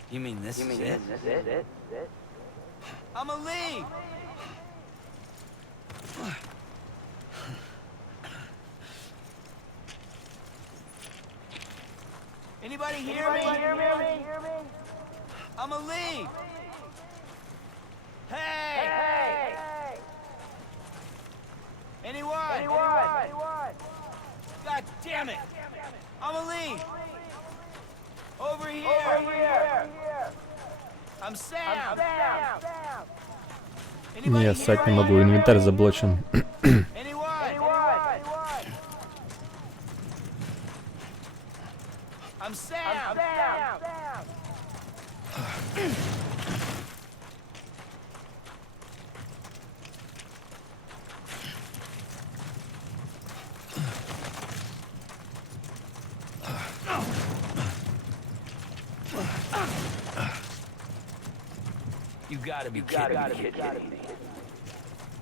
You mean this is it? I'm a leave! Anybody hear me? I'm a leave! Hey! Anyone? God damn it! I'm a leave! Over here! I'm Sam! Не, ссать не могу, инвентарь заблочен. You gotta be kidding me.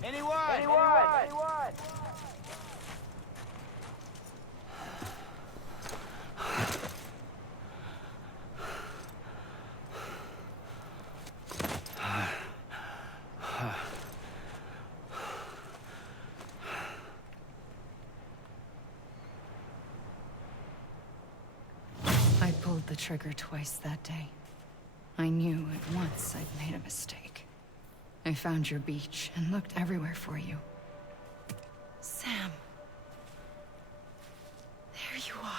Anyone? I pulled the trigger twice that day. I knew at once I'd made a mistake. I found your beach and looked everywhere for you. Sam. There you are.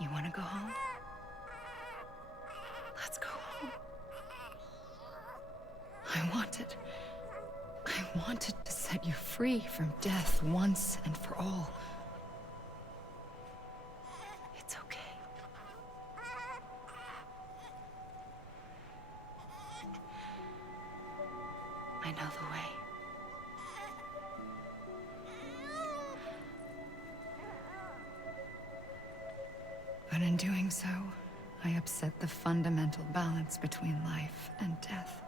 You want to go home? Let's go home. I wanted to set you free from death once and for all. It's okay. I know the way. But in doing so, I upset the fundamental balance between life and death.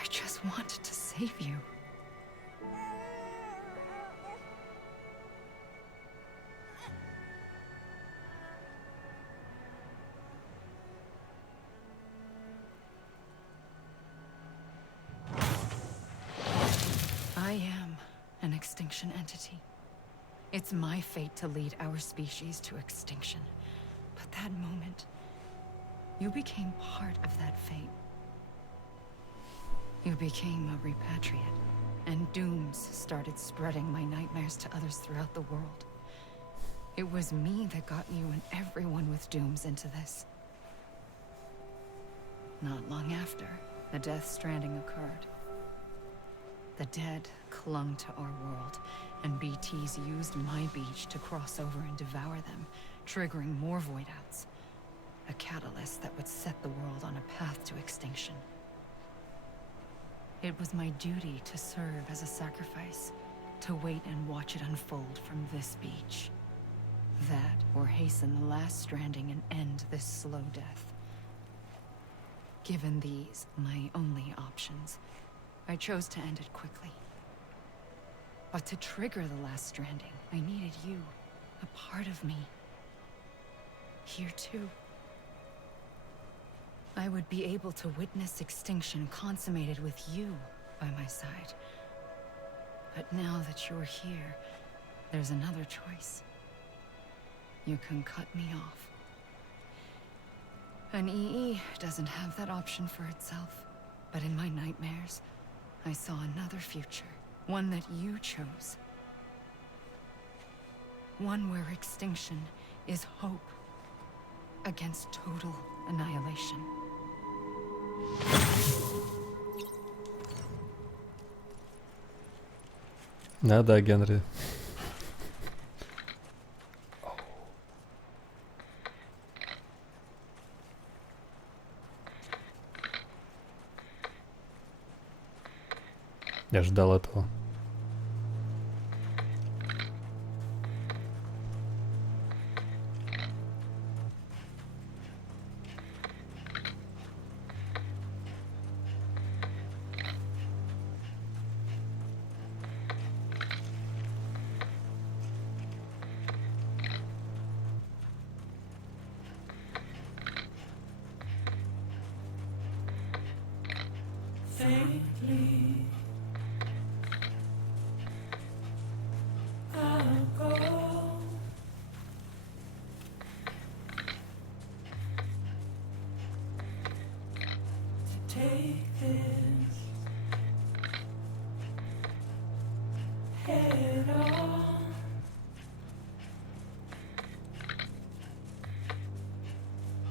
I just wanted to save you. I am an extinction entity. It's my fate to lead our species to extinction. But that moment, you became part of that fate. You became a repatriate, and dooms started spreading my nightmares to others throughout the world. It was me that got you and everyone with dooms into this. Not long after, the Death Stranding occurred. The dead clung to our world, and BTs used my beach to cross over and devour them, triggering more void-outs. A catalyst that would set the world on a path to extinction. It was my duty to serve as a sacrifice, to wait and watch it unfold from this beach. That, or hasten the last stranding and end this slow death. Given these, my only options, I chose to end it quickly. But to trigger the last stranding, I needed you, a part of me. Here too. I would be able to witness extinction consummated with you by my side. But now that you're here, there's another choice. You can cut me off. An EE doesn't have that option for itself. But in my nightmares, I saw another future. One that you chose. One where extinction is hope against total annihilation. Да, Генри. Я ждал этого. Faintly, I'll go to take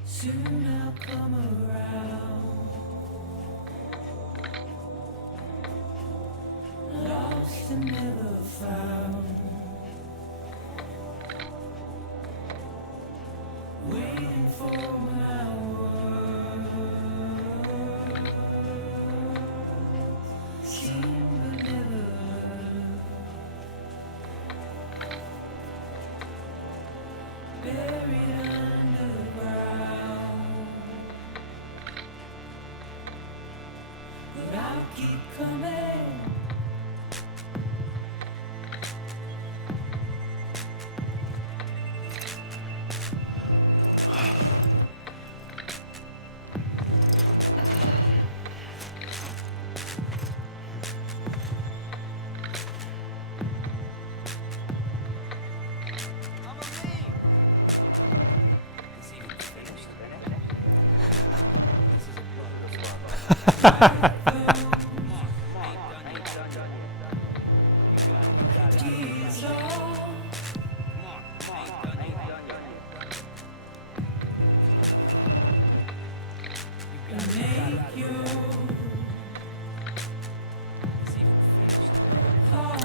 Soon I'll come around. Lost and never found. Waiting for my world. Seen but never heard. Buried underground. But I'll keep coming.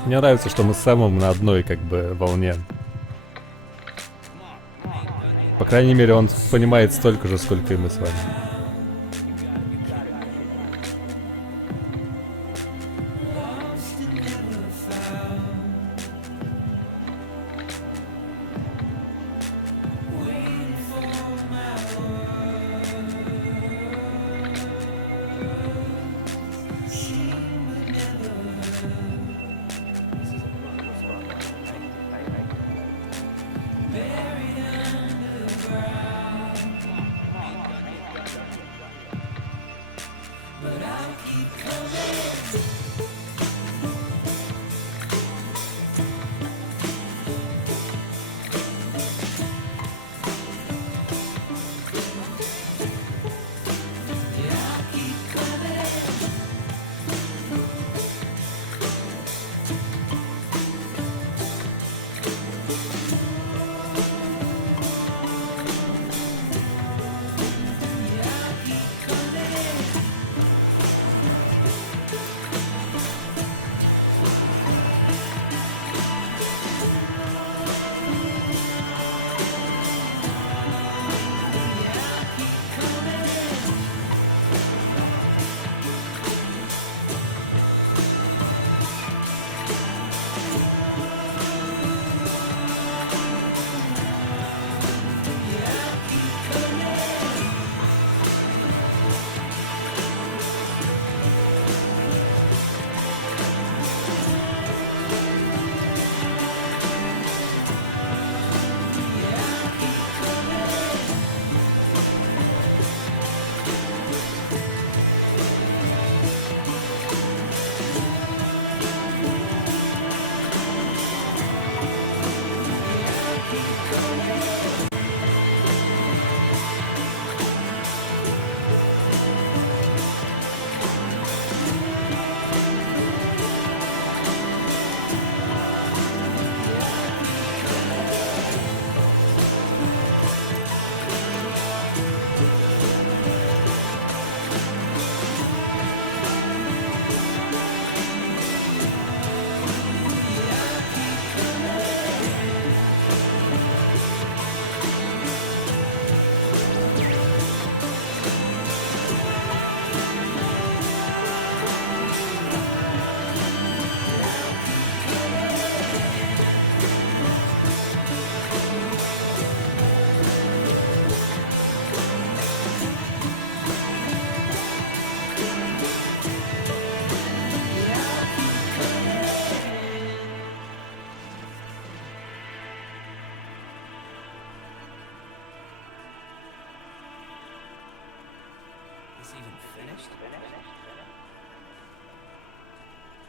Мне нравится, что мы с Сэмом на одной как бы волне. По крайней мере, он понимает столько же, сколько и мы с вами.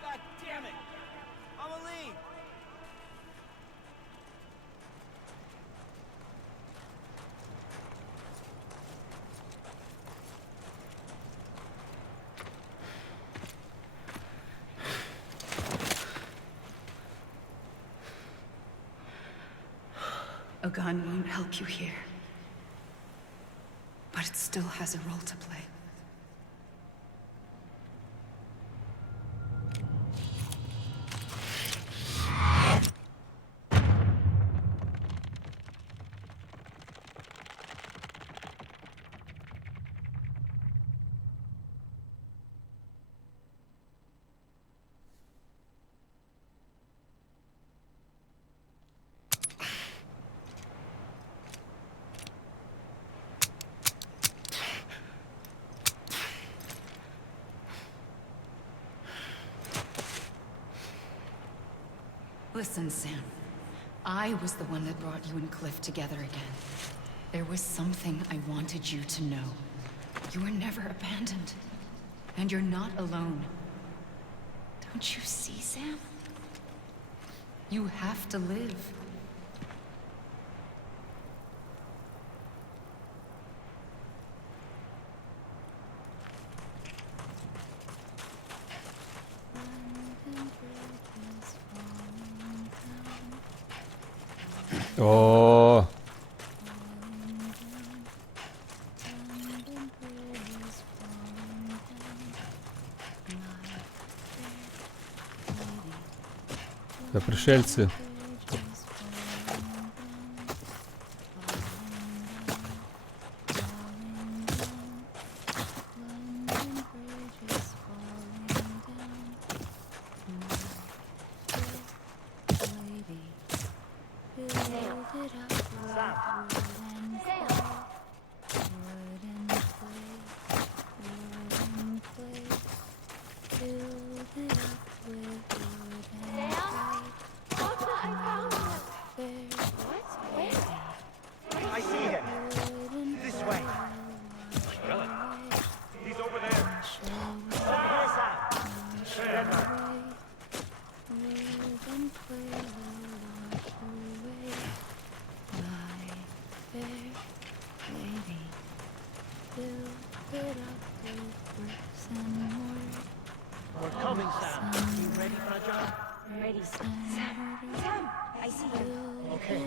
God damn it! Amelie! A gun won't help you here. But it still has a role to play. Listen, Sam. I was the one that brought you and Cliff together again. There was something I wanted you to know. You were never abandoned. And you're not alone. Don't you see, Sam? You have to live. О, да пришельцы. I see him. This way. Really? He's over there. Over here, Sam. Stand by. We're coming, Sam. You ready for a job? Ready, Sam. Sam, I see you. Okay.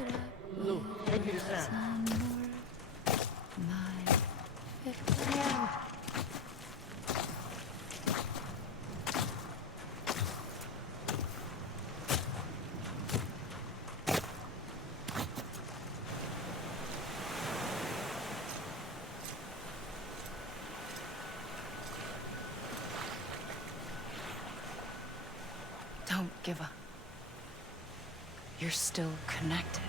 Lou, take me to Sam. Sam. Don't give up. You're still connected.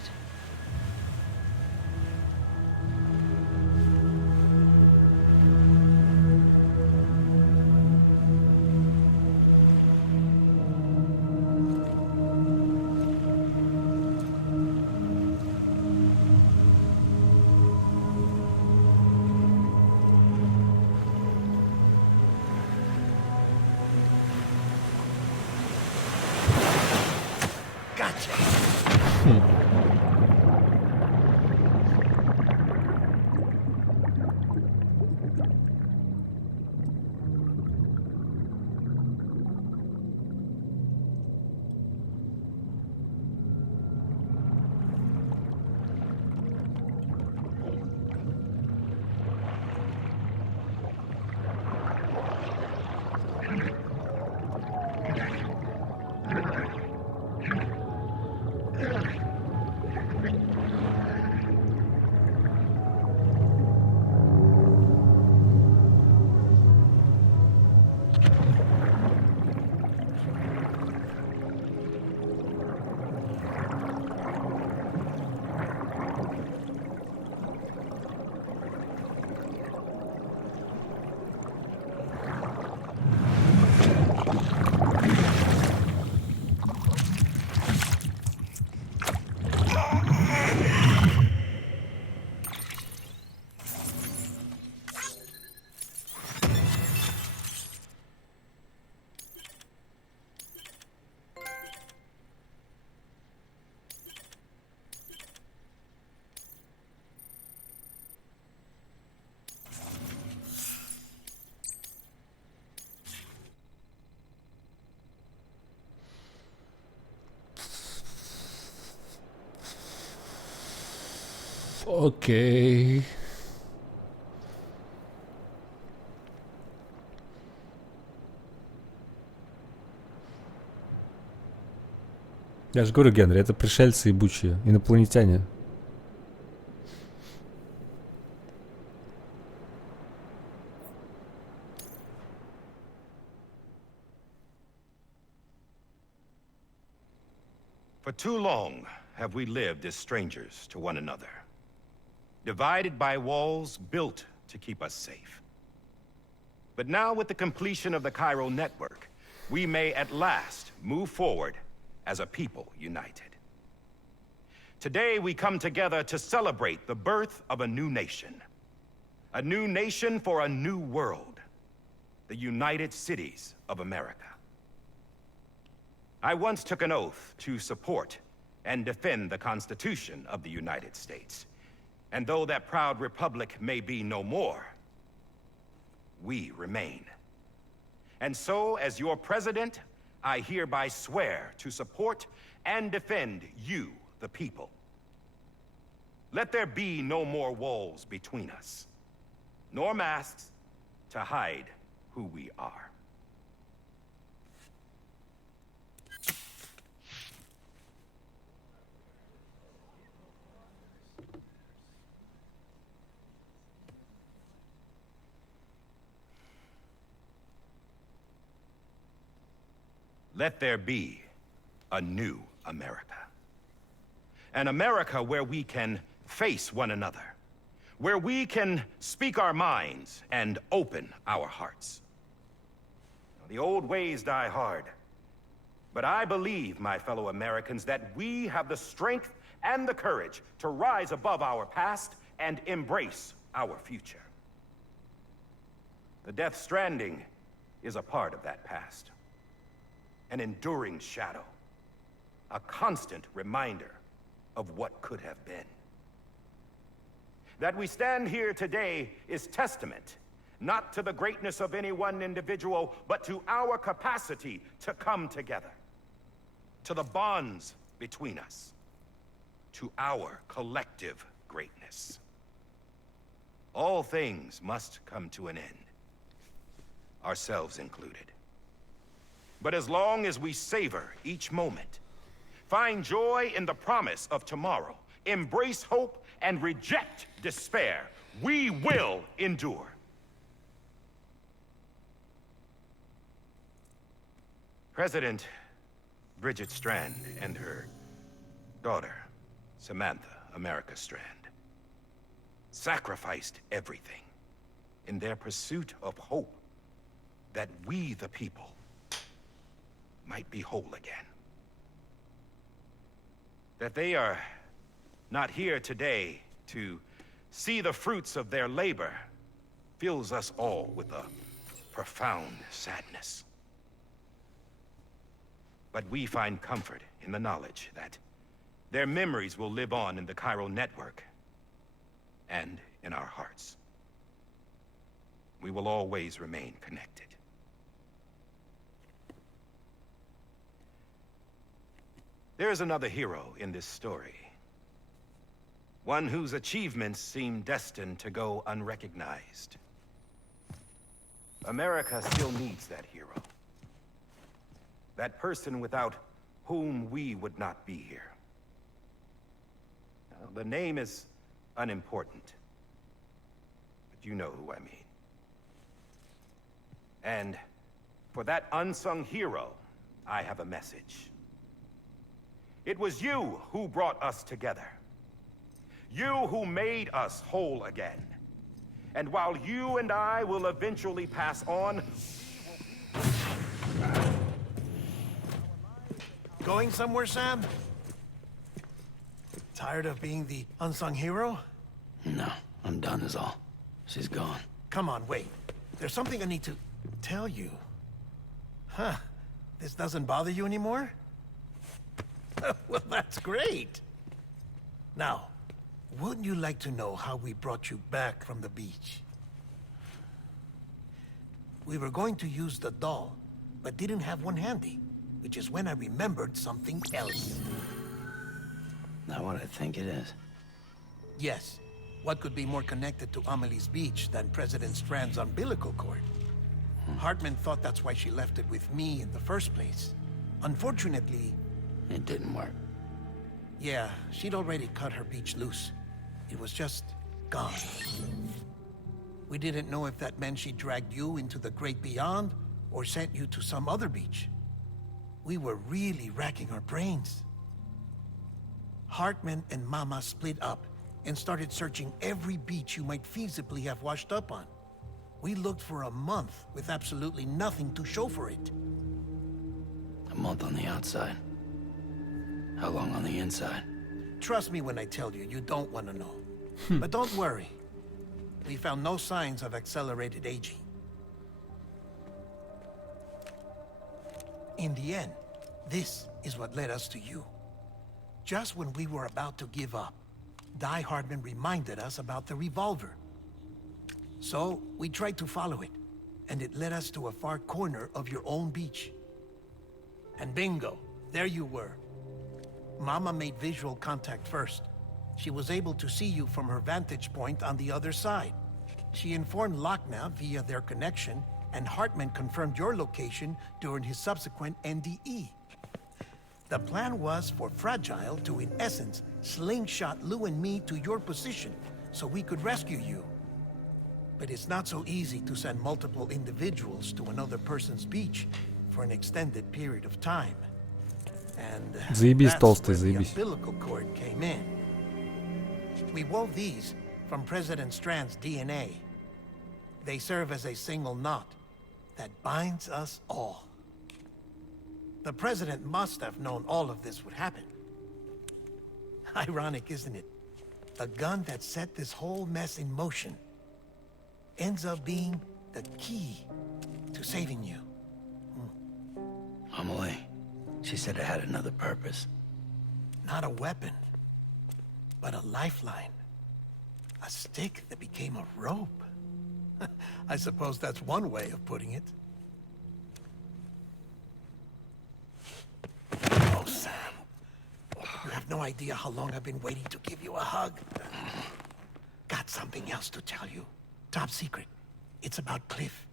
Окей. Я же говорю, Генри, это пришельцы ебучие, инопланетяне. For too long have we lived as strangers to one another, divided by walls built to keep us safe. But now, with the completion of the Chiral network, we may at last move forward as a people united. Today, we come together to celebrate the birth of a new nation. A new nation for a new world. The United Cities of America. I once took an oath to support and defend the Constitution of the United States. And though that proud republic may be no more, we remain. And so, as your president, I hereby swear to support and defend you, the people. Let there be no more walls between us, nor masks to hide who we are. Let there be a new America. An America where we can face one another, where we can speak our minds and open our hearts. The old ways die hard, but I believe, my fellow Americans, that we have the strength and the courage to rise above our past and embrace our future. The Death Stranding is a part of that past. An enduring shadow, a constant reminder of what could have been. That we stand here today is testament, not to the greatness of any one individual, but to our capacity to come together, to the bonds between us, to our collective greatness. All things must come to an end, ourselves included. But as long as we savor each moment, find joy in the promise of tomorrow, embrace hope, and reject despair, we will endure. President Bridget Strand and her daughter, Samantha America Strand, sacrificed everything in their pursuit of hope that we, the people, might be whole again. That they are not here today to see the fruits of their labor fills us all with a profound sadness. But we find comfort in the knowledge that their memories will live on in the Chiral network and in our hearts. We will always remain connected. There is another hero in this story. One whose achievements seem destined to go unrecognized. America still needs that hero. That person without whom we would not be here. Now, the name is unimportant, but you know who I mean. And for that unsung hero, I have a message. It was you who brought us together. You who made us whole again. And while you and I will eventually pass on, Going somewhere, Sam? Tired of being the unsung hero? No, I'm done is all. She's gone. Come on, wait. There's something I need to tell you. Huh. This doesn't bother you anymore? Well, that's great. Now, wouldn't you like to know how we brought you back from the beach? We were going to use the doll, but didn't have one handy, which is when I remembered something else. Not what I think it is. Yes. What could be more connected to Amelie's beach than President Strand's umbilical cord? Hartman thought that's why she left it with me in the first place. Unfortunately... It didn't work. Yeah, she'd already cut her beach loose. It was just gone. We didn't know if that meant she dragged you into the great beyond, or sent you to some other beach. We were really racking our brains. Hartman and Mama split up and started searching every beach you might feasibly have washed up on. We looked for a month with absolutely nothing to show for it. A month on the outside. How long on the inside? Trust me when I tell you, you don't want to know. But don't worry. We found no signs of accelerated aging. In the end, this is what led us to you. Just when we were about to give up, Die Hardman reminded us about the revolver. So, we tried to follow it, and it led us to a far corner of your own beach. And bingo, there you were. Mama made visual contact first. She was able to see you from her vantage point on the other side. She informed Lochna via their connection, and Hartman confirmed your location during his subsequent NDE. The plan was for Fragile to, in essence, slingshot Lou and me to your position, so we could rescue you. But it's not so easy to send multiple individuals to another person's beach for an extended period of time. And Заебись, that's толстый, where the заебись. umbilical cord came in. We wove these from President Strand's DNA. They serve as a single knot that binds us all. The President must have known all of this would happen. Ironic, isn't it? The gun that set this whole mess in motion ends up being the key to saving you. Amelie, she said it had another purpose. Not a weapon, but a lifeline. A stick that became a rope. I suppose that's one way of putting it. Oh, Sam. You have no idea how long I've been waiting to give you a hug. Got something else to tell you. Top secret. It's about Cliff.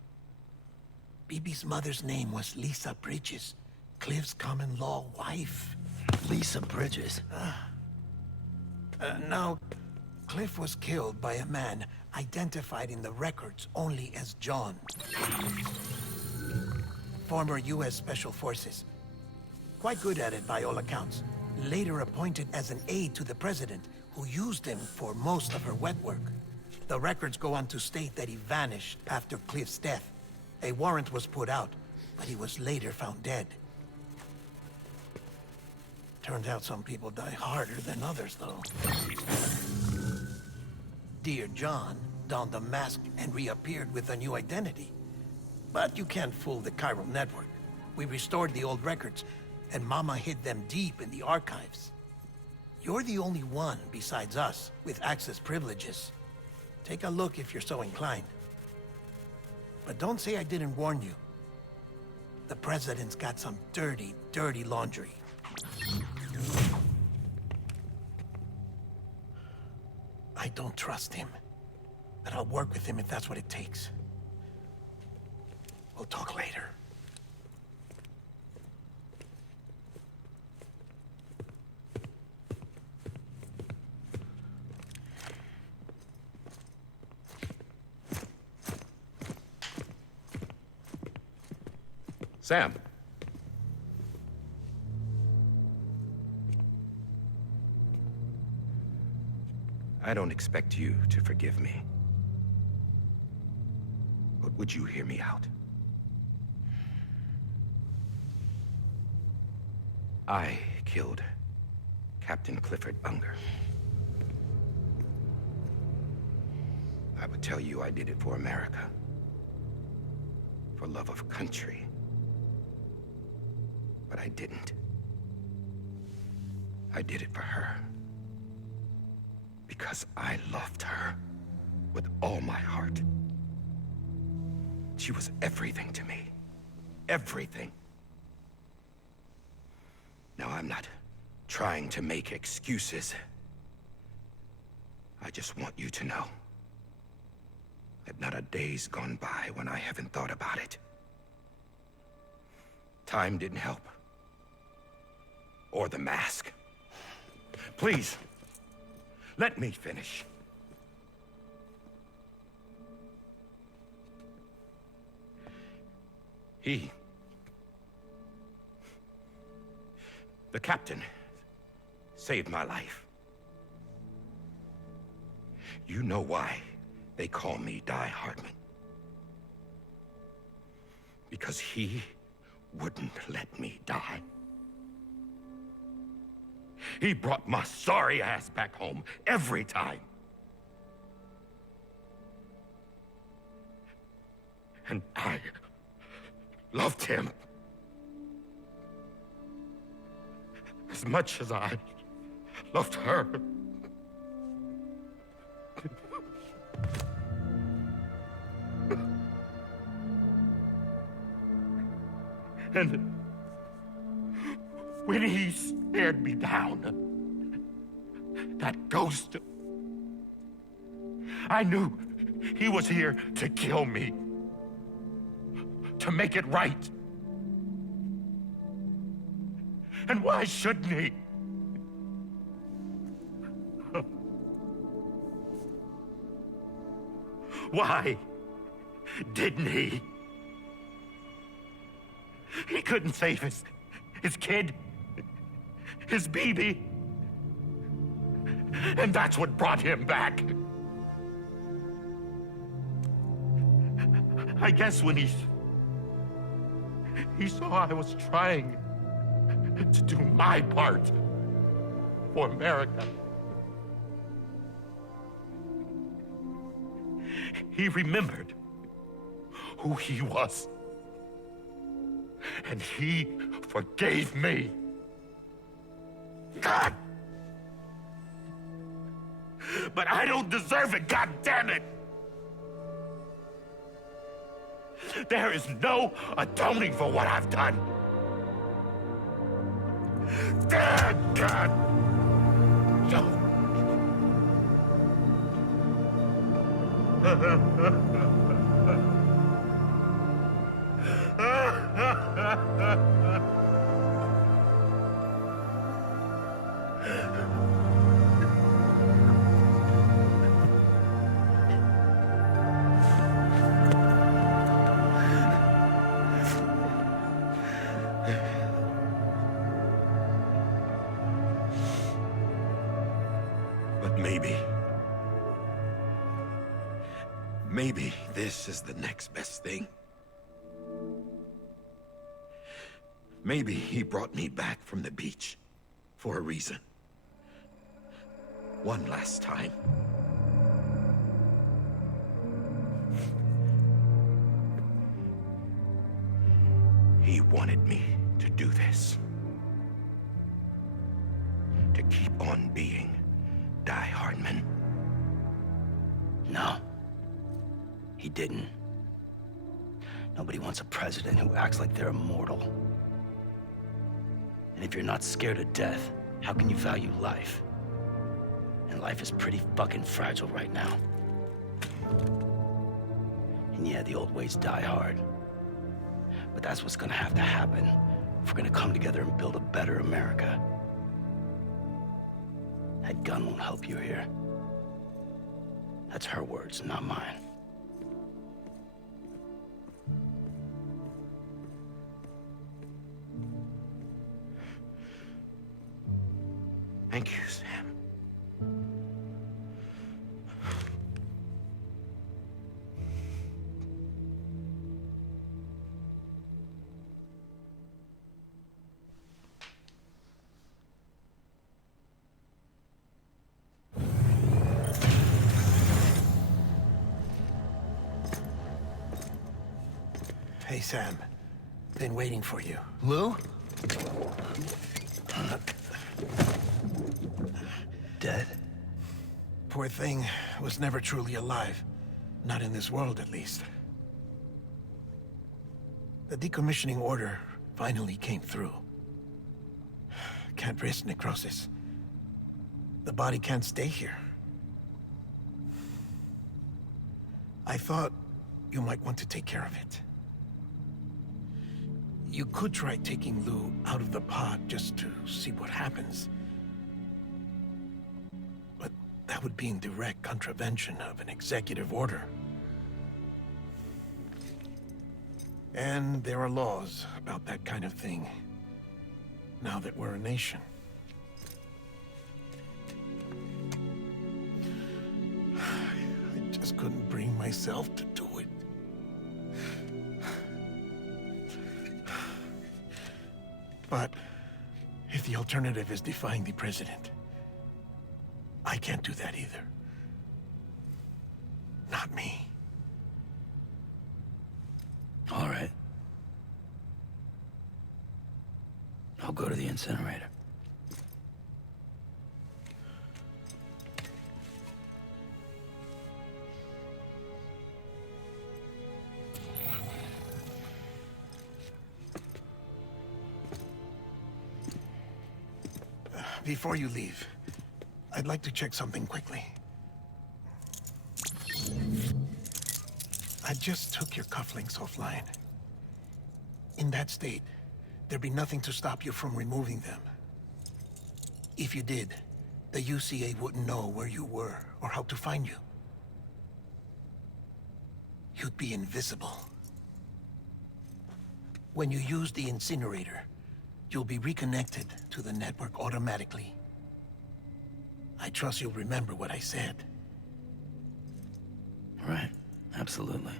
Bibi's mother's name was Lisa Bridges, Cliff's common-law wife. Lisa Bridges? No. Cliff was killed by a man identified in the records only as John. Former U.S. Special Forces. Quite good at it by all accounts. Later appointed as an aide to the president, who used him for most of her wet work. The records go on to state that he vanished after Cliff's death. A warrant was put out, but he was later found dead. Turns out some people die harder than others, though. Dear John donned a mask and reappeared with a new identity. But you can't fool the chiral network. We restored the old records, and Mama hid them deep in the archives. You're the only one, besides us, with access privileges. Take a look if you're so inclined. But don't say I didn't warn you. The President's got some dirty, dirty laundry. I don't trust him, but I'll work with him if that's what it takes. We'll talk later. Sam. I don't expect you to forgive me. But would you hear me out? I killed Captain Clifford Unger. I would tell you I did it for America. For love of country. But I didn't. I did it for her. Because I loved her with all my heart. She was everything to me. Everything. Now, I'm not trying to make excuses. I just want you to know that not a day's gone by when I haven't thought about it. Time didn't help. Or the mask. Please, let me finish. The captain, saved my life. You know why they call me Die Hardman. Because he wouldn't let me die. He brought my sorry ass back home every time. And I loved him as much as I loved her. And when he stared me down, that ghost, I knew he was here to kill me, to make it right. And why shouldn't he? Why didn't he? He couldn't save his kid, his baby. And that's what brought him back. I guess when he saw I was trying to do my part for America, he remembered who he was. And he forgave me. God! But I don't deserve it, God damn it! There is no atoning for what I've done. Damn, God! But maybe this is the next best thing. Maybe he brought me back from the beach for a reason. One last time. He wanted me to do this. To keep on being Die Hardman. No. He didn't. Nobody wants a president who acts like they're immortal. And if you're not scared of death, how can you value life? And life is pretty fucking fragile right now. And yeah, the old ways die hard. But that's what's gonna have to happen if we're gonna come together and build a better America. That gun won't help you here. That's her words, not mine. Thank you, Sam. Hey, Sam. Been waiting for you. Lou? Dead? Poor thing was never truly alive. Not in this world, at least. The decommissioning order finally came through. Can't risk necrosis. The body can't stay here. I thought you might want to take care of it. You could try taking Lou out of the pod just to see what happens. But that would be in direct contravention of an executive order. And there are laws about that kind of thing, now that we're a nation. I just couldn't bring myself to do it. But if the alternative is defying the president, I can't do that either. Not me. All right. I'll go to the incinerator. Before you leave, I'd like to check something quickly. I just took your cufflinks offline. In that state, there'd be nothing to stop you from removing them. If you did, the UCA wouldn't know where you were or how to find you. You'd be invisible. When you use the incinerator, you'll be reconnected to the network automatically. I trust you'll remember what I said. Right. Absolutely.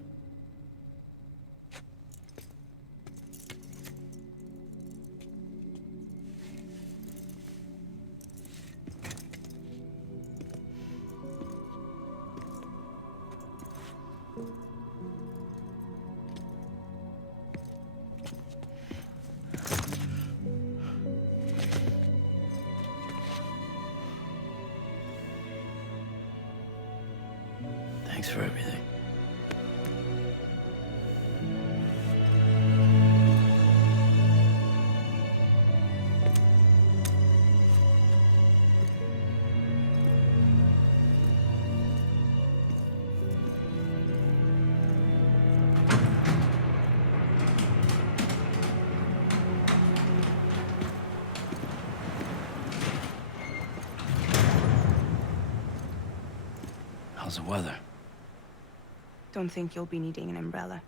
Thanks for everything. How's the weather? Don't think you'll be needing an umbrella.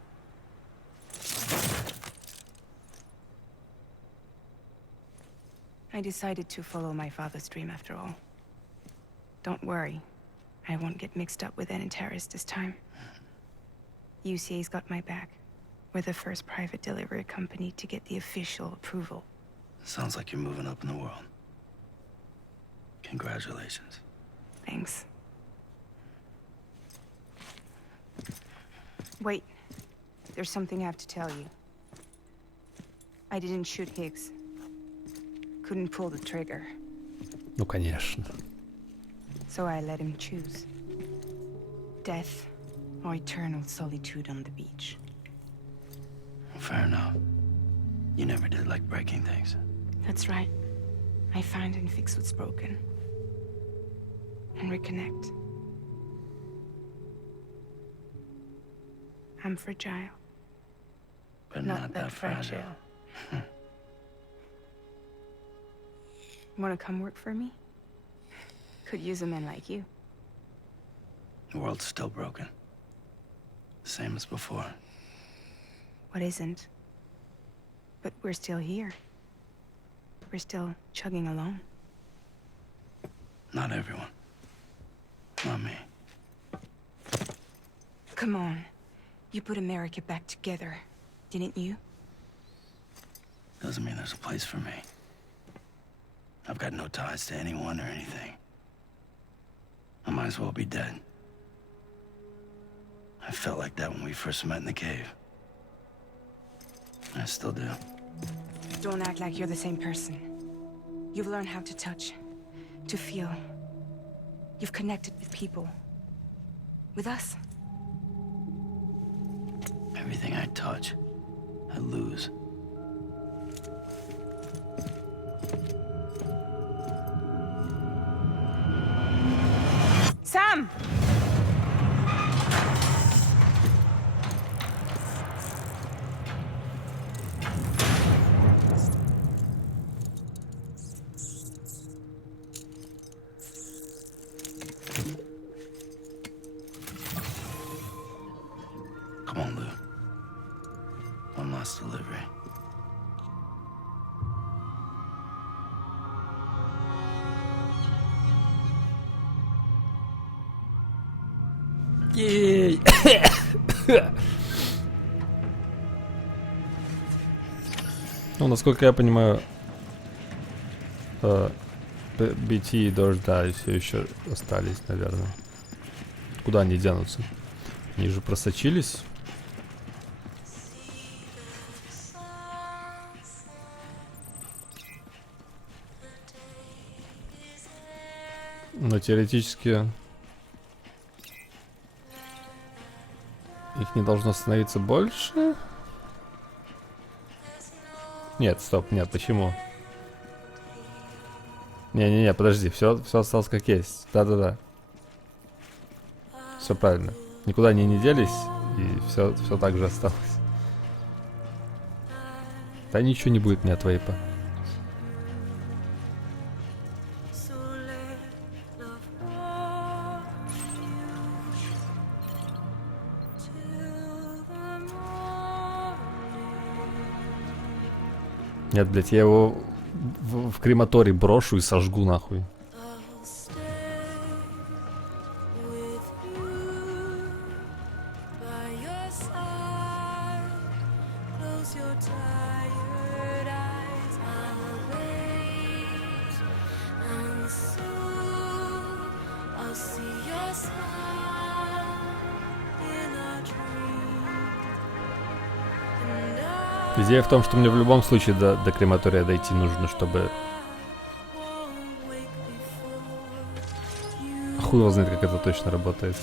I decided to follow my father's dream after all. Don't worry. I won't get mixed up with any terrorists this time. UCA's got my back. We're the first private delivery company to get the official approval. Sounds like you're moving up in the world. Congratulations. Thanks. Wait. There's something I have to tell you. I didn't shoot Higgs. Couldn't pull the trigger. Ну, конечно. So I let him choose. Death or eternal solitude on the beach. Fair enough. You never did like breaking things. That's right. I find and fix what's broken. And reconnect. I'm fragile. But not that fragile. Wanna come work for me? Could use a man like you. The world's still broken. Same as before. What isn't? But we're still here. We're still chugging along. Not everyone. Not me. Come on. You put America back together, didn't you? Doesn't mean there's a place for me. I've got no ties to anyone or anything. I might as well be dead. I felt like that when we first met in the cave. I still do. Don't act like you're the same person. You've learned how to touch, to feel. You've connected with people. With us. Everything I touch, I lose. Sam! delivery. Ей! Ну, насколько я понимаю, BT и Дождь, да, все еще остались, наверное. Куда они денутся? Они же просочились. Но теоретически их не должно становиться больше. Нет, стоп, нет, почему? Не-не-не, подожди, все осталось как есть. Да-да-да. Все правильно. Никуда они не делись, и все так же осталось. Да ничего не будет мне от вейпа. Нет, блядь, я его в крематорий брошу и сожгу нахуй. Идея в том, что мне в любом случае до крематория дойти нужно, чтобы... Хуй его знает, как это точно работает.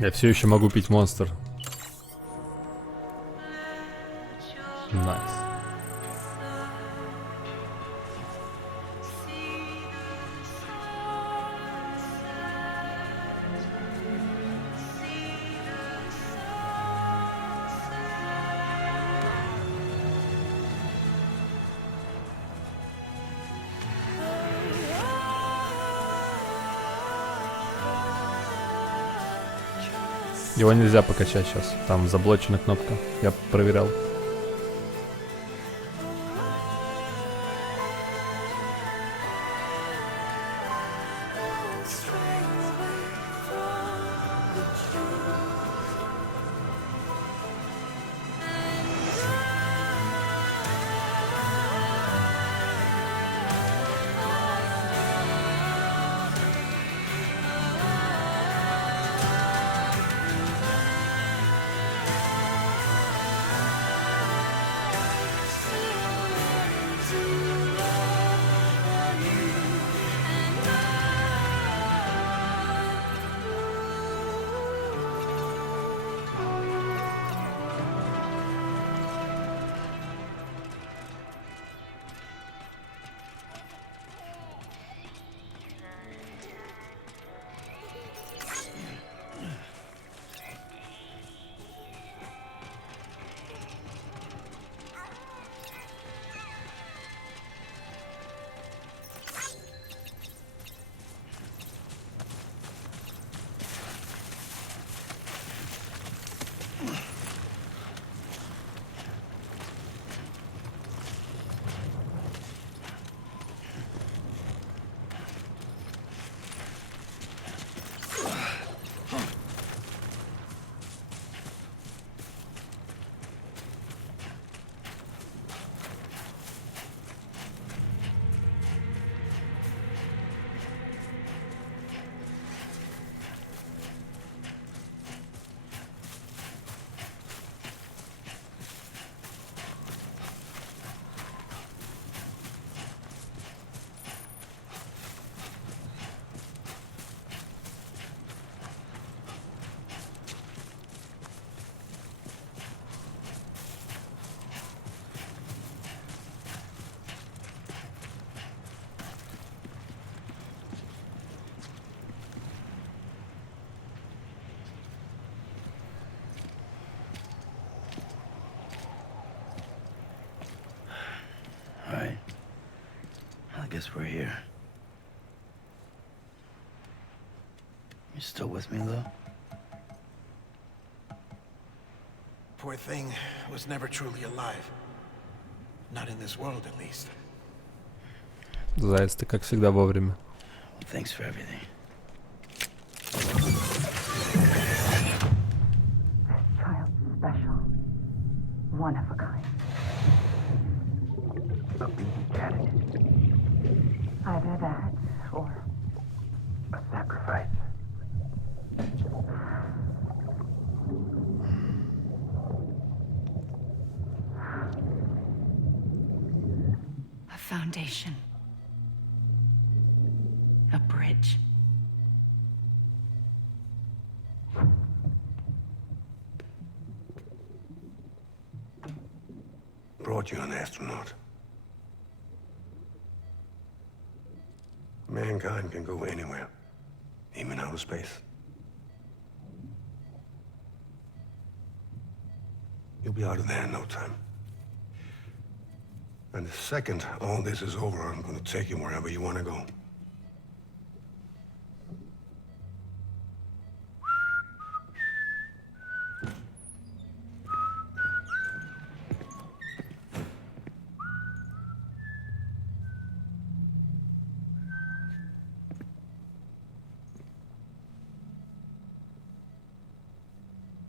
Я все еще могу пить монстр. Найс. Его нельзя покачать сейчас. Там заблочена кнопка. Я проверял. guess we're here. You still with me, though? Poor thing was never truly alive. Not in this world, at least. Заяц, ты как всегда вовремя. Well, thanks for everything. Child's special. One of a kind. A BB candidate. Either that or A sacrifice. A foundation. A bridge. Brought you an astronaut. Mankind can go anywhere, even outer space. You'll be out of there in no time. And the second all this is over, I'm gonna take you wherever you want to go.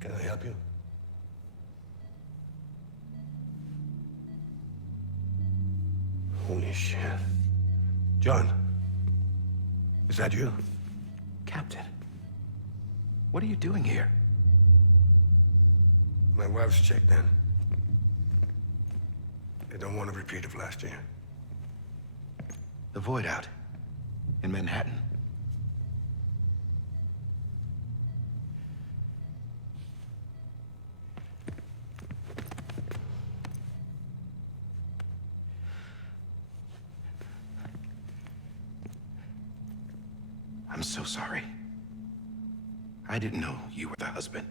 Can I help you? Holy shit. John, is that you? Captain, what are you doing here? My wife's checked in. They don't want a repeat of last year. The Void Out in Manhattan. I'm so sorry. I didn't know you were the husband.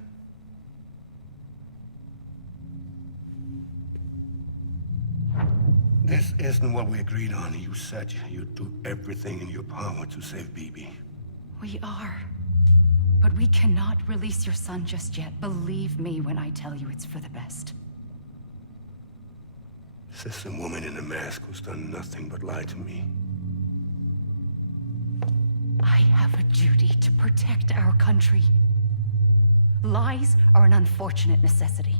This isn't what we agreed on. You said you'd do everything in your power to save BB. We are. But we cannot release your son just yet. Believe me when I tell you it's for the best. This is a woman in a mask who's done nothing but lie to me. I have a duty to protect our country. Lies are an unfortunate necessity.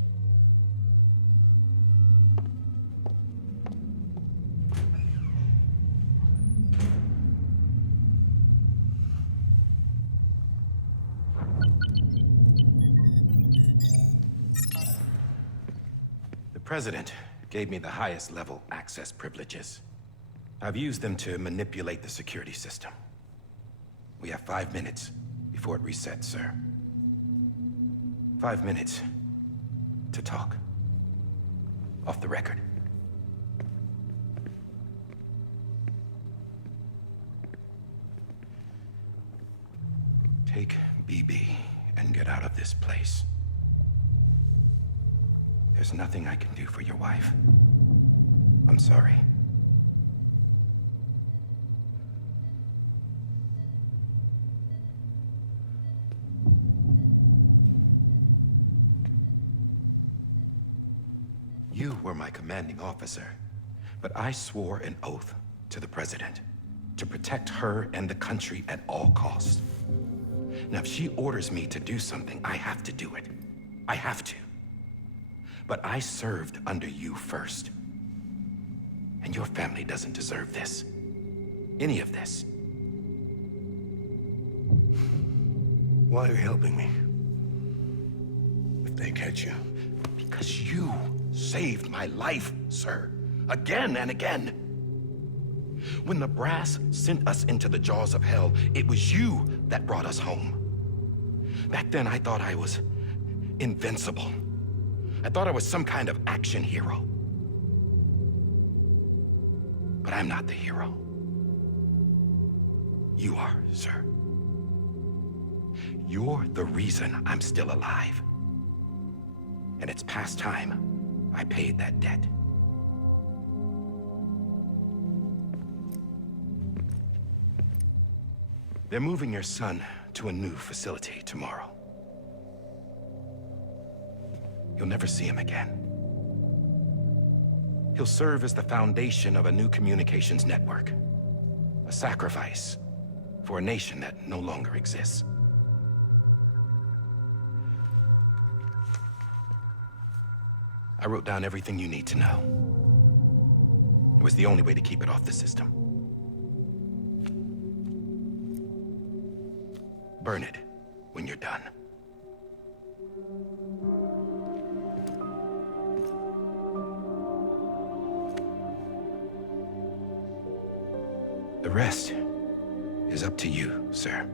The President gave me the highest level access privileges. I've used them to manipulate the security system. We have 5 minutes before it resets, sir. 5 minutes to talk. Off the record. Take BB and get out of this place. There's nothing I can do for your wife. I'm sorry. You were my commanding officer, but I swore an oath to the President to protect her and the country at all costs. Now, if she orders me to do something, I have to do it. I have to. But I served under you first. And your family doesn't deserve this. Any of this. Why are you helping me? If they catch you. Because you saved my life, sir. Again and again. When the brass sent us into the jaws of hell, it was you that brought us home. Back then, I thought I was invincible. I thought I was some kind of action hero. But I'm not the hero. You are, sir. You're the reason I'm still alive. And it's past time I paid that debt. They're moving your son to a new facility tomorrow. You'll never see him again. He'll serve as the foundation of a new communications network. A sacrifice for a nation that no longer exists. I wrote down everything you need to know. It was the only way to keep it off the system. Burn it when you're done. The rest is up to you, sir.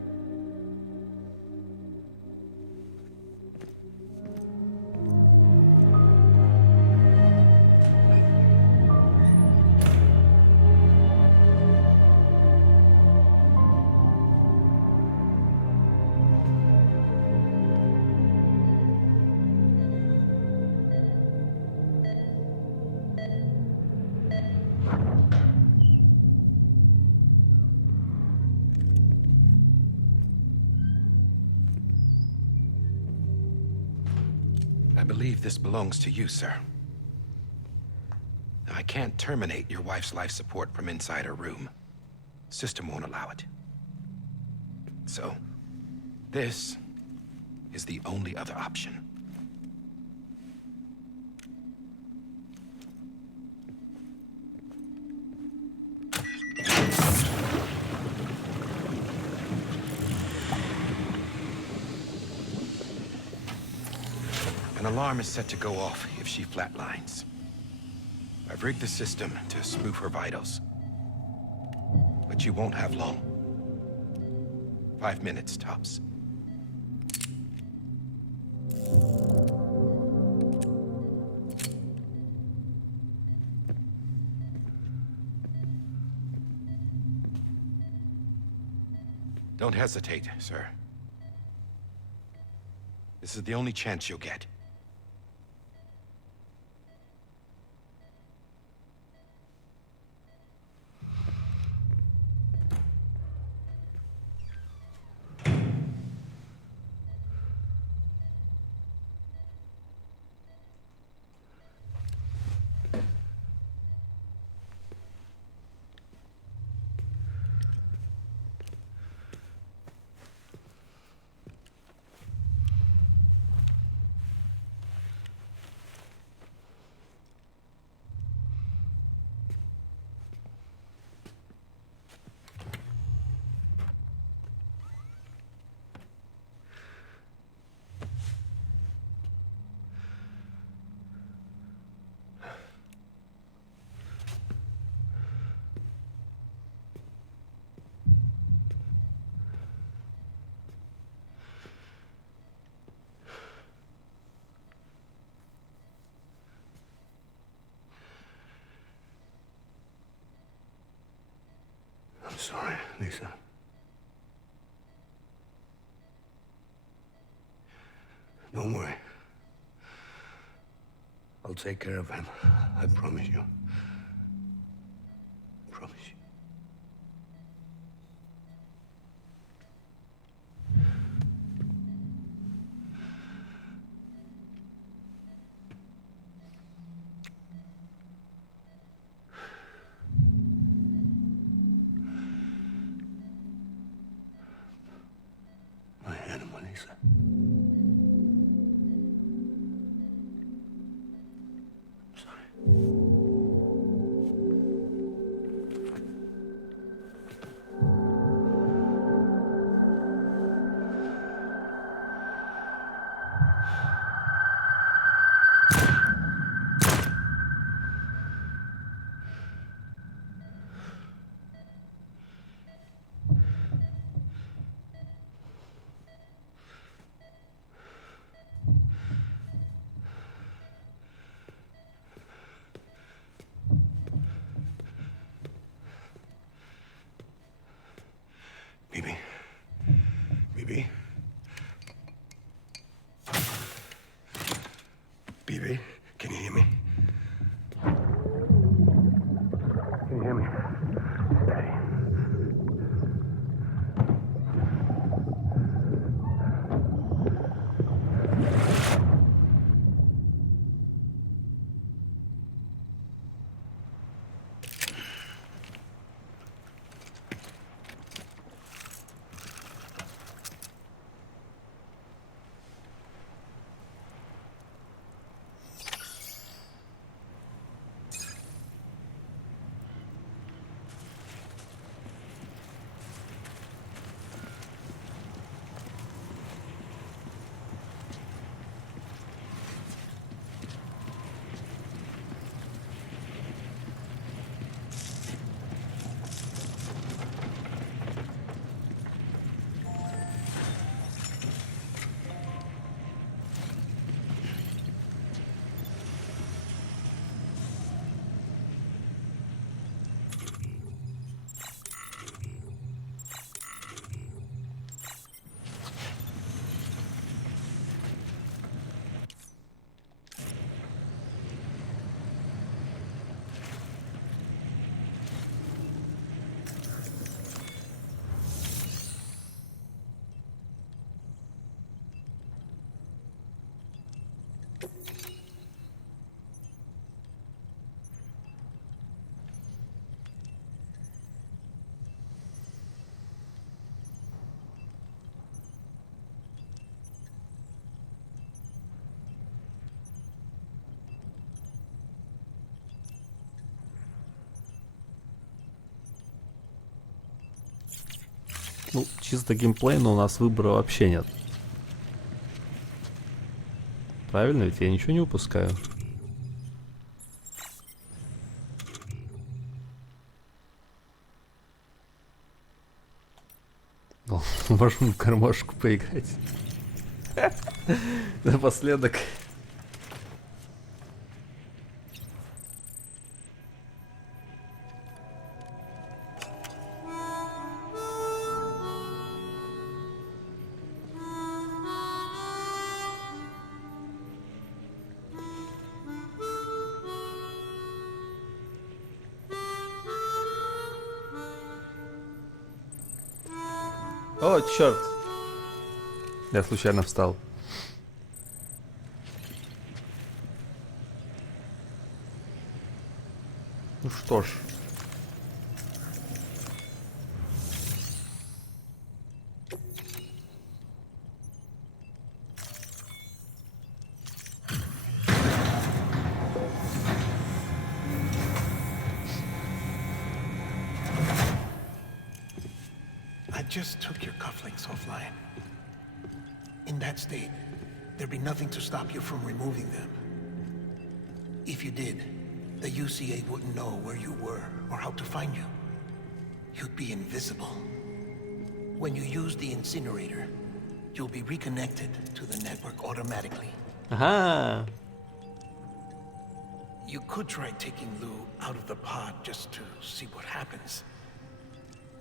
I believe this belongs to you, sir. I can't terminate your wife's life support from inside her room. System won't allow it. So, this is the only other option. An alarm is set to go off if she flatlines. I've rigged the system to spoof her vitals. But you won't have long. 5 minutes, tops. Don't hesitate, sir. This is the only chance you'll get. I'm sorry, Lisa. Don't worry. I'll take care of him. I promise you. Promise you. My animal, Lisa. I'm sorry. Ну, чисто геймплейно у нас выбора вообще нет. Правильно, ведь я ничего не упускаю. Ну, можем в кармашку поиграть. Напоследок. О, черт! Я случайно встал. Ну что ж. I just took your cufflinks offline. In that state, there'd be nothing to stop you from removing them. If you did, the UCA wouldn't know where you were or how to find you. You'd be invisible. When you use the incinerator, you'll be reconnected to the network automatically. Ага. You could try taking Lou out of the pod just to see what happens.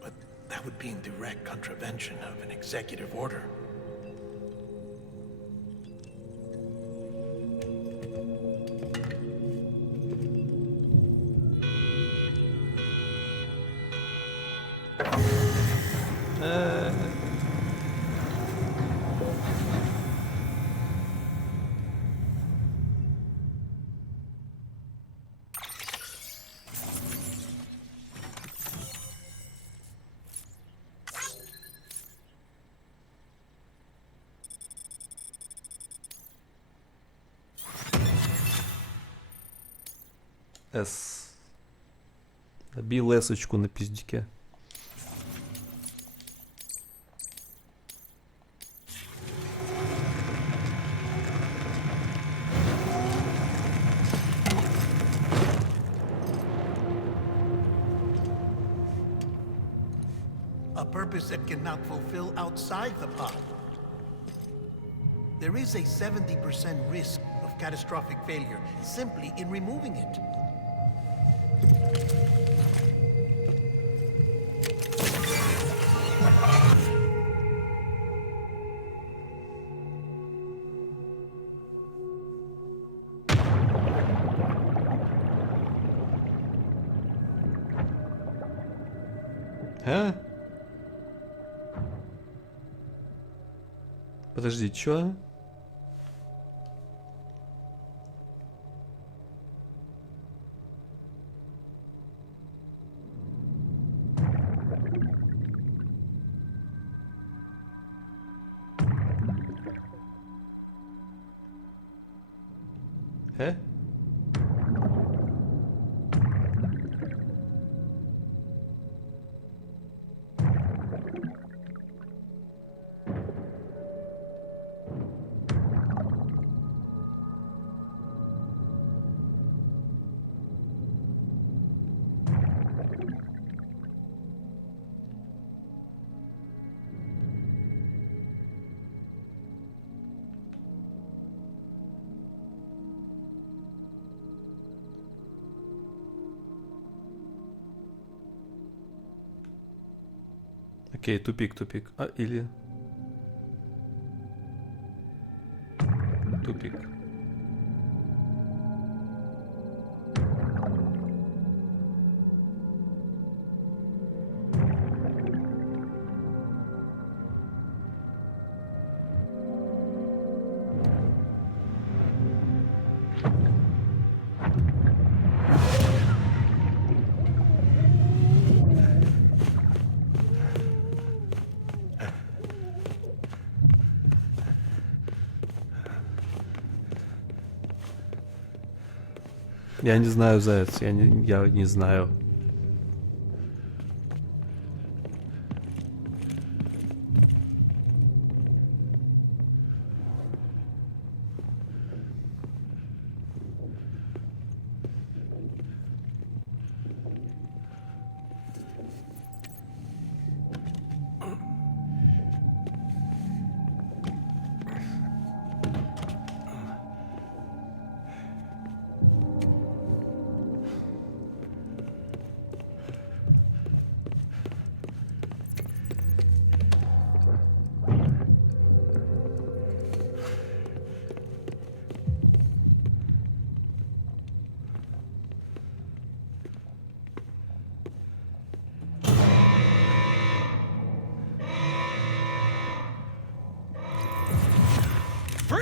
But that would be in direct contravention of an executive order. С. Добил эсочку на пиздюке. A purpose that cannot fulfill outside the pod. There is a 70% risk of catastrophic failure simply in removing it. А? Подожди, чё? Окей, тупик. А, или... Тупик. Я не знаю, заяц, я не знаю.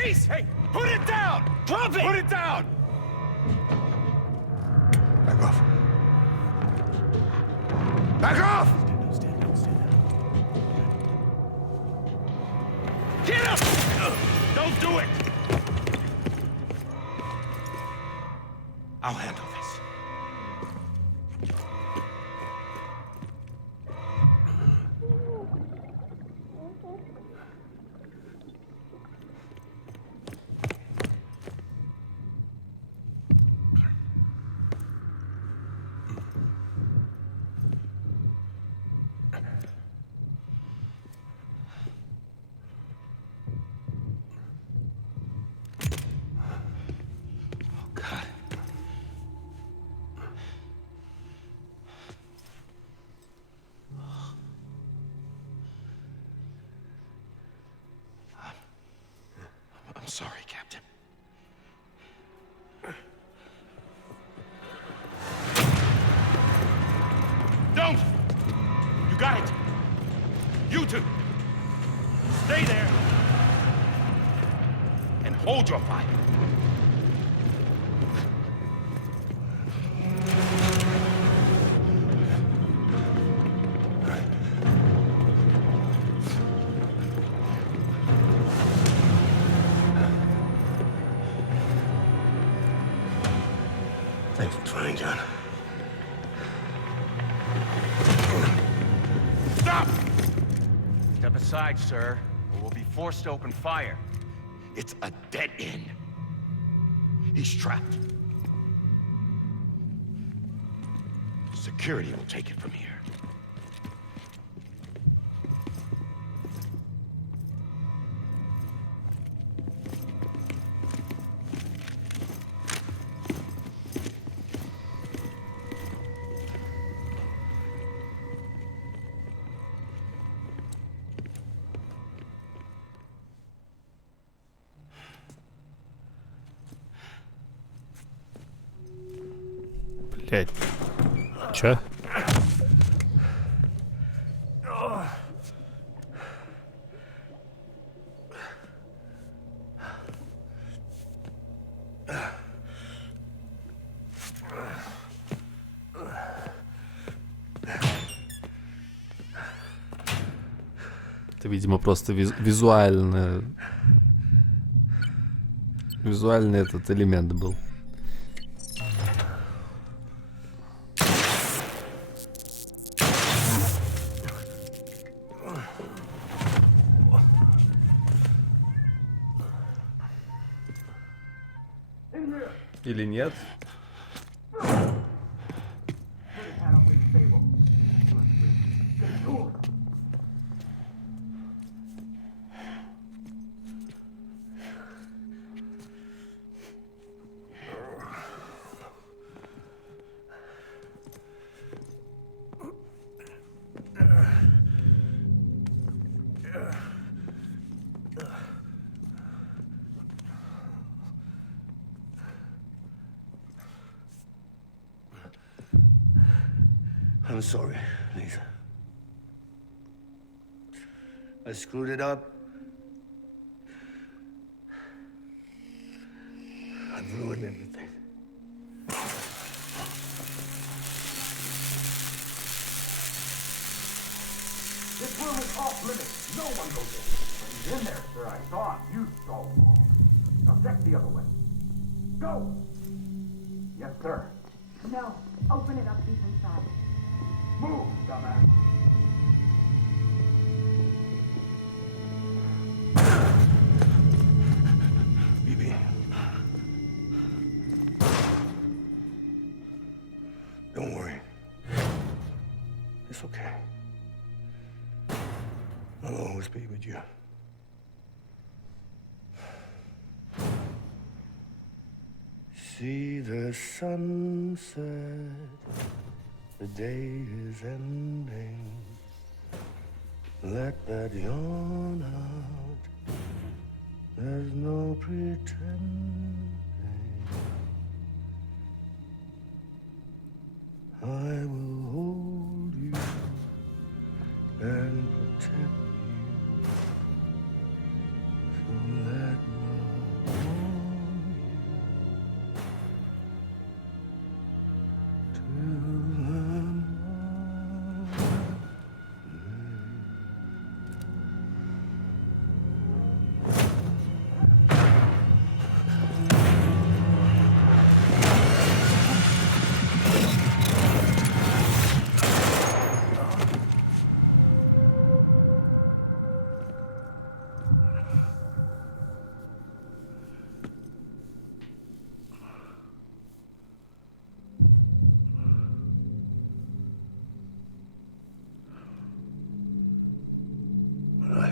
Cease! Hey, put it down! Drop it! Put it down! Back off. Back off! Get up! Don't do it! I'll handle this. I'm sorry, Captain. Don't! You got it! You two! Stay there! And hold your fire! Thanks for trying, John. Stop! Step aside, sir, or we'll be forced to open fire. It's a dead end. He's trapped. Security will take it from here. Блять. Чё? Это, видимо, просто визуальный этот элемент был. Или нет? I'm sorry, Lisa. I screwed it up. I've ruined everything. This room is off limits. No one goes in. But he's in there, sir. I saw him. You saw him. Now check the other way. Go! Yes, sir. No. Open it up. He's inside. Move, dumbass. Bibi. Don't worry. It's okay. I'll always be with you. See the sunset. The day is ending. Let that yawn out. There's no pretending. I will hold you and protect you. So let my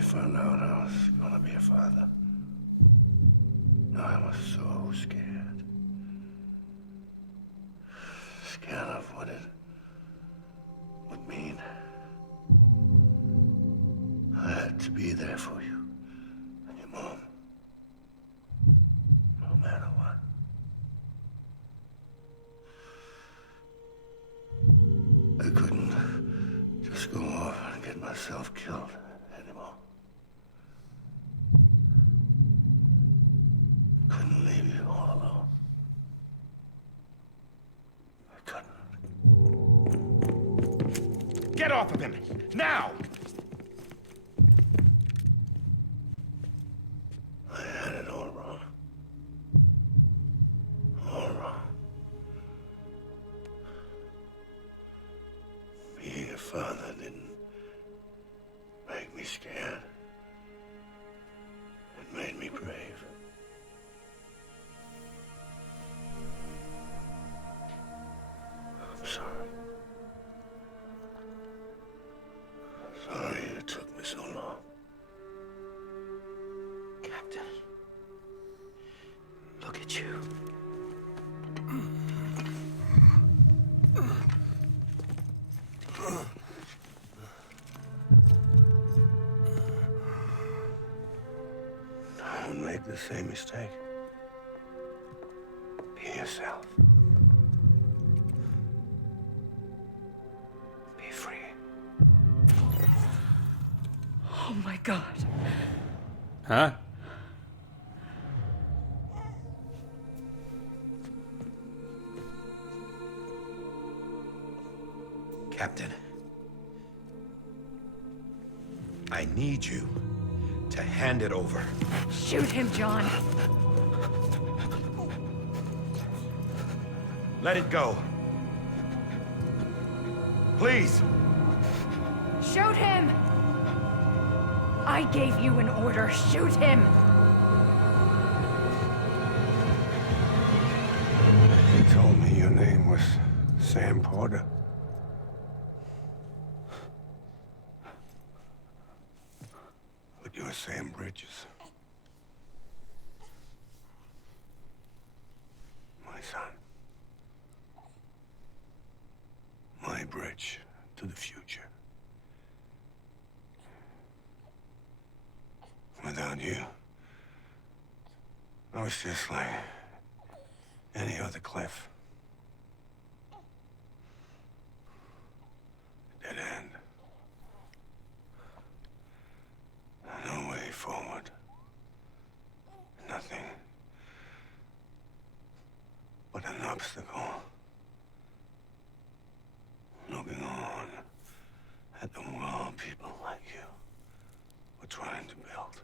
found out I was gonna be a father, I was so scared. Scared of what it would mean. I had to be there for you and your mom, no matter what. I couldn't just go off and get myself killed anymore. Couldn't leave you all alone. I couldn't. Get off of him! Now! I had it all wrong. All wrong. Being a father didn't make me scared. It made me brave. I'm sorry. Sorry it took me so long. Captain, look at you. Don't make the same mistake. Be yourself. Be free. Oh my God. Huh? Captain, I need you to hand it over. Shoot him, John. Let it go. Please. Shoot him! I gave you an order. Shoot him! You told me your name was Sam Porter. But you're Sam Bridges. My son. My bridge to the future. Without you, I was just like any other Cliff. Dead end. No way forward. Nothing but an obstacle. Looking on at the world people like you were trying to build.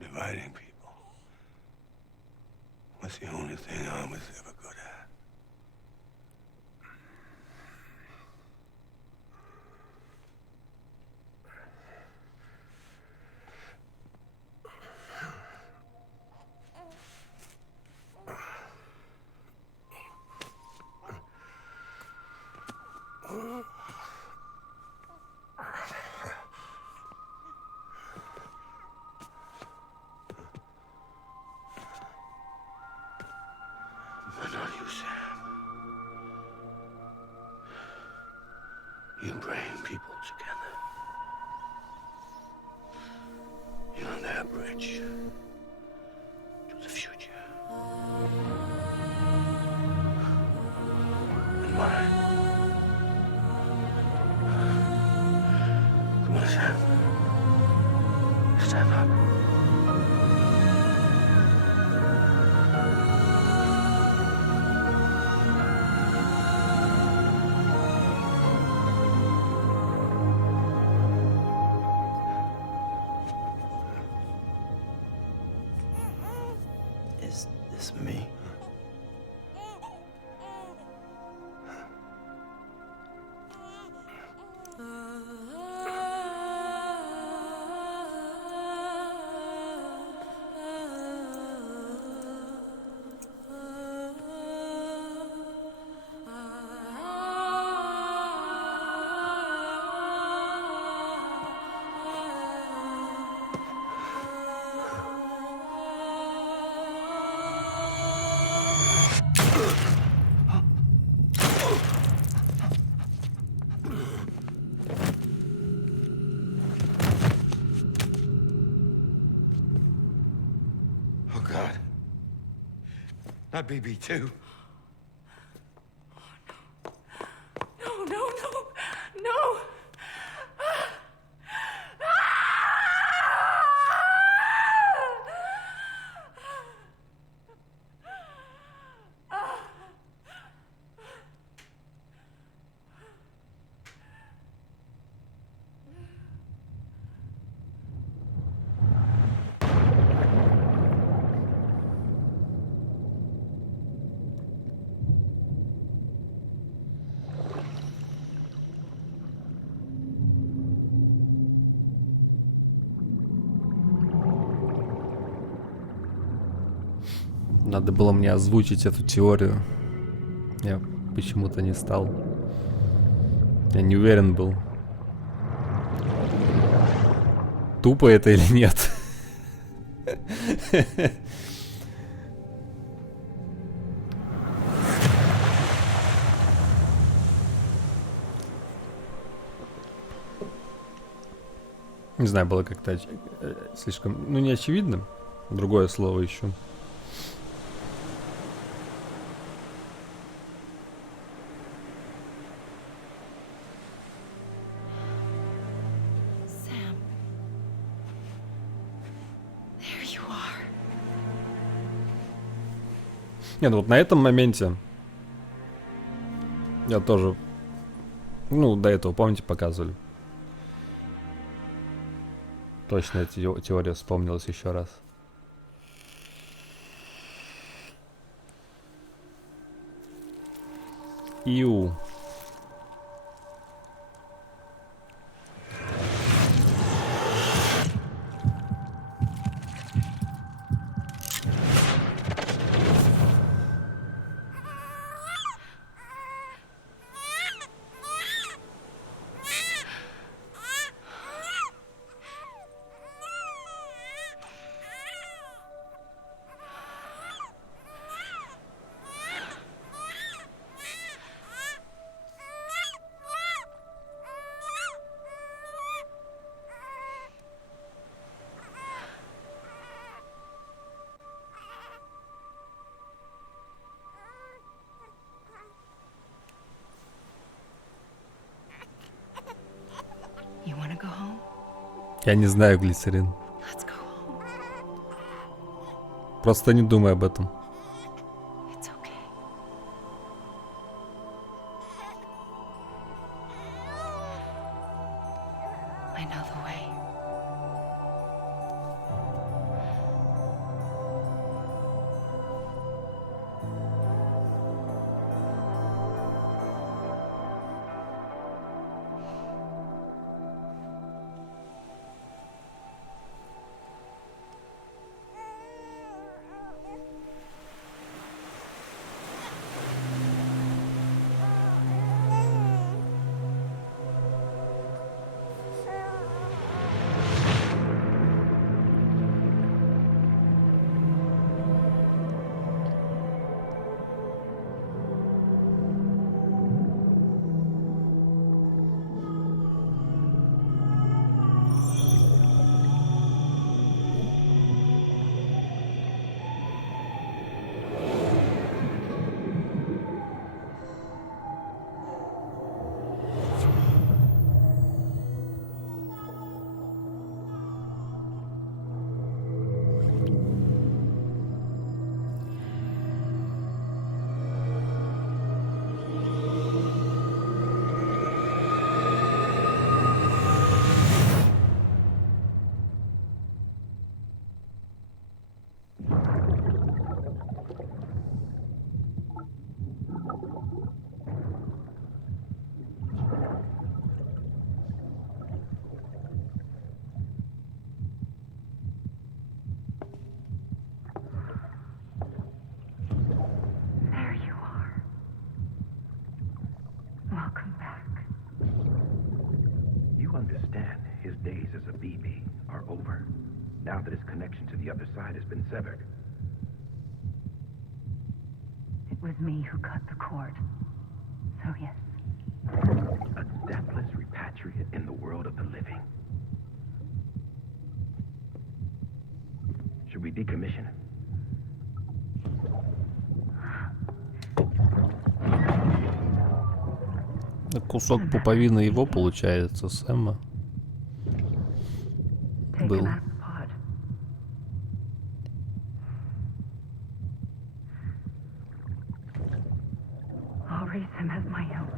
Dividing people was the only thing I was ever good at. But not you, Sam. You bring people together. You're their bridge to the future. And mine. Come on, Sam. Stand up. Is this me? Not BB2. No, no, no, no! Надо было мне озвучить эту теорию. Я почему-то не стал. Я не уверен был. Тупо это или нет? Не знаю, было как-то слишком... Ну, не очевидно. Другое слово ищу. Не, ну вот на этом моменте я тоже, ну, до этого, помните, показывали. Точно эта теория вспомнилась еще раз. Иу. Я не знаю, глицерин. Просто не думай об этом. Now that his connection to the other side has been severed. It was me who cut the cord. So yes. A deathless repatriate in the world of the living. Should we decommission him? Кусок пуповины его, получается, Сэма. Был. I'll raise him as my own.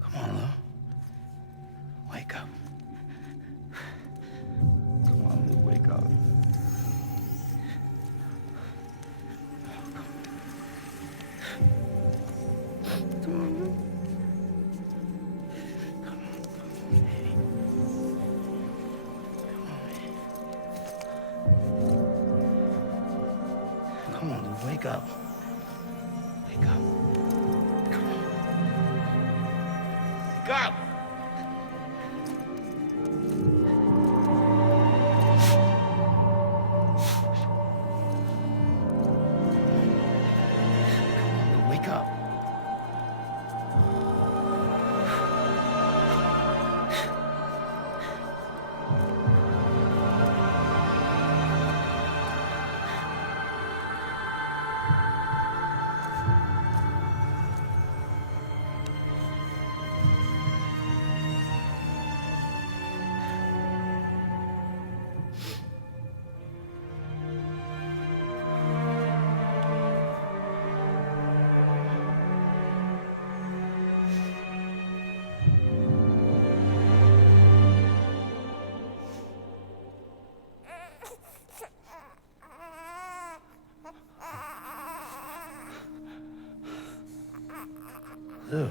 Come on, Lou. Wake up. Come on, Lou, wake up. Come on, Lou. Come on, Lou, wake up. Wake up. Come on. Wake up! Wake up. Lou.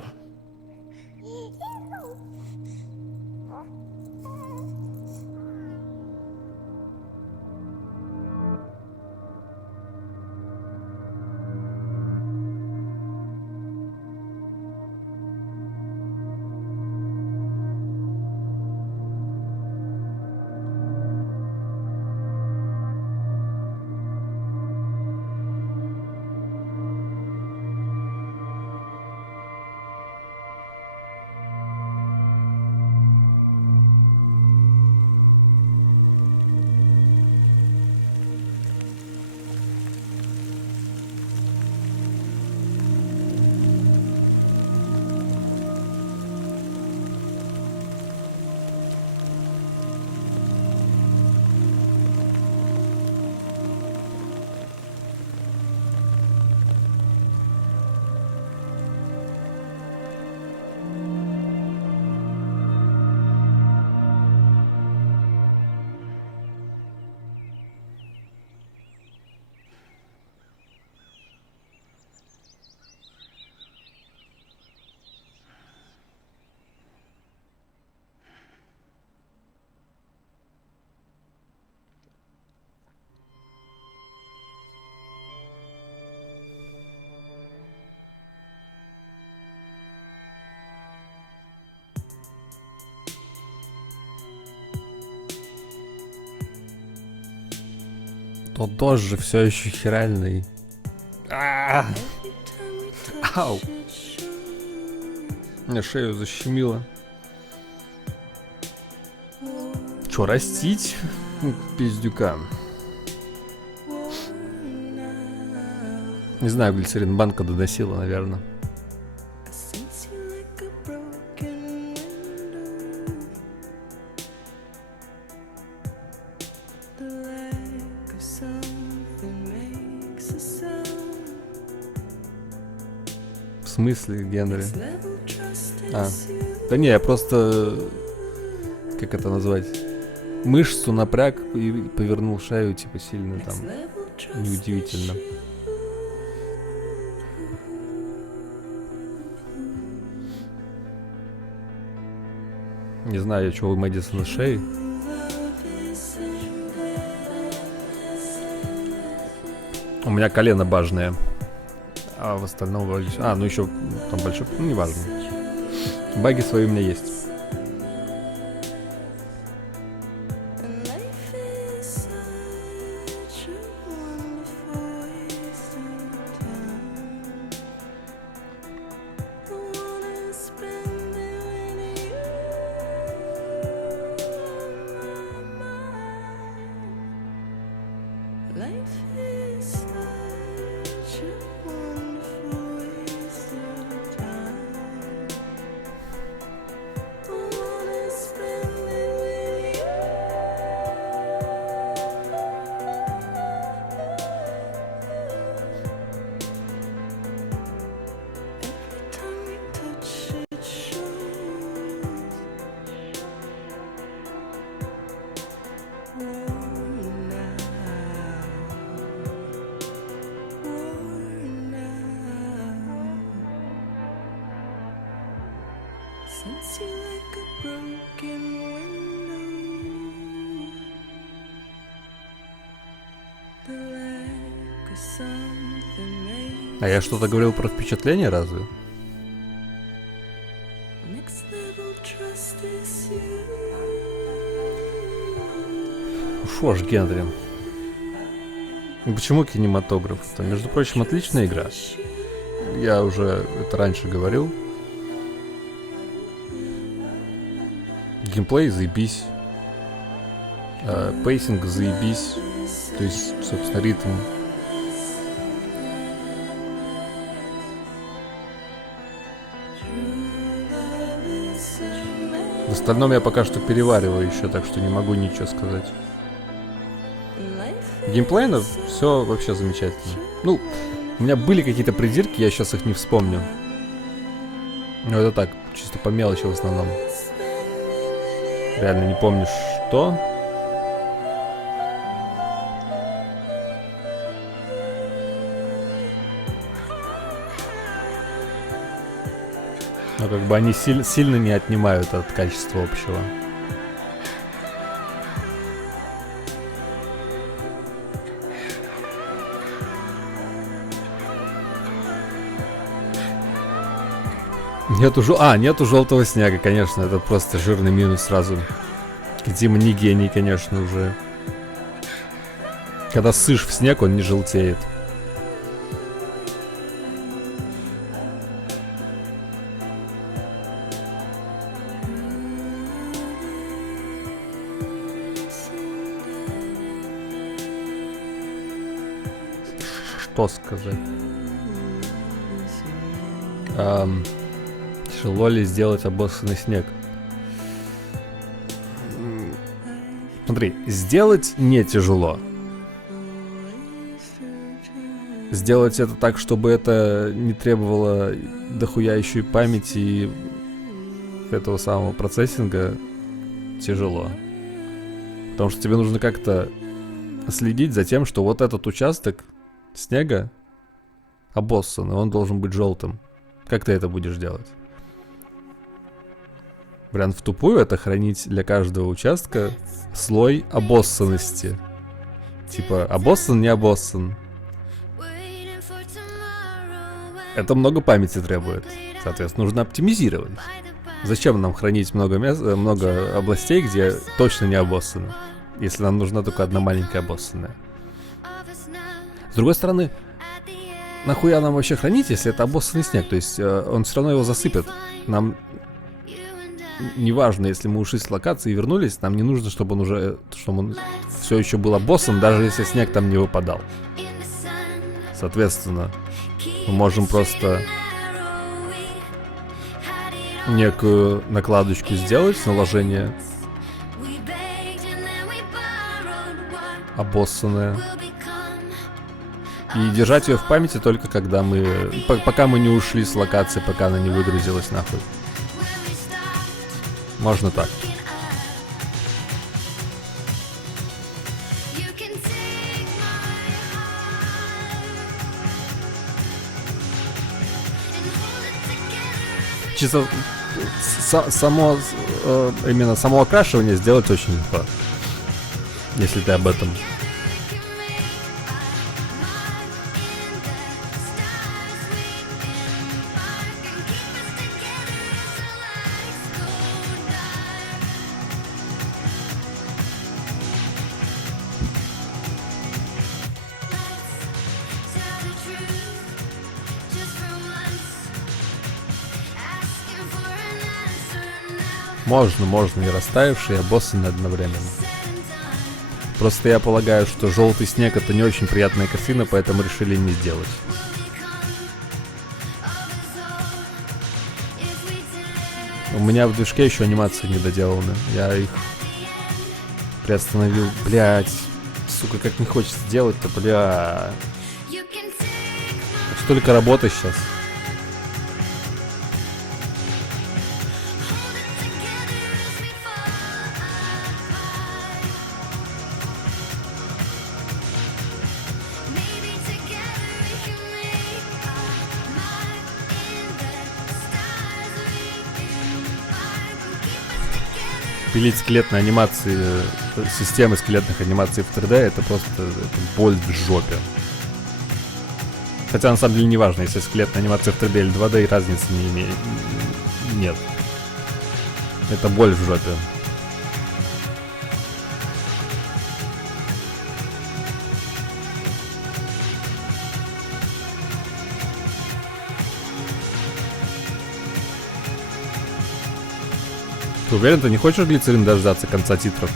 Тот тоже все еще херальный. Ау. Мне шею защемило. Че, растить? Пиздюка. Не знаю, глицерин банка доносила, наверное. В смысле, Генри? Да не, я просто... Как это назвать? Мышцу напряг и повернул шею, типа, сильно там. Неудивительно. Не знаю, что у Мэдисона шеи. У меня колено бажное. А в остальном вроде... А, ну еще там большой... Ну, неважно. Баги свои у меня есть. А я что-то говорил про впечатление, разве? Шо ж, Генри. Почему кинематограф? Это, между прочим, отличная игра. Я уже это раньше говорил. Геймплей заебись. Пейсинг заебись. То есть, собственно, ритм. В остальном я пока что перевариваю еще, так что не могу ничего сказать. Геймплейно все вообще замечательно. Ну, у меня были какие-то придирки, я сейчас их не вспомню. Но это так, чисто по мелочи в основном. Реально не помню, что. Но как бы они сильно не отнимают от качества общего. Нету желтого снега, конечно, это просто жирный минус сразу. Дима не гений, конечно, уже. Когда ссышь в снег, он не желтеет. Что сказать? Тяжело ли сделать обоссанный снег? Смотри, сделать не тяжело. Сделать это так, чтобы это не требовало дохуя еще и памяти и этого самого процессинга, тяжело. Потому что тебе нужно как-то следить за тем, что вот этот участок снега обоссанный, он должен быть желтым. Как ты это будешь делать? Вариант в тупую — это хранить для каждого участка слой обоссанности. Типа, обоссан, не обоссан. Это много памяти требует. Соответственно, нужно оптимизировать. Зачем нам хранить много областей, где точно не обоссано, если нам нужна только одна маленькая обоссанная? С другой стороны, нахуя нам вообще хранить, если это обоссанный снег? То есть он все равно его засыпет. Нам неважно, если мы ушли с локации и вернулись, нам не нужно, чтобы он все еще был обоссан, даже если снег там не выпадал. Соответственно, мы можем просто некую накладочку сделать, наложение обоссанное, и держать ее в памяти только когда пока мы не ушли с локации, пока она не выгрузилась нахуй. Можно так. Чисто именно само окрашивание сделать очень легко, если ты об этом. Можно и растаявший, и обоссанный одновременно. Просто я полагаю, что желтый снег это не очень приятная картина, поэтому решили не сделать. У меня в движке еще анимации не доделаны. Я их приостановил. Блять, сука, как не хочется делать-то, бля. Столько работы сейчас. Пилить скелетные анимации, системы скелетных анимаций в 3D это просто боль в жопе. Хотя на самом деле не важно, если скелетная анимация в 3D или 2D, разницы не имеет. Нет. Это боль в жопе. Ты уверен, ты не хочешь, глицерин, дождаться конца титров?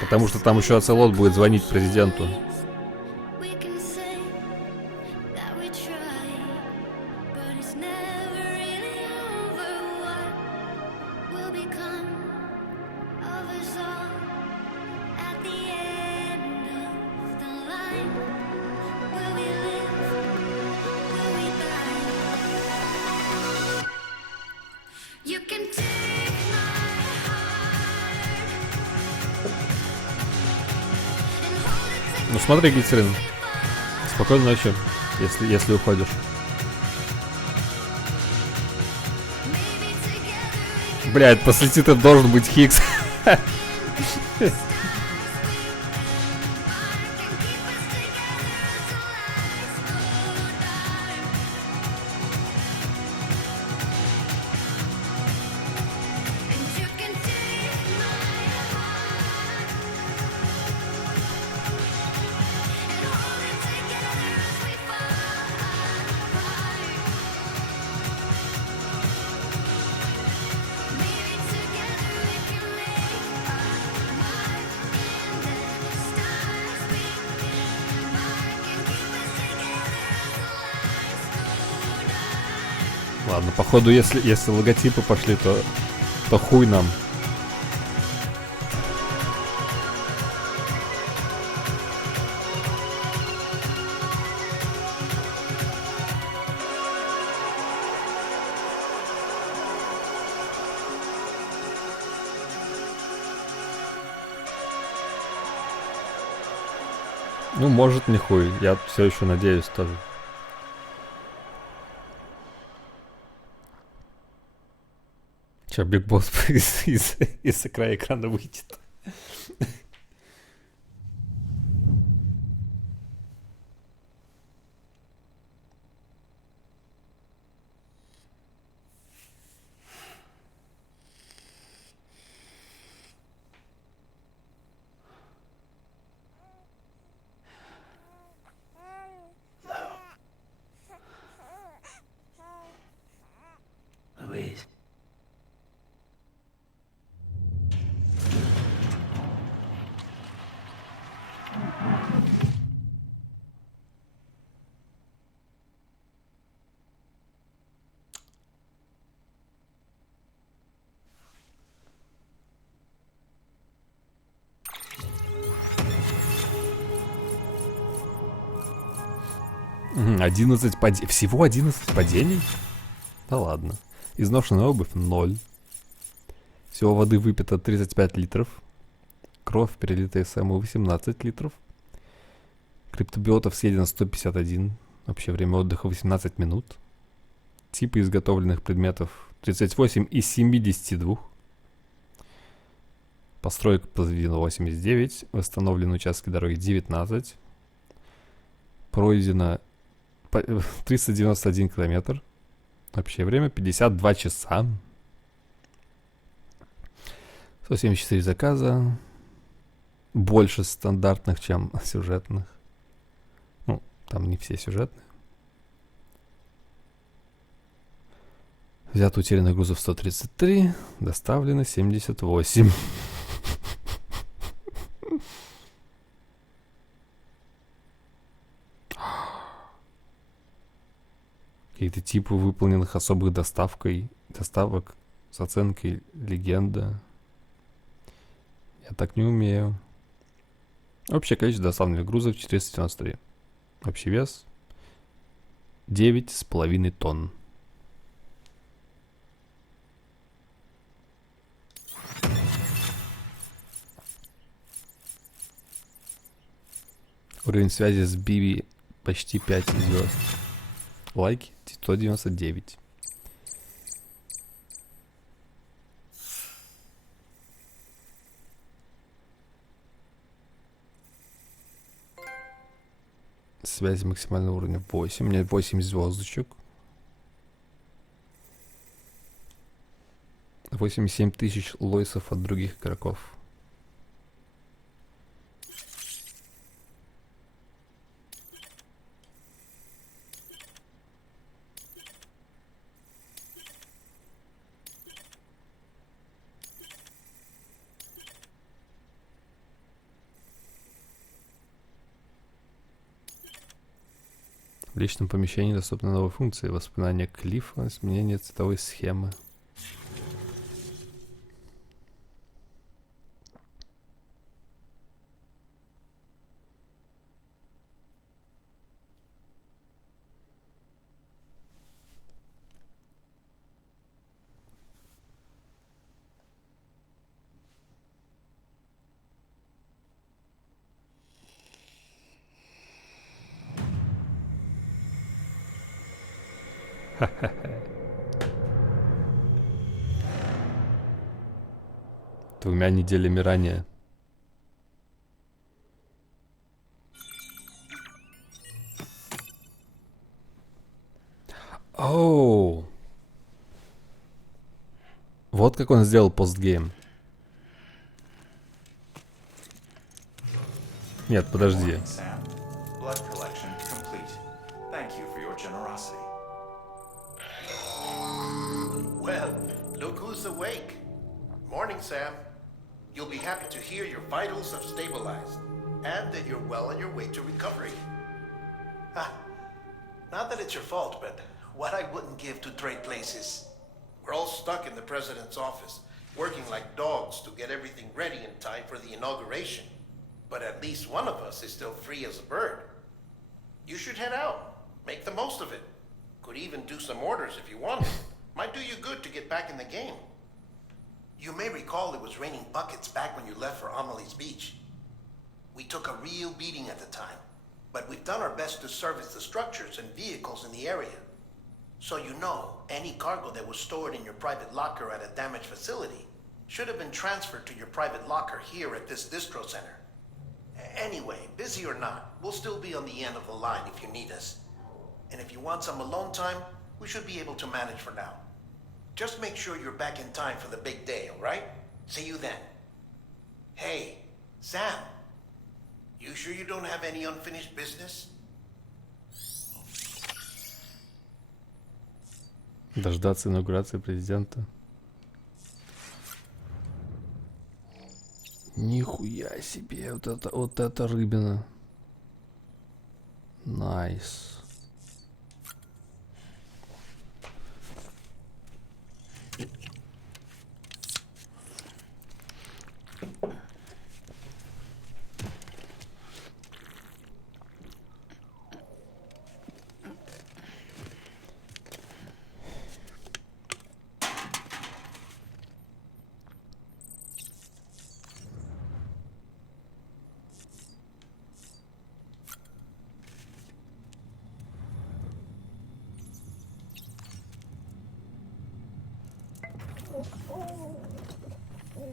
Потому что там еще Оцелот будет звонить президенту. Ну смотри, глицерин. Спокойной ночи, если уходишь. Блядь, после титров должен быть Хикс. Ладно, походу, если логотипы пошли, то хуй нам. Ну, может, не хуй. Я все еще надеюсь тоже. Сейчас Биг Босс из края экрана выйдет. Louise. Мгм, 11 падений. Всего 11 падений? Да ладно. Изношенная обувь 0. Всего воды выпито 35 литров. Кровь, перелитая Сэму, 18 литров. Криптобиотов съедено 151. Общее время отдыха 18 минут. Типы изготовленных предметов 38 из 72. Построек произведено 89. Восстановлены участки дороги 19. Пройдено 391 километр. Общее время 52 часа. 174 заказа. Больше стандартных, чем сюжетных. Ну, там не все сюжетные. Взято утерянных грузов 133. Доставлено 78. Какие-то типы выполненных особых доставок с оценкой легенда. Я так не умею. Общее количество доставленных грузов 493. Общий вес 9,5 тонн. Уровень связи с Биби почти 5 звезд. Лайки 199. Связи максимального уровня 8. У меня 8 звездочек. 87 тысяч лойсов от других игроков. В личном помещении доступны новые функции. Воспоминания Клиффа, изменение цветовой схемы. Двумя неделями ранее. Оу. Вот как он сделал постгейм. Нет, подожди. Blood collection complete. Thank you for your generosity. Well, look who's awake. Morning, Sam. You'll be happy to hear your vitals have stabilized, and that you're well on your way to recovery. Ah, not that it's your fault, but what I wouldn't give to trade places. We're all stuck in the president's office, working like dogs to get everything ready in time for the inauguration. But at least one of us is still free as a bird. You should head out. Make the most of it. Could even do some orders if you want. Might do you good to get back in the game. You may recall it was raining buckets back when you left for Amelie's Beach. We took a real beating at the time, but we've done our best to service the structures and vehicles in the area. So you know, any cargo that was stored in your private locker at a damaged facility should have been transferred to your private locker here at this distro center. Anyway, busy or not, we'll still be on the end of the line if you need us. And if you want some alone time, we should be able to manage for now. Just make sure you're back in time for the big day, all right? See you then. Hey, Sam. You sure you don't have any unfinished business? Дождаться инаугурации президента. Нихуя себе, вот это рыбина. Найс.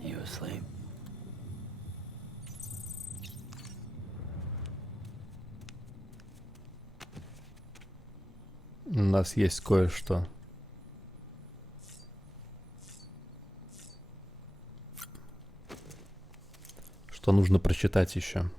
You asleep? У нас есть кое-что. что нужно прочитать еще.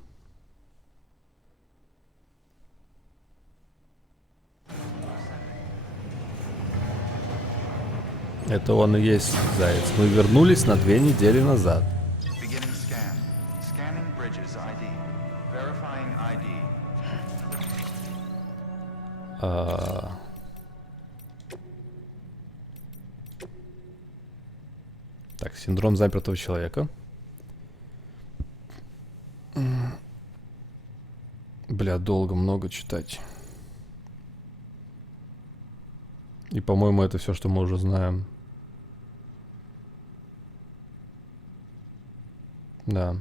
Это он и есть заяц. Мы вернулись на 2 недели назад. Beginning scan. Scanning Bridges ID. Verifying ID. Так, синдром запертого человека. Бля, долго, много читать. И, по-моему, это все, что мы уже знаем. Да.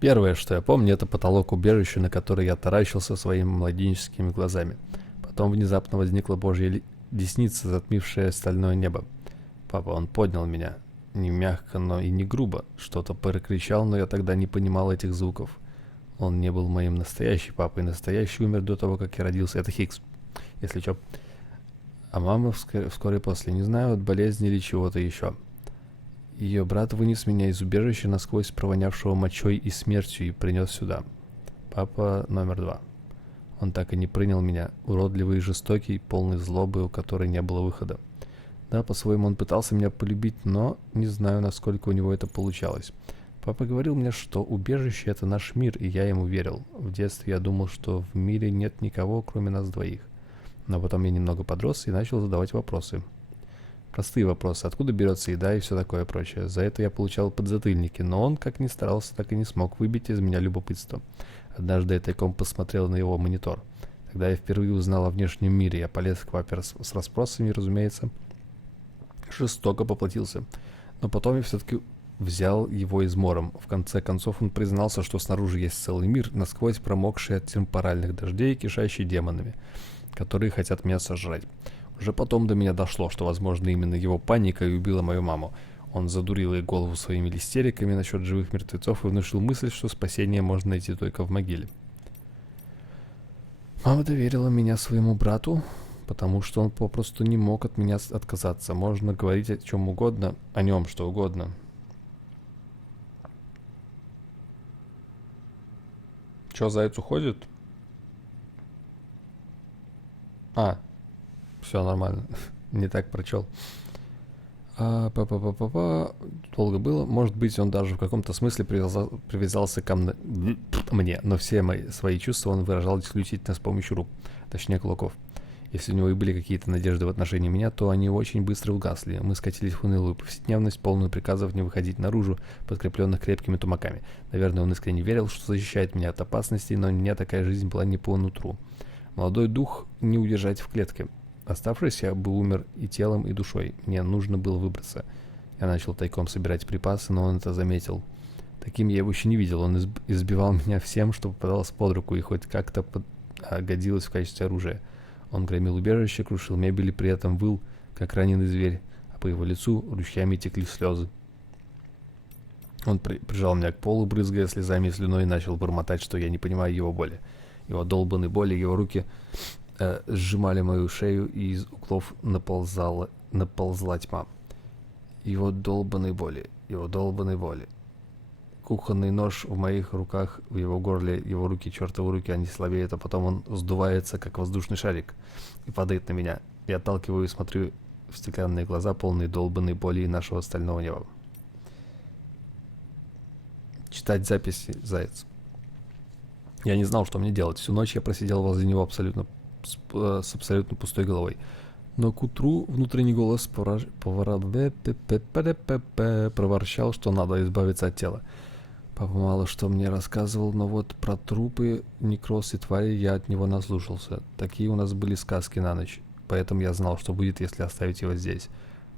Первое, что я помню, это потолок убежища, на который я таращился своими младенческими глазами. Потом внезапно возникла божья десница, затмившая стальное небо. Папа, он поднял меня. Не мягко, но и не грубо. Что-то прокричал, но я тогда не понимал этих звуков. Он не был моим настоящим папой. Настоящий умер до того, как я родился. Это Хикс, если чё. А мама вскоре после, не знаю, от болезни или чего-то еще. Ее брат вынес меня из убежища, насквозь провонявшего мочой и смертью, и принес сюда. Папа номер 2. Он так и не принял меня, уродливый и жестокий, полный злобы, у которой не было выхода. Да, по-своему он пытался меня полюбить, но не знаю, насколько у него это получалось. Папа говорил мне, что убежище — это наш мир, и я ему верил. В детстве я думал, что в мире нет никого, кроме нас двоих. Но потом я немного подрос и начал задавать вопросы. Простые вопросы, откуда берется еда и все такое прочее. За это я получал подзатыльники, но он, как ни старался, так и не смог выбить из меня любопытство. Однажды я тайком посмотрел на его монитор. Тогда я впервые узнал о внешнем мире. Я полез к папе с расспросами и, разумеется, жестоко поплатился. Но потом я все-таки взял его измором. В конце концов он признался, что снаружи есть целый мир, насквозь промокший от темпоральных дождей, кишащий демонами, которые хотят меня сожрать. Уже потом до меня дошло, что, возможно, именно его паника и убила мою маму. Он задурил ей голову своими истериками насчет живых мертвецов и внушил мысль, что спасение можно найти только в могиле. Мама доверила меня своему брату, потому что он попросту не мог от меня отказаться. Можно говорить о чем угодно, о нем что угодно. Чё, заяц уходит? Все нормально. Не так прочел. Долго было. Может быть, он даже в каком-то смысле привязался ко мне, но все свои чувства он выражал исключительно с помощью рук, точнее кулаков. Если у него и были какие-то надежды в отношении меня, то они очень быстро угасли. Мы скатились в унылую повседневность, полную приказов не выходить наружу, подкрепленных крепкими тумаками. Наверное, он искренне верил, что защищает меня от опасностей, но мне такая жизнь была не по нутру. Молодой дух не удержать в клетке. Оставшись, я бы умер и телом, и душой. Мне нужно было выбраться. Я начал тайком собирать припасы, но он это заметил. Таким я его еще не видел. Он избивал меня всем, что попадалось под руку, и хоть как-то годилось в качестве оружия. Он громил убежище, крушил мебель и при этом выл, как раненый зверь, а по его лицу ручьями текли слезы. Он прижал меня к полу, брызгая слезами и слюной, и начал бормотать, что я не понимаю его боли. Его долбанной боли, его руки сжимали мою шею, и из углов наползла тьма. Его долбанной боли, его долбанной боли. Кухонный нож в моих руках, в его горле, его руки, чертовы руки, они слабеют, а потом он сдувается, как воздушный шарик, и падает на меня. Я отталкиваю и смотрю в стеклянные глаза, полные долбанной боли и нашего стального неба. Читать записи, заяц. Я не знал, что мне делать. Всю ночь я просидел возле него с абсолютно пустой головой. Но к утру внутренний голос проворчал, что надо избавиться от тела. Папа мало что мне рассказывал, но вот про трупы, некроз и твари я от него наслушался. Такие у нас были сказки на ночь. Поэтому я знал, что будет, если оставить его здесь.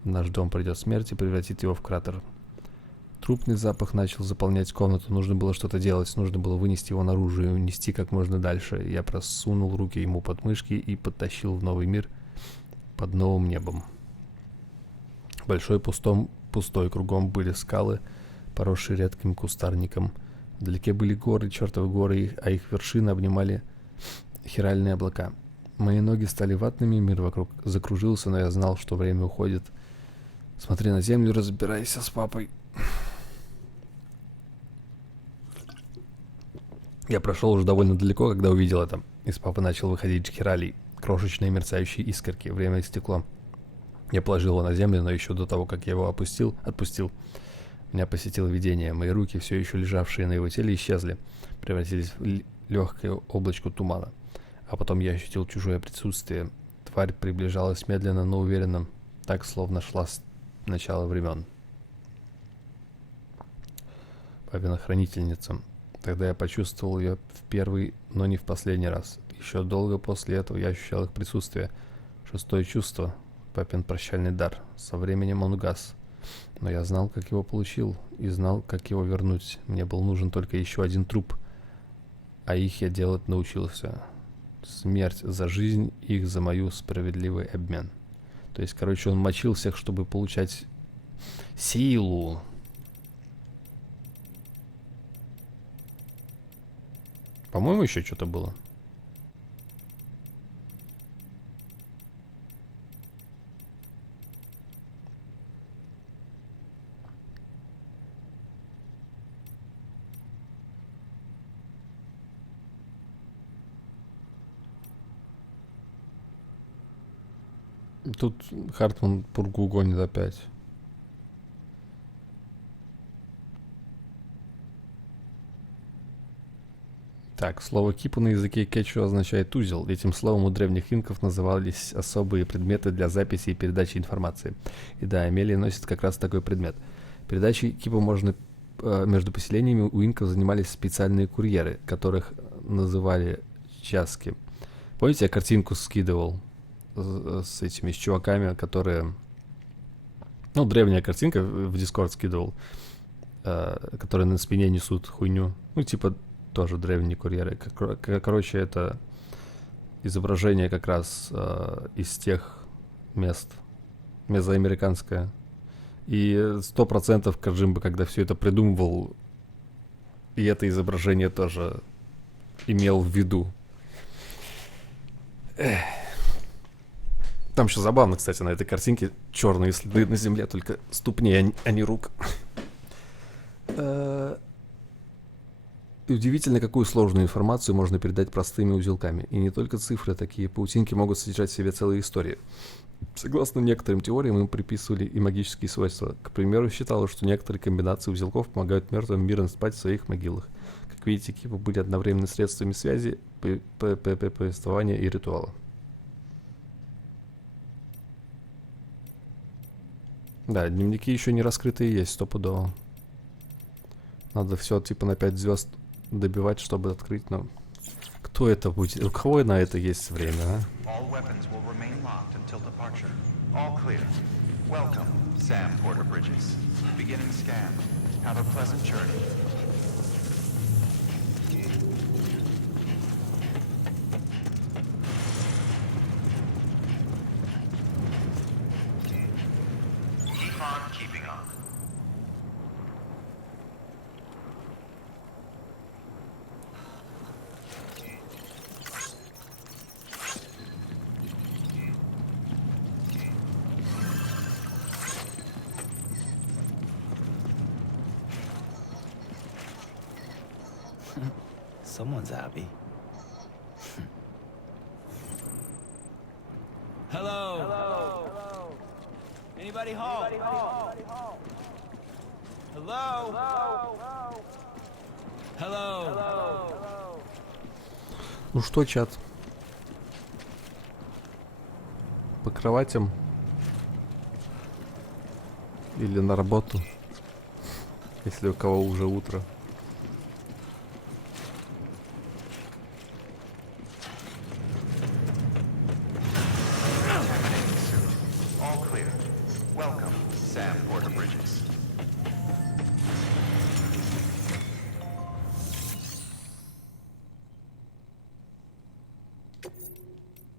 В наш дом придет смерть и превратит его в кратер. Трупный запах начал заполнять комнату. Нужно было что-то делать. Нужно было вынести его наружу и унести как можно дальше. Я просунул руки ему под мышки и подтащил в новый мир под новым небом. Большой пустой кругом были скалы, поросшие редким кустарником. Вдалеке были горы, чертовы горы, а их вершины обнимали хиральные облака. Мои ноги стали ватными, мир вокруг закружился, но я знал, что время уходит. Смотри на землю, разбирайся с папой. Я прошел уже довольно далеко, когда увидел это. Из папы начал выходить джхиралий, крошечные мерцающие искорки. Время истекло. Я положил его на землю, но еще до того, как я его отпустил, меня посетило видение. Мои руки, все еще лежавшие на его теле, исчезли, превратились в легкое облачко тумана. А потом я ощутил чужое присутствие. Тварь приближалась медленно, но уверенно, так, словно шла с начала времен. Папина хранительница. Тогда я почувствовал ее в первый, но не в последний раз. Еще долго после этого я ощущал их присутствие. Шестое чувство. Папин прощальный дар. Со временем он угас. Но я знал, как его получил, и знал, как его вернуть. Мне был нужен только еще один труп. А их я делать научился. Смерть за жизнь, их за мою справедливый обмен. То есть, короче, он мочил всех, чтобы получать силу. По-моему, еще что-то было. Тут Хартман пургу гонит опять. Так, слово «кипу» на языке кечуа означает «узел». Этим словом у древних инков назывались особые предметы для записи и передачи информации. И да, Амелия носит как раз такой предмет. Передачей кипу можно между поселениями у инков занимались специальные курьеры, которых называли часки. Помните, я картинку скидывал с этими, с чуваками, которые... Ну, древняя картинка в Discord скидывал, которые на спине несут хуйню. Ну, типа... Тоже древние курьеры. Короче, это изображение как раз из тех мест. Мезоамериканское. И 100% Коджимба, когда все это придумывал, и это изображение тоже имел в виду. Там еще забавно, кстати, на этой картинке черные следы на земле, только ступней, а не рук. И удивительно, какую сложную информацию можно передать простыми узелками. И не только цифры, такие паутинки могут содержать в себе целые истории. Согласно некоторым теориям, им приписывали и магические свойства. К примеру, считалось, что некоторые комбинации узелков помогают мертвым мирно спать в своих могилах. Как видите, кипы были одновременно средствами связи, повествования и ритуала. Да, дневники еще не раскрытые есть, стопудово. Надо все типа на 5 звезд добивать, чтобы открыть, но... Кто это будет? У кого на это есть время, а? All weapons will remain locked until departure. All clear. Welcome, Sam Porter Bridges. Beginning scan. Have a pleasant journey. Keep on keeping on. Someone's happy. Hello. Hello. Anybody home? Hello. Hello. Ну что, чат? По кроватям? Или на работу? Если у кого уже утро. All clear. Welcome, Sam Porter Bridges.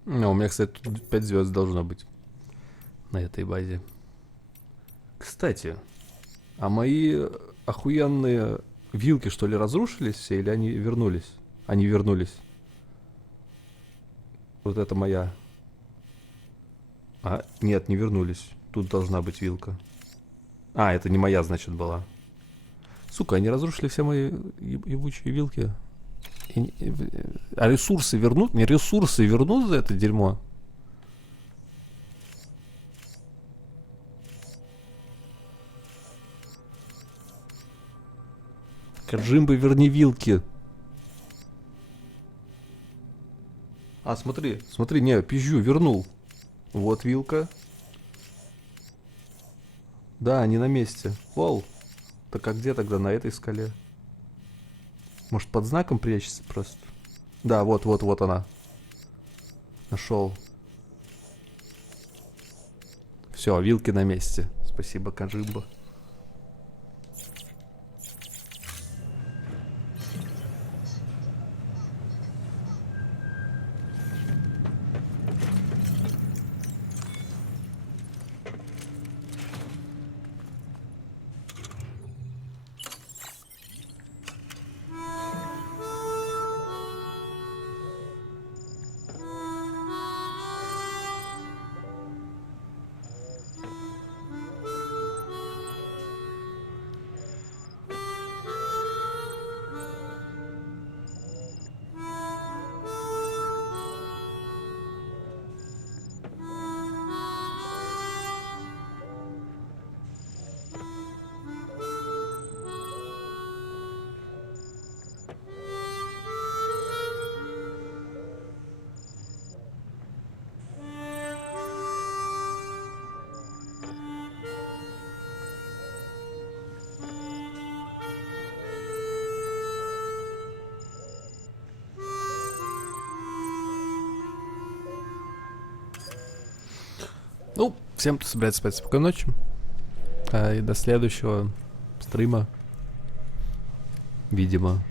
Ну, у меня, кстати, тут 5 звезд должно быть на этой базе. Кстати, а мои охуенные вилки, что ли, разрушились все, или они вернулись? Они вернулись. Вот это моя. А, нет, не вернулись. Тут должна быть вилка. А, это не моя, значит, была. Сука, они разрушили все мои ебучие вилки. А ресурсы вернут? Мне ресурсы вернут за это дерьмо? Каджимба, верни вилки. А, смотри, смотри, не, пизжу, вернул. Вот вилка. Да, они на месте. Лол. Так а где тогда? На этой скале? Может, под знаком прячется просто? Да, вот она. Нашел. Все, вилки на месте. Спасибо, Каджимба. Ну, всем, кто собирается спать, спокойной ночи. И до следующего стрима. Видимо.